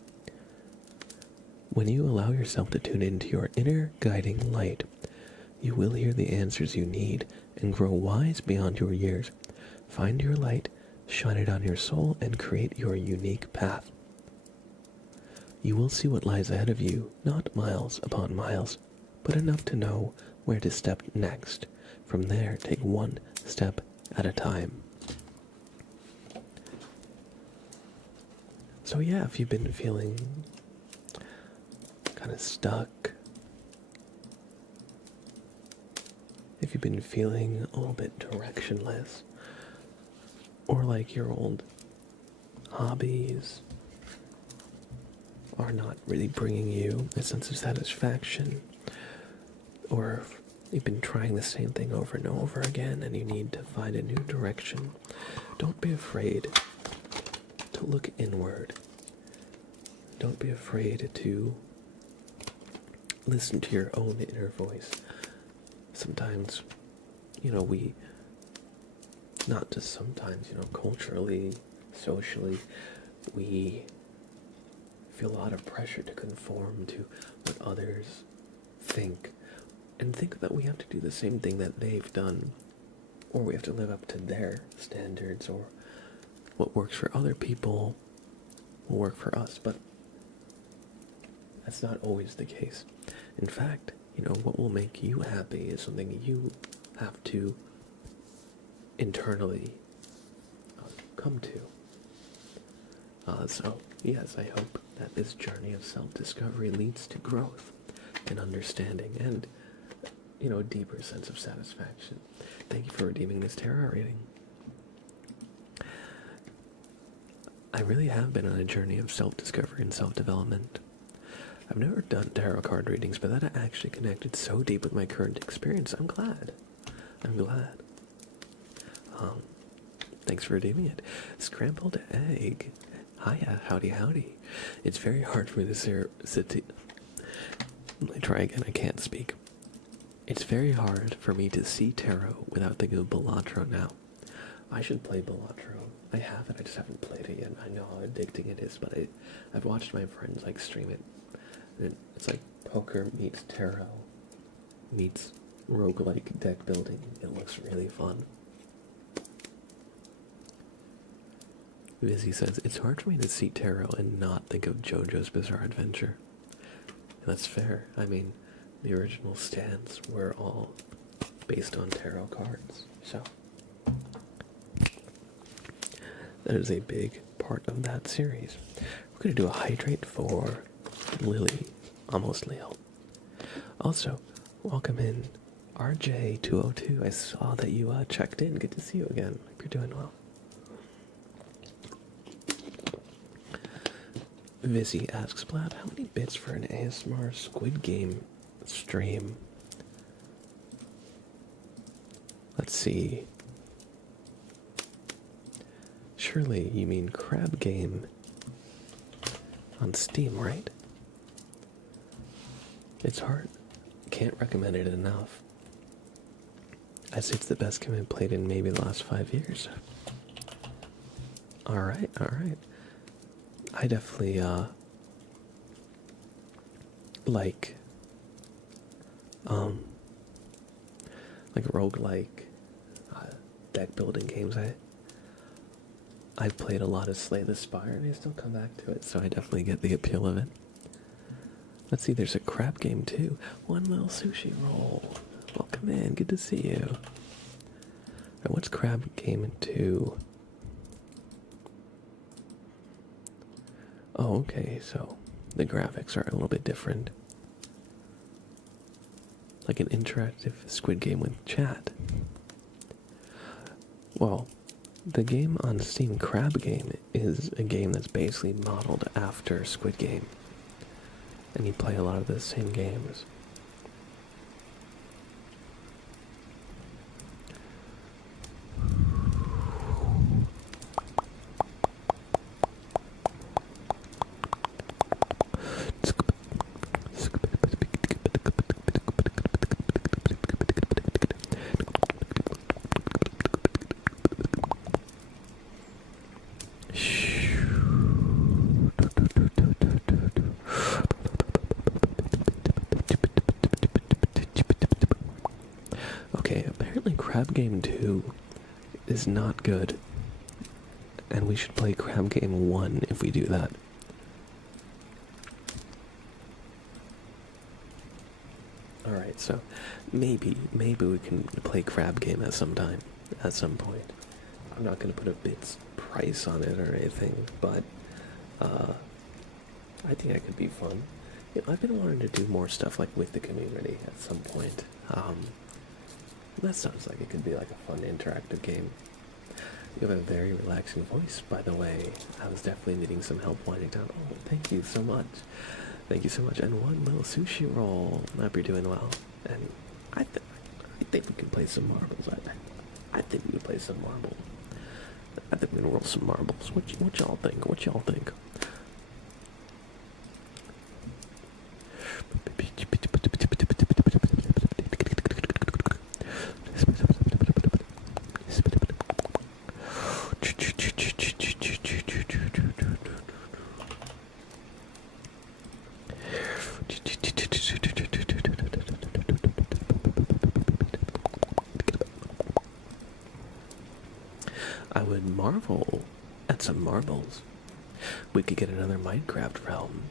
When you allow yourself to tune into your inner guiding light, you will hear the answers you need and grow wise beyond your years. Find your light, shine it on your soul, and create your unique path. You will see what lies ahead of you, not miles upon miles, but enough to know where to step next. From there, take one step at a time. So yeah, if you've been feeling kind of stuck, if you've been feeling a little bit directionless, or like your old hobbies are not really bringing you a sense of satisfaction, or you've been trying the same thing over and over again and you need to find a new direction, don't be afraid to look inward. Don't be afraid to listen to your own inner voice. Sometimes, we, not just sometimes, culturally, socially, we feel a lot of pressure to conform to what others think, and think that we have to do the same thing that they've done, or we have to live up to their standards, or what works for other people will work for us, but that's not always the case. In fact, what will make you happy is something you have to internally come to. So, yes, I hope that this journey of self-discovery leads to growth and understanding and, a deeper sense of satisfaction. Thank you for redeeming this tarot reading. I really have been on a journey of self-discovery and self-development. I've never done tarot card readings, but that actually connected so deep with my current experience. I'm glad. Thanks for redeeming it. Scrambled egg. Hiya, howdy. It's very hard for me to sit. Let me try again. I can't speak. It's very hard for me to see tarot without thinking of Balatro now. I should play Balatro. I have it, I just haven't played it yet. I know how addicting it is, but I've watched my friends stream it. And it's like poker meets tarot meets roguelike deck building. It looks really fun. Vizzy says, it's hard for me to see tarot and not think of JoJo's Bizarre Adventure. And that's fair. I mean, the original stands were all based on tarot cards. So, that is a big part of that series. We're going to do a hydrate for Lily, almost Leo. Also, welcome in RJ202. I saw that you checked in. Good to see you again. Hope you're doing well. Vizzy asks, Vlad, how many bits for an ASMR Squid Game stream? Let's see. Surely you mean Crab Game on Steam, right? It's hard. Can't recommend it enough. I'd say it's the best game I've played in maybe the last 5 years. Alright. I definitely, like roguelike, deck building games. I've played a lot of Slay the Spire and I still come back to it, so I definitely get the appeal of it. Let's see, there's a crab game too. One little sushi roll. Welcome in, good to see you. Alright, what's crab game 2? Oh, okay, so the graphics are a little bit different. Like an interactive Squid Game with chat. Well, the game on Steam, Crab Game, is a game that's basically modeled after Squid Game. And you play a lot of the same games. Okay, apparently Crab Game 2 is not good. And we should play Crab Game 1 if we do that. right? So maybe we can play crab game at some time, at some point. I'm not gonna put a bits price on it or anything, but I think that could be fun. You know, I've been wanting to do more stuff like with the community at some point. That sounds like it could be like a fun interactive game. You have a very relaxing voice, by the way. I was definitely needing some help winding down. Oh, thank you so much. Thank you so much. And one little sushi roll. I hope you're doing well. And I think we can play some marbles. I think we can play some marbles. I think we can roll some marbles. What y'all think? What y'all think? I would marvel at some marbles. We could get another Minecraft realm.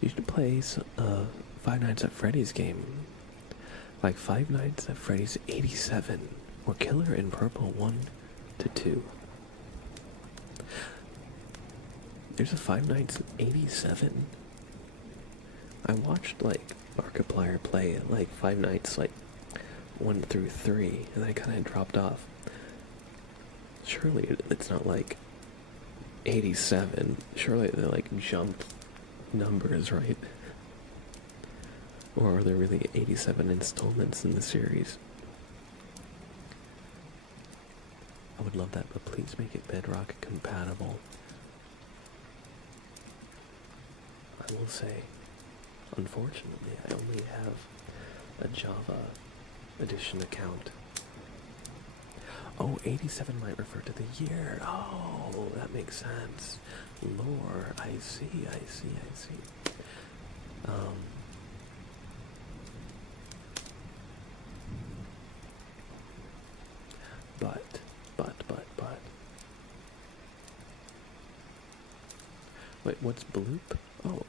You should play Five Nights at Freddy's game. Like Five Nights at Freddy's 87 or Killer in Purple 1 to 2. There's a Five Nights 87. I watched like Markiplier play like Five Nights like 1 through 3 and then I kind of dropped off. Surely it's not like 87. Surely they're like jumped numbers, right? Or are there really 87 installments in the series? I would love that, but please make it Bedrock compatible. I will say, unfortunately, I only have a Java edition account. Oh, 87 might refer to the year. Oh, that makes sense. Lore, I see. But. Wait, what's Bloop? Oh.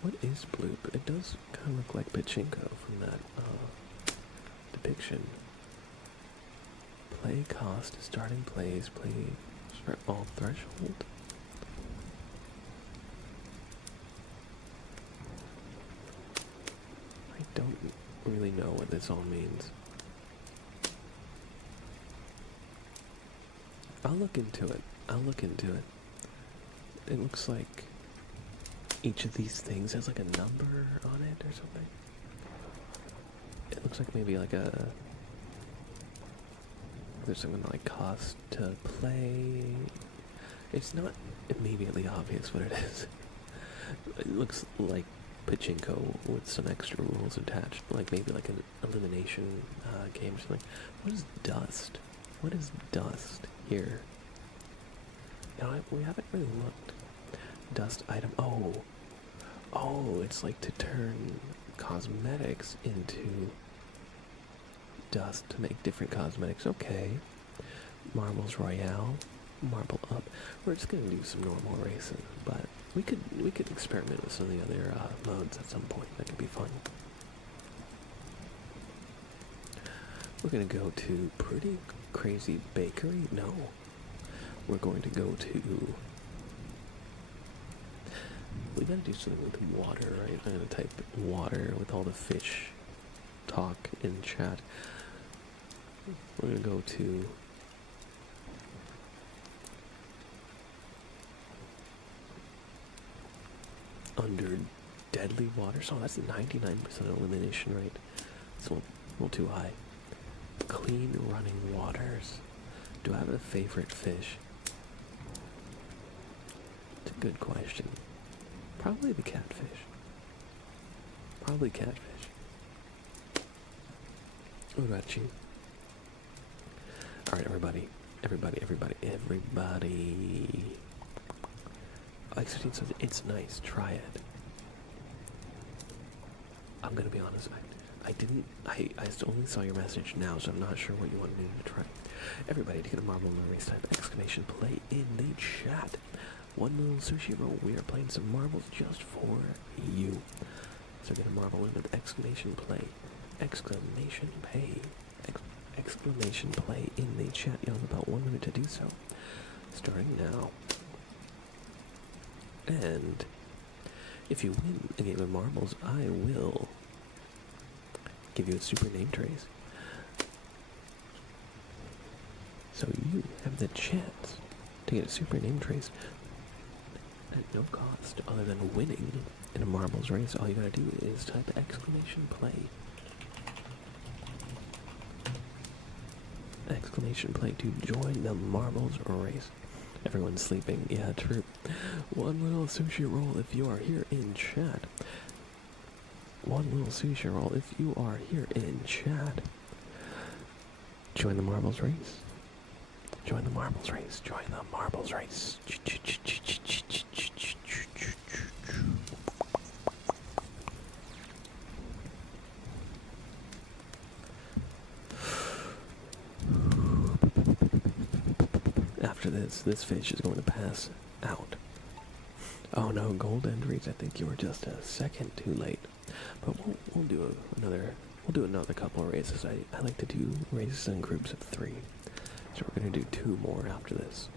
What is Bloop? It does kind of look like Pachinko from that, depiction. Play cost, starting plays, play start all threshold. I don't really know what this all means. I'll look into it. It looks like each of these things has like a number on it or something. It looks like maybe like there's something like cost to play. It's not immediately obvious what it is. It looks like Pachinko with some extra rules attached, like maybe like an elimination game or something. What is dust? What is dust here? You know, we haven't really looked. Dust item. Oh, it's like to turn cosmetics into dust to make different cosmetics. Okay. Marbles Royale. Marble up. We're just gonna do some normal racing, but we could experiment with some of the other modes at some point. That could be fun. We're gonna go to Pretty Crazy Bakery. No, we're going to go to. We gotta do something with water, right? I'm gonna type water with all the fish talk in chat. We're gonna go to under deadly water. So that's 99% elimination rate. It's a little too high. Clean running waters. Do I have a favorite fish? It's a good question. Probably the catfish. Probably catfish. What about you? Alright, everybody. X15 says it's nice. Try it. I'm gonna be honest, I only saw your message now, so I'm not sure what you wanted me to try. Everybody, to get a marble in the race type, exclamation play in the chat. One little sushi roll. We are playing some marbles just for you. So get a marble with exclamation play, exclamation pay, exclamation play in the chat. You have about 1 minute to do so. Starting now. And if you win a game of marbles, I will give you a super name trace. So you have the chance to get a super name trace at no cost other than winning in a marbles race. All you gotta do is type exclamation play. Exclamation play to join the marbles race. Everyone's sleeping. Yeah, true. One little sushi roll if you are here in chat. One little sushi roll if you are here in chat. Join the marbles race. Join the marbles race. Join the marbles race. After this fish is going to pass out. Oh no, gold entries. I think you were just a second too late. But we'll do another couple of races. I like to do races in groups of 3. So we're gonna do 2 more after this.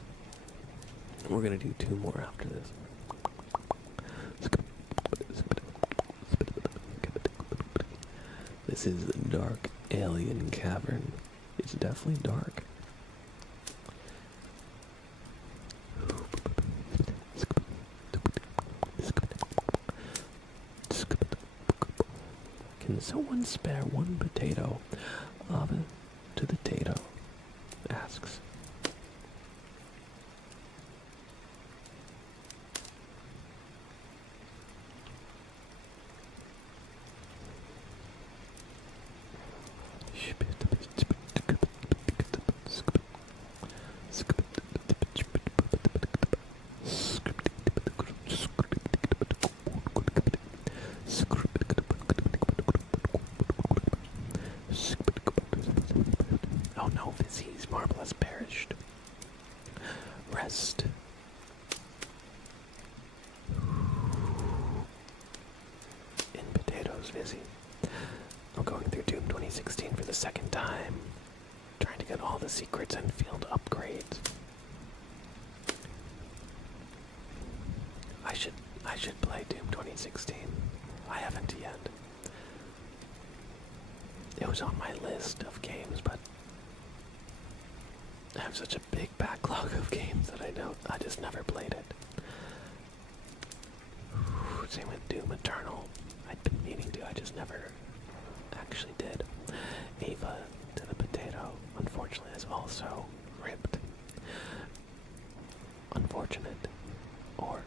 We're gonna do 2 more after this. This is the Dark Alien Cavern. It's definitely dark. Can someone spare 1 potato? Oven to the tato. Asks. Oh no, Vizzy's marble has perished. Rest. In potatoes, Vizzy. I'm going through Doom 2016 for the 2nd time, trying to get all the secrets and field upgrades. I should play Doom 2016. I haven't yet. It was on my list of games, but I have such a big backlog of games that I just never played it. Same with Doom Eternal. I'd been meaning to, I just never actually did. Ava to the potato, unfortunately, is also ripped. Unfortunate. Or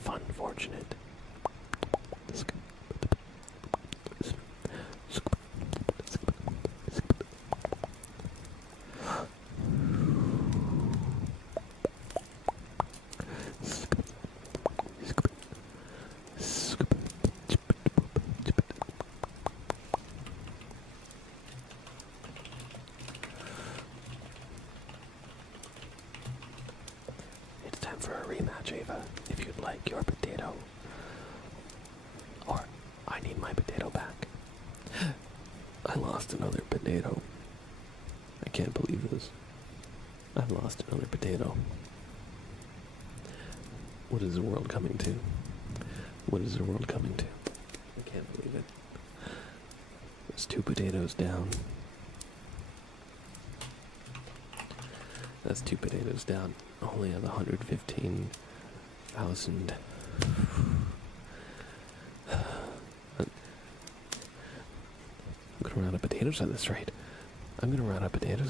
fun-fortunate. It's time for a rematch, Ava, if you'd like your potato. Or, I need my potato back. I lost another potato. I can't believe this. I've lost another potato. What is the world coming to? What is the world coming to? I can't believe it. There's 2 potatoes down. That's 2 potatoes down. Only have 115,000. I'm gonna run out of potatoes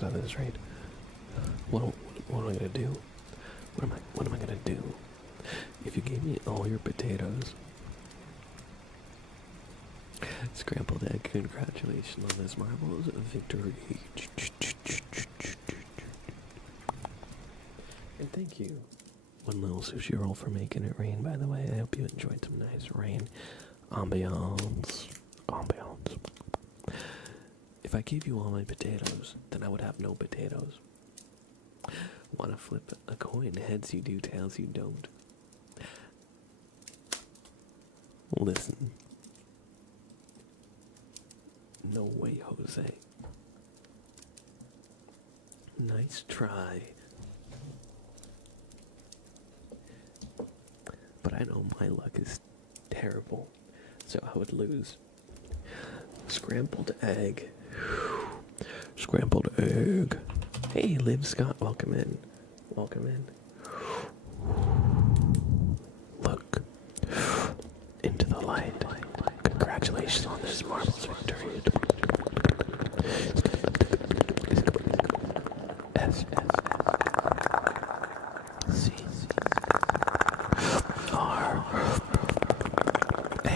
at this rate. What am I gonna do? What am I gonna do? If you gave me all your potatoes. Scrambled egg, congratulations on this marvelous victory. And thank you, One Little Sushi Roll, for making it rain, by the way. I hope you enjoyed some nice rain ambiance. If I gave you all my potatoes, then I would have no potatoes. Wanna flip a coin? Heads you do, tails you don't. Listen. No way, Jose. Nice try. But I know my luck is terrible, so I would lose. Scrambled egg. Scrambled egg. Hey, Liv Scott, welcome in. Welcome in. Look into the light. Congratulations on this marbles victory. S C R A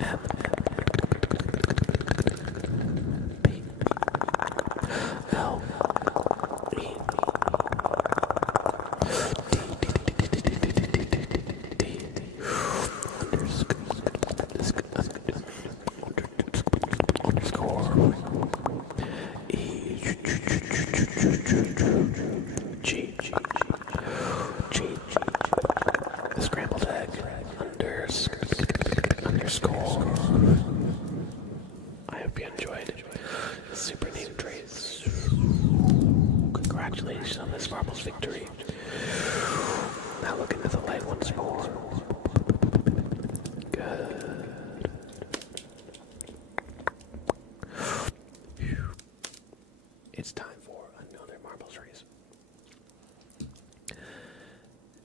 M P L E underscore E G scrambled egg underscore. I hope you enjoyed the super name trace. Congratulations on this marbles victory. Now looking at the light once more. Good. It's time for another marbles race.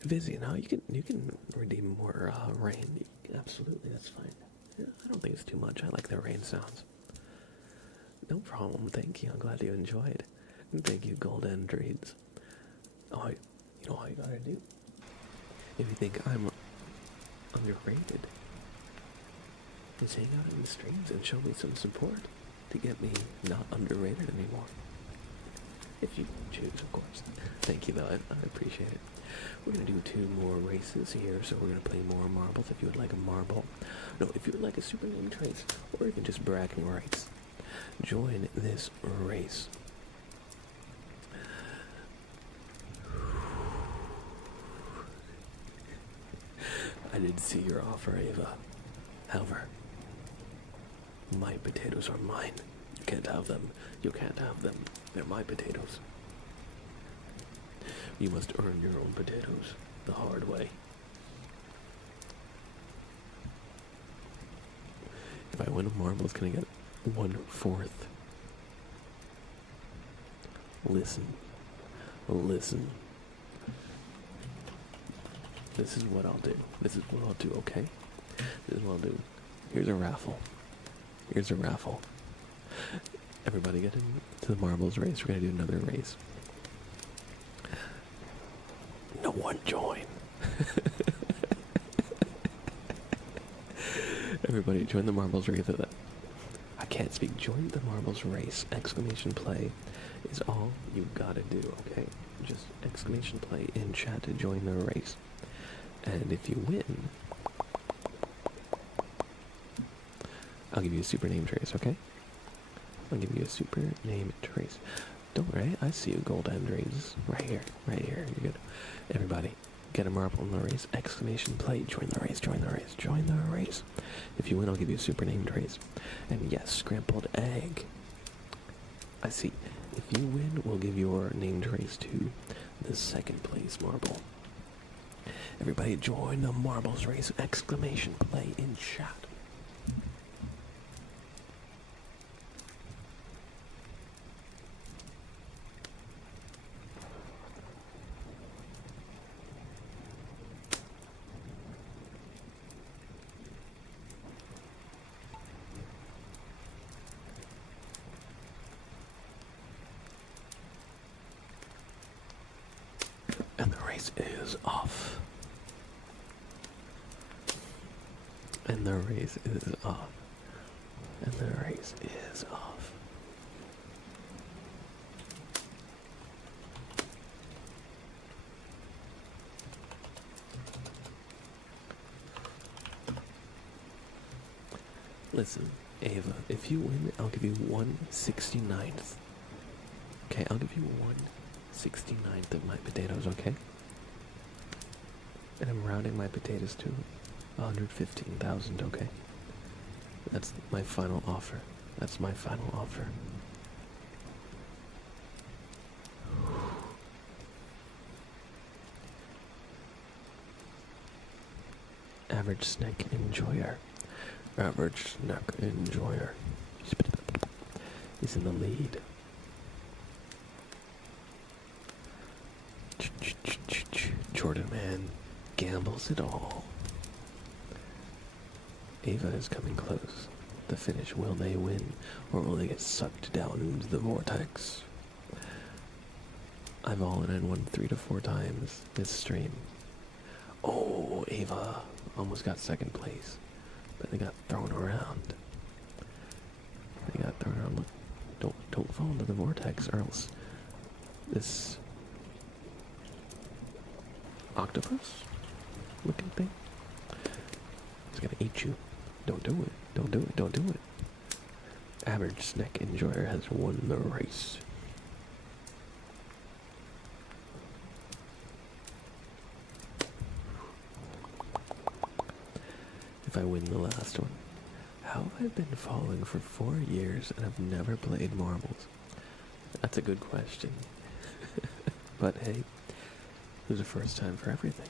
Vizzy, now you can redeem more rain. Absolutely, that's fine. Yeah, I don't think it's too much. I like the rain sounds. No problem. Thank you. I'm glad you enjoyed. And thank you, Golden Dreads. Oh, you know all you gotta do? If you think I'm underrated, is hang out in the streams and show me some support to get me not underrated anymore. If you choose, of course. Thank you, though. I appreciate it. We're going to do 2 more races here, so we're going to play more marbles. If you would like a marble, no, if you would like a super name trace, or even just bragging rights, join this race. I did see your offer, Ava. However, my potatoes are mine. You can't have them. You can't have them. They're my potatoes. You must earn your own potatoes the hard way. If I win a marbles, can I get 1/4? Listen. Listen. This is what I'll do. This is what I'll do, okay? This is what I'll do. Here's a raffle. Here's a raffle. Everybody get into the marbles race. We're going to do another race. No one join. Everybody join the marbles race. I can't speak. Join the marbles race. Exclamation play is all you gotta do, okay? Just exclamation play in chat to join the race. And if you win, I'll give you a super name trace, okay? I'll give you a super name trace. Don't worry, I see you, Gold Andres. Right here, you're good. Everybody, get a marble in the race. Exclamation play, join the race, join the race, join the race. If you win, I'll give you a super name trace. And yes, scrambled egg. I see. If you win, we'll give your name trace to the second place marble. Everybody join the marbles race. Exclamation play in chat. And the race is off. And the race is off. And the race is off. Listen, Ava, if you win, I'll give you 1/69th. Okay, I'll give you 1/69th of my potatoes, okay? And I'm rounding my potatoes to 115,000, okay? That's my final offer. That's my final offer. Average snack enjoyer. Average snack enjoyer. He's in the lead. Jordan Man gambles it all. Ava is coming close. The finish, will they win, or will they get sucked down into the vortex? I've all in won 3 to 4 times this stream. Oh, Ava almost got second place, but they got thrown around. Look, don't fall into the vortex, or else this octopus looking thing is gonna eat you. Don't do it. Don't do it. Don't do it. Average snack enjoyer has won the race. If I win the last one. How have I been following for 4 years and I've never played marbles? That's a good question. But hey, there's a first time for everything.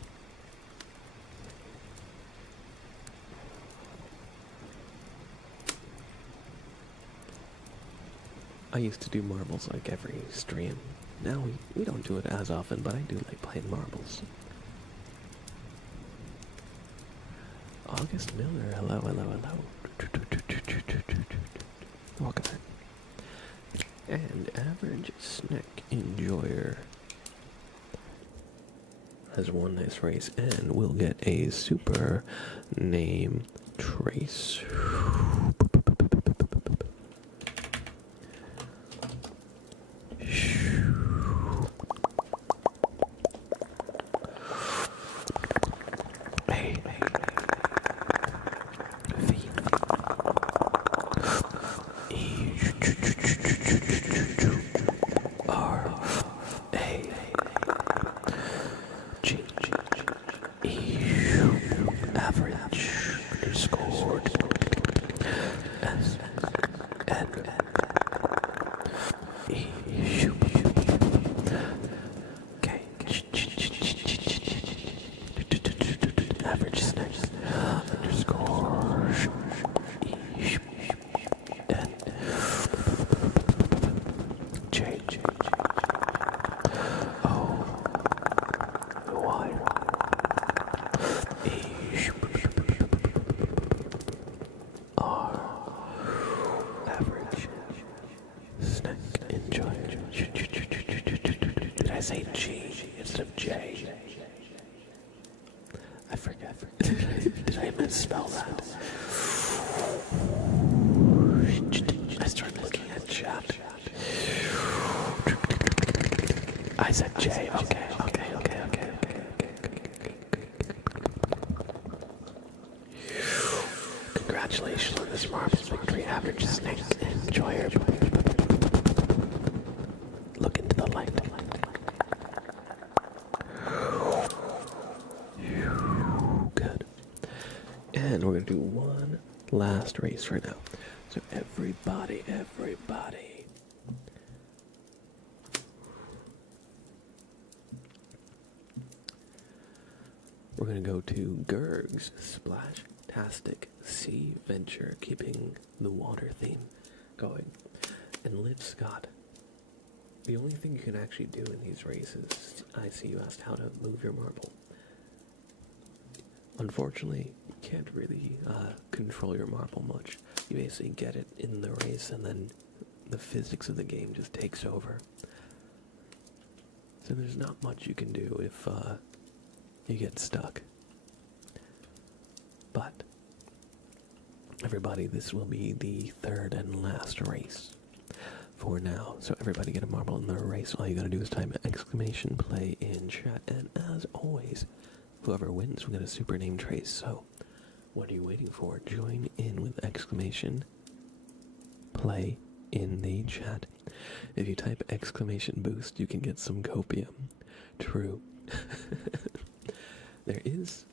I used to do marbles like every stream. Now we don't do it as often, but I do like playing marbles. August Miller, hello, hello, hello. Welcome in. And average snack enjoyer has won this race and will get a super name trace. Say G instead of J. I forget. Did I misspell that? I started looking at chat. I said J. Okay. Congratulations on this marvelous victory. Average snake enjoyer. Look into the light. And we're going to do one last race right now. So everybody. We're going to go to Gerg's Splash-tastic Sea Venture, keeping the water theme going. And Liv Scott. The only thing you can actually do in these races, I see you asked how to move your marble. Unfortunately, you can't really control your marble much. You basically get it in the race and then the physics of the game just takes over. So there's not much you can do if you get stuck. But, everybody, this will be the third and last race for now. So everybody get a marble in the race. All you gotta do is type exclamation play in chat. And as always, whoever wins will get a super name trace. So, what are you waiting for? Join in with exclamation play in the chat. If you type exclamation boost, you can get some copium. True. There is...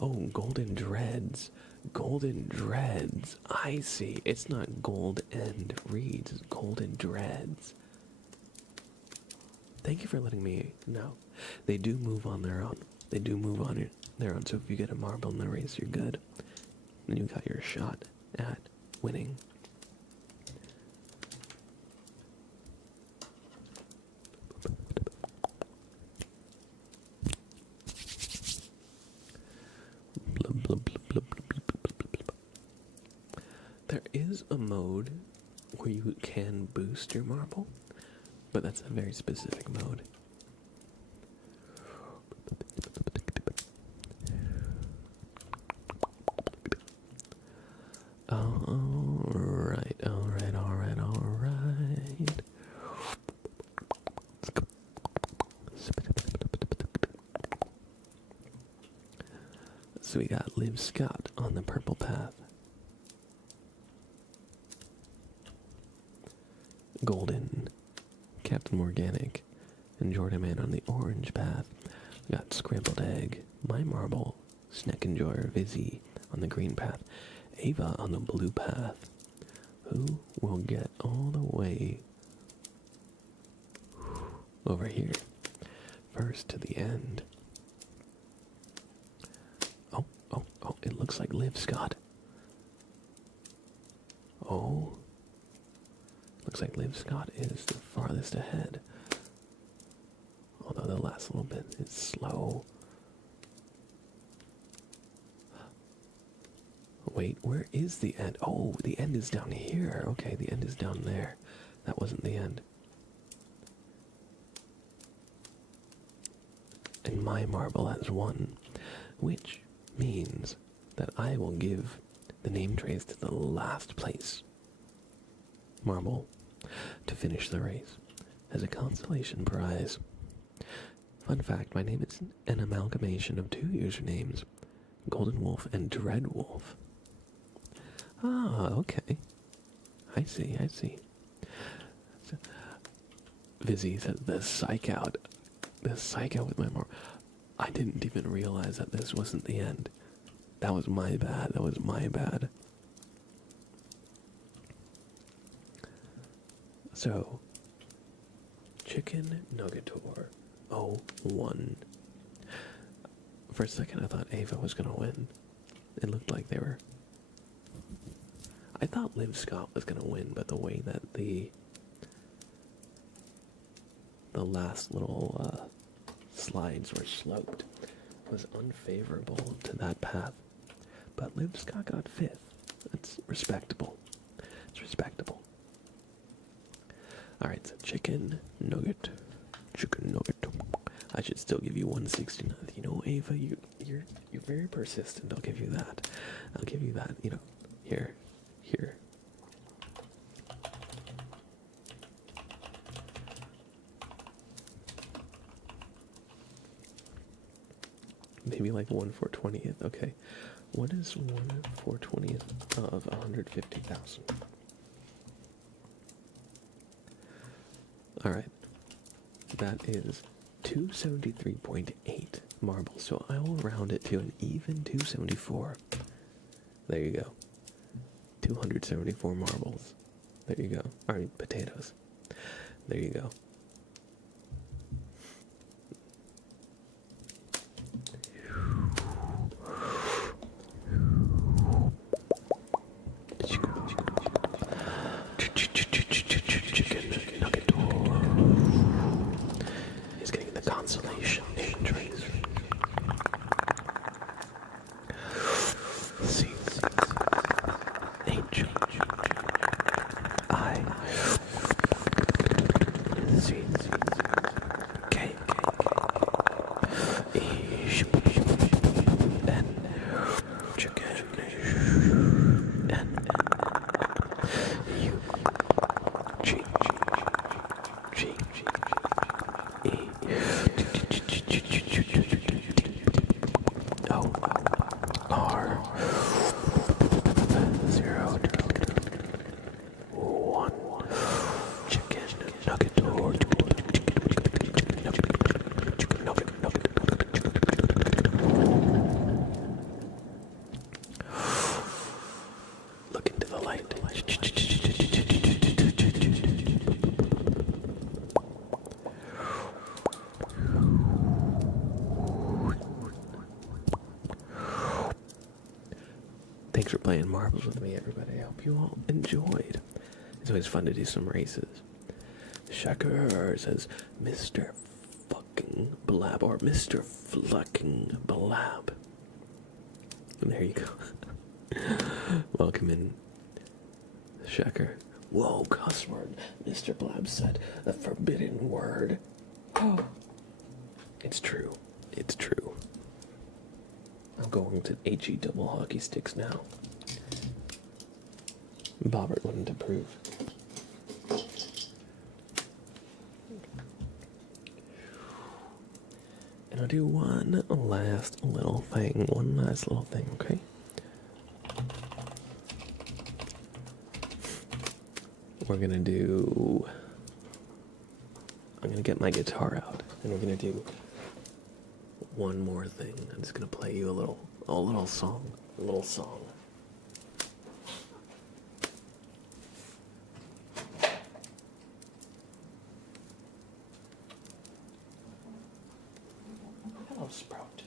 Oh, Golden Dreads. Golden dreads. I see. It's not gold and reeds. It's golden dreads. Thank you for letting me know. They do move on their own. They do move on their own. So if you get a marble in the race, you're good. Then you got your shot at winning. There is a mode where you can boost your marble, but that's a very specific mode. Alright. So we got Liv Scott on the purple path. Golden, Captain Organic, and Jordan Man on the orange path. We got Scrambled Egg, My Marble, Snack Enjoyer, Vizzy on the green path, Ava on the blue path. Who will get all the way over here? First to the end. Oh, it looks like Liv Scott. Oh. Looks like Liv Scott is the farthest ahead. Although the last little bit is slow. Wait, where is the end? Oh, the end is down here. Okay, the end is down there. That wasn't the end. And my marble has won, which means that I will give the name trace to the last place marble to finish the race as a consolation prize. Fun fact, my name is an amalgamation of two usernames, Golden Wolf and Dread Wolf. Ah, okay. I see. So, Vizzy says the psych out with my marble. I didn't even realize that this wasn't the end. That was my bad. So, Chicken Nuggetor 01. For a second I thought Ava was gonna win. It looked like they were. I thought Liv Scott was gonna win, but the way that the last little slides were sloped was unfavorable to that path. But Liv Scott got 5th. That's respectable. It's respectable. Alright, so chicken nugget. I should still give you 169. You know, Ava, you're very persistent. I'll give you that. You know, here. Maybe like 1/420th. Okay. What is 1/420th of 150,000? Alright. That is 273.8 marbles. So I will round it to an even 274. There you go. 274 marbles. There you go. Alright, potatoes. There you go. Consolation entries. C H I Z K E N chicken N U G G E O R 0 1 chicken nugget or chicken nugget. Thanks for playing marbles with me, everybody. I hope you all enjoyed. It's always fun to do some races. Shaker says, Mr. fucking Blab, or Mr. Flucking Blab. And there you go. Welcome in, Shaker. Whoa, cuss word. Mr. Blab said a forbidden word. Oh. It's true. It's true. I'm going to HE double hockey sticks now. Bobbert wouldn't approve. And I'll do one last little thing. One last little thing, okay? We're gonna do... I'm gonna get my guitar out, and we're gonna do one more thing. I'm just gonna play you a little song. A little song. Hello, Sprout.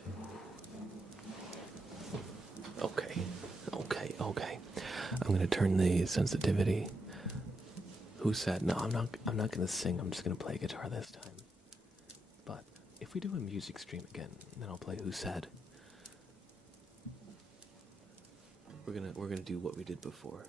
Okay. I'm gonna turn the sensitivity. Who said no? I'm not gonna sing. I'm just gonna play guitar this time. But if we do a music stream again, then I'll play Who Said. We're gonna do what we did before.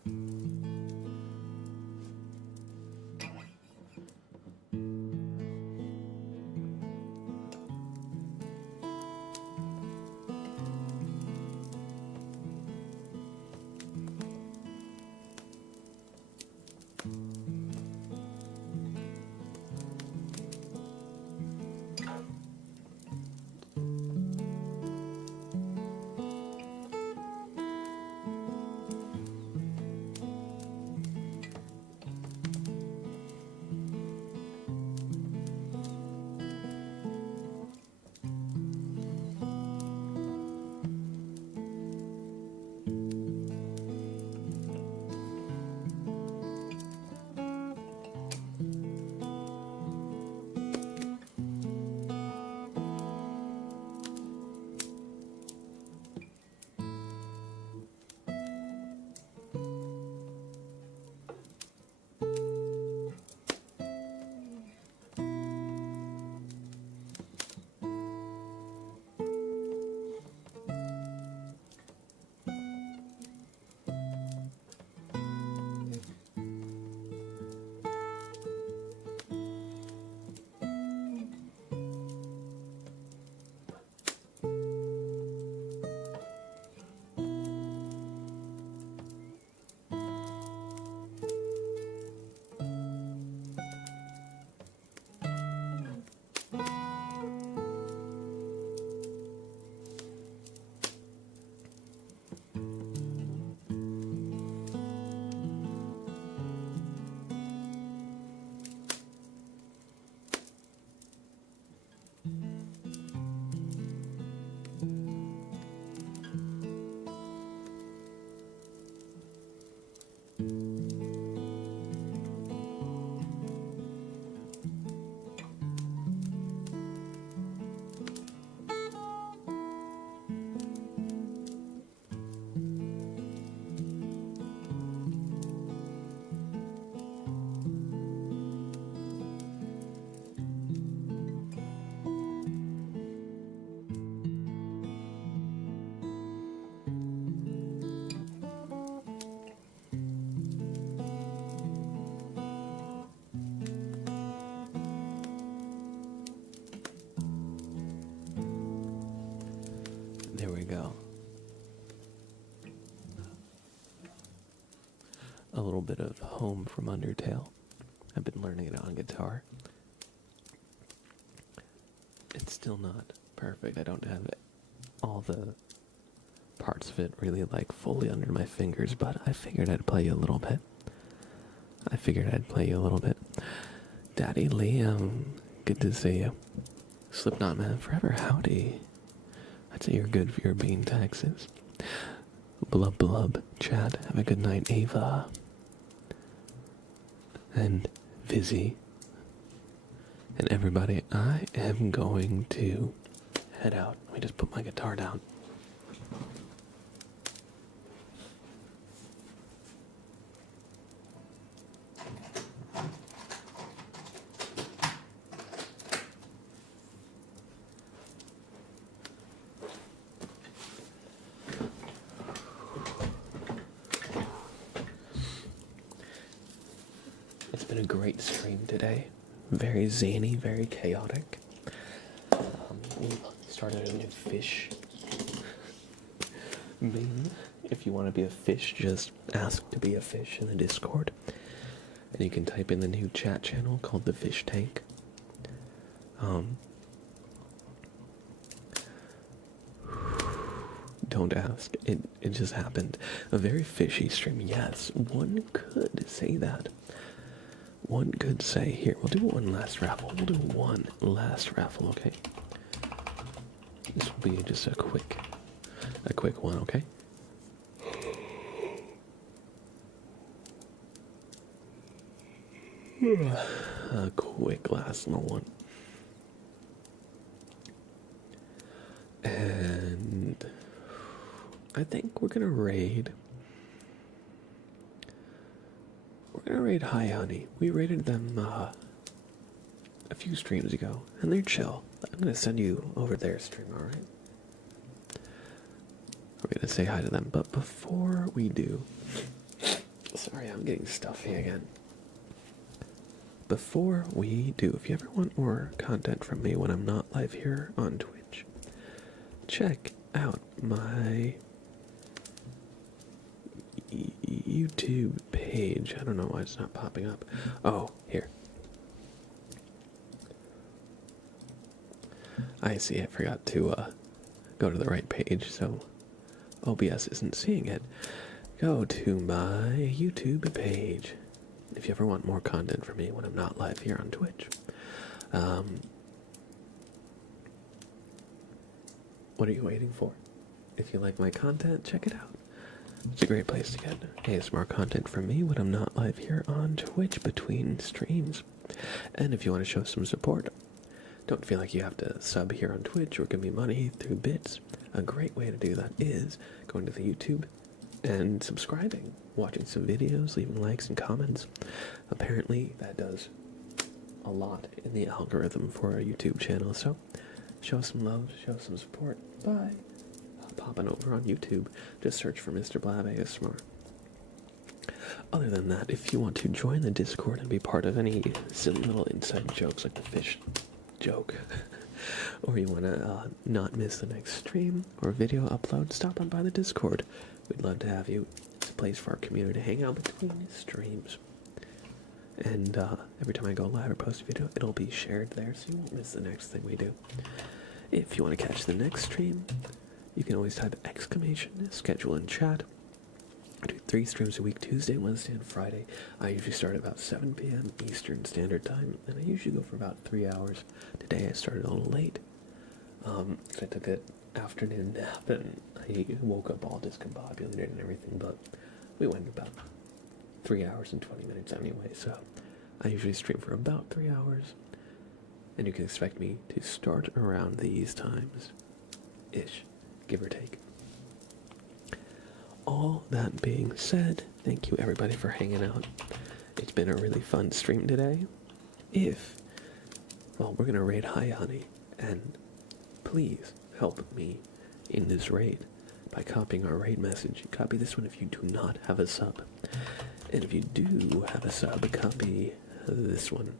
There we go. A little bit of Home from Undertale. I've been learning it on guitar. It's still not perfect. I don't have all the parts of it really like fully under my fingers, but I figured I'd play you a little bit. Daddy Liam, good to see you. Slipknot Man Forever, howdy. I'd say you're good for your bean taxes. Blub blub, Chad, have a good night, Ava. And Vizzy. And everybody, I am going to head out. Let me just put my guitar down. It's been a great stream today. Very zany, very chaotic. We started a new fish meme. If you want to be a fish, just ask to be a fish in the Discord. And you can type in the new chat channel called the Fish Tank. Don't ask. It just happened. A very fishy stream. Yes, one could say that. One could say, here, we'll do one last raffle. We'll do one last raffle, okay? This will be just a quick one, okay? A quick last little one. And I think we're gonna raid. We're gonna raid Hi Honey. We raided them a few streams ago, and they're chill. I'm gonna send you over their stream, alright? We're gonna say hi to them, but before we do, sorry, I'm getting stuffy again. Before we do, if you ever want more content from me when I'm not live here on Twitch, check out my YouTube page. I don't know why it's not popping up. Oh, here. I see, I forgot to go to the right page, so OBS isn't seeing it. Go to my YouTube page if you ever want more content from me when I'm not live here on Twitch. What are you waiting for? If you like my content, check it out. It's a great place to get ASMR content from me when I'm not live here on Twitch between streams. And if you want to show some support, don't feel like you have to sub here on Twitch or give me money through bits. A great way to do that is going to the YouTube and subscribing, watching some videos, leaving likes and comments. Apparently that does a lot in the algorithm for a YouTube channel, so show some love, show some support by popping over on YouTube. Just search for Mr. Blab ASMR. Other than that, if you want to join the Discord and be part of any silly little inside jokes like the fish joke, or you want to not miss the next stream or video upload, stop on by the Discord. We'd love to have you. It's a place for our community to hang out between streams. And every time I go live or post a video, it'll be shared there, so you won't miss the next thing we do. If you want to catch the next stream, you can always type exclamation, schedule in chat. I do 3 streams a week, Tuesday, Wednesday, and Friday. I usually start at about 7 p.m. Eastern Standard Time, and I usually go for about 3 hours. Today I started a little late, because I took an afternoon nap, and I woke up all discombobulated and everything, but we went about 3 hours and 20 minutes anyway, so I usually stream for about 3 hours, and you can expect me to start around these times-ish, give or take. All that being said, thank you everybody for hanging out. It's been a really fun stream today. Well, we're gonna raid Hi Honey, and please help me in this raid by copying our raid message. Copy this one if you do not have a sub. And if you do have a sub, copy this one.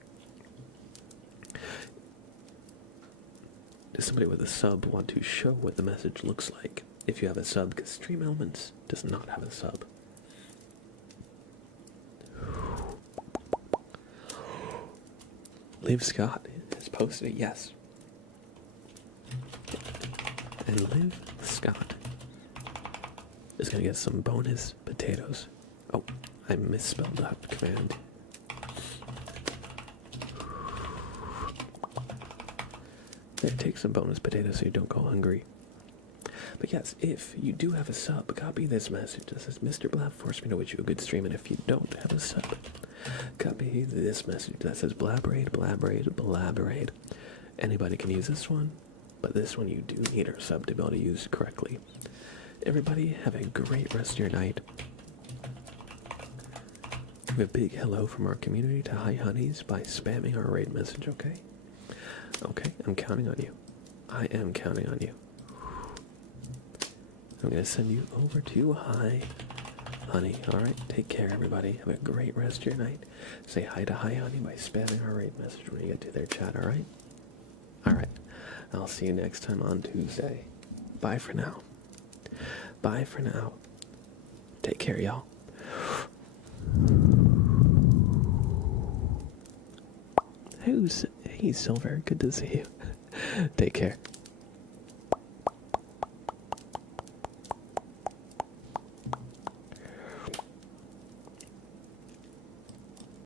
Does somebody with a sub want to show what the message looks like? If you have a sub, because Stream Elements does not have a sub. Liv Scott has posted it, yes. And Liv Scott is going to get some bonus potatoes. Oh, I misspelled that command. There, take some bonus potatoes so you don't go hungry. But yes, if you do have a sub, copy this message that says, Mr. Blab forced me to wish you a good stream, and if you don't have a sub, copy this message that says, Blabraid, Blabraid, Blabraid. Anybody can use this one, but this one you do need our sub to be able to use correctly. Everybody have a great rest of your night. Give a big hello from our community to Hi Honeys by spamming our raid message, okay? Okay, I'm counting on you. I am counting on you. I'm going to send you over to Hi honey. Alright, take care, everybody. Have a great rest of your night. Say hi to Hi Honey by spamming our rate message when you get to their chat, alright? Alright, I'll see you next time on Tuesday. Bye for now. Bye for now. Take care, y'all. Hey, Silver, good to see you. Take care.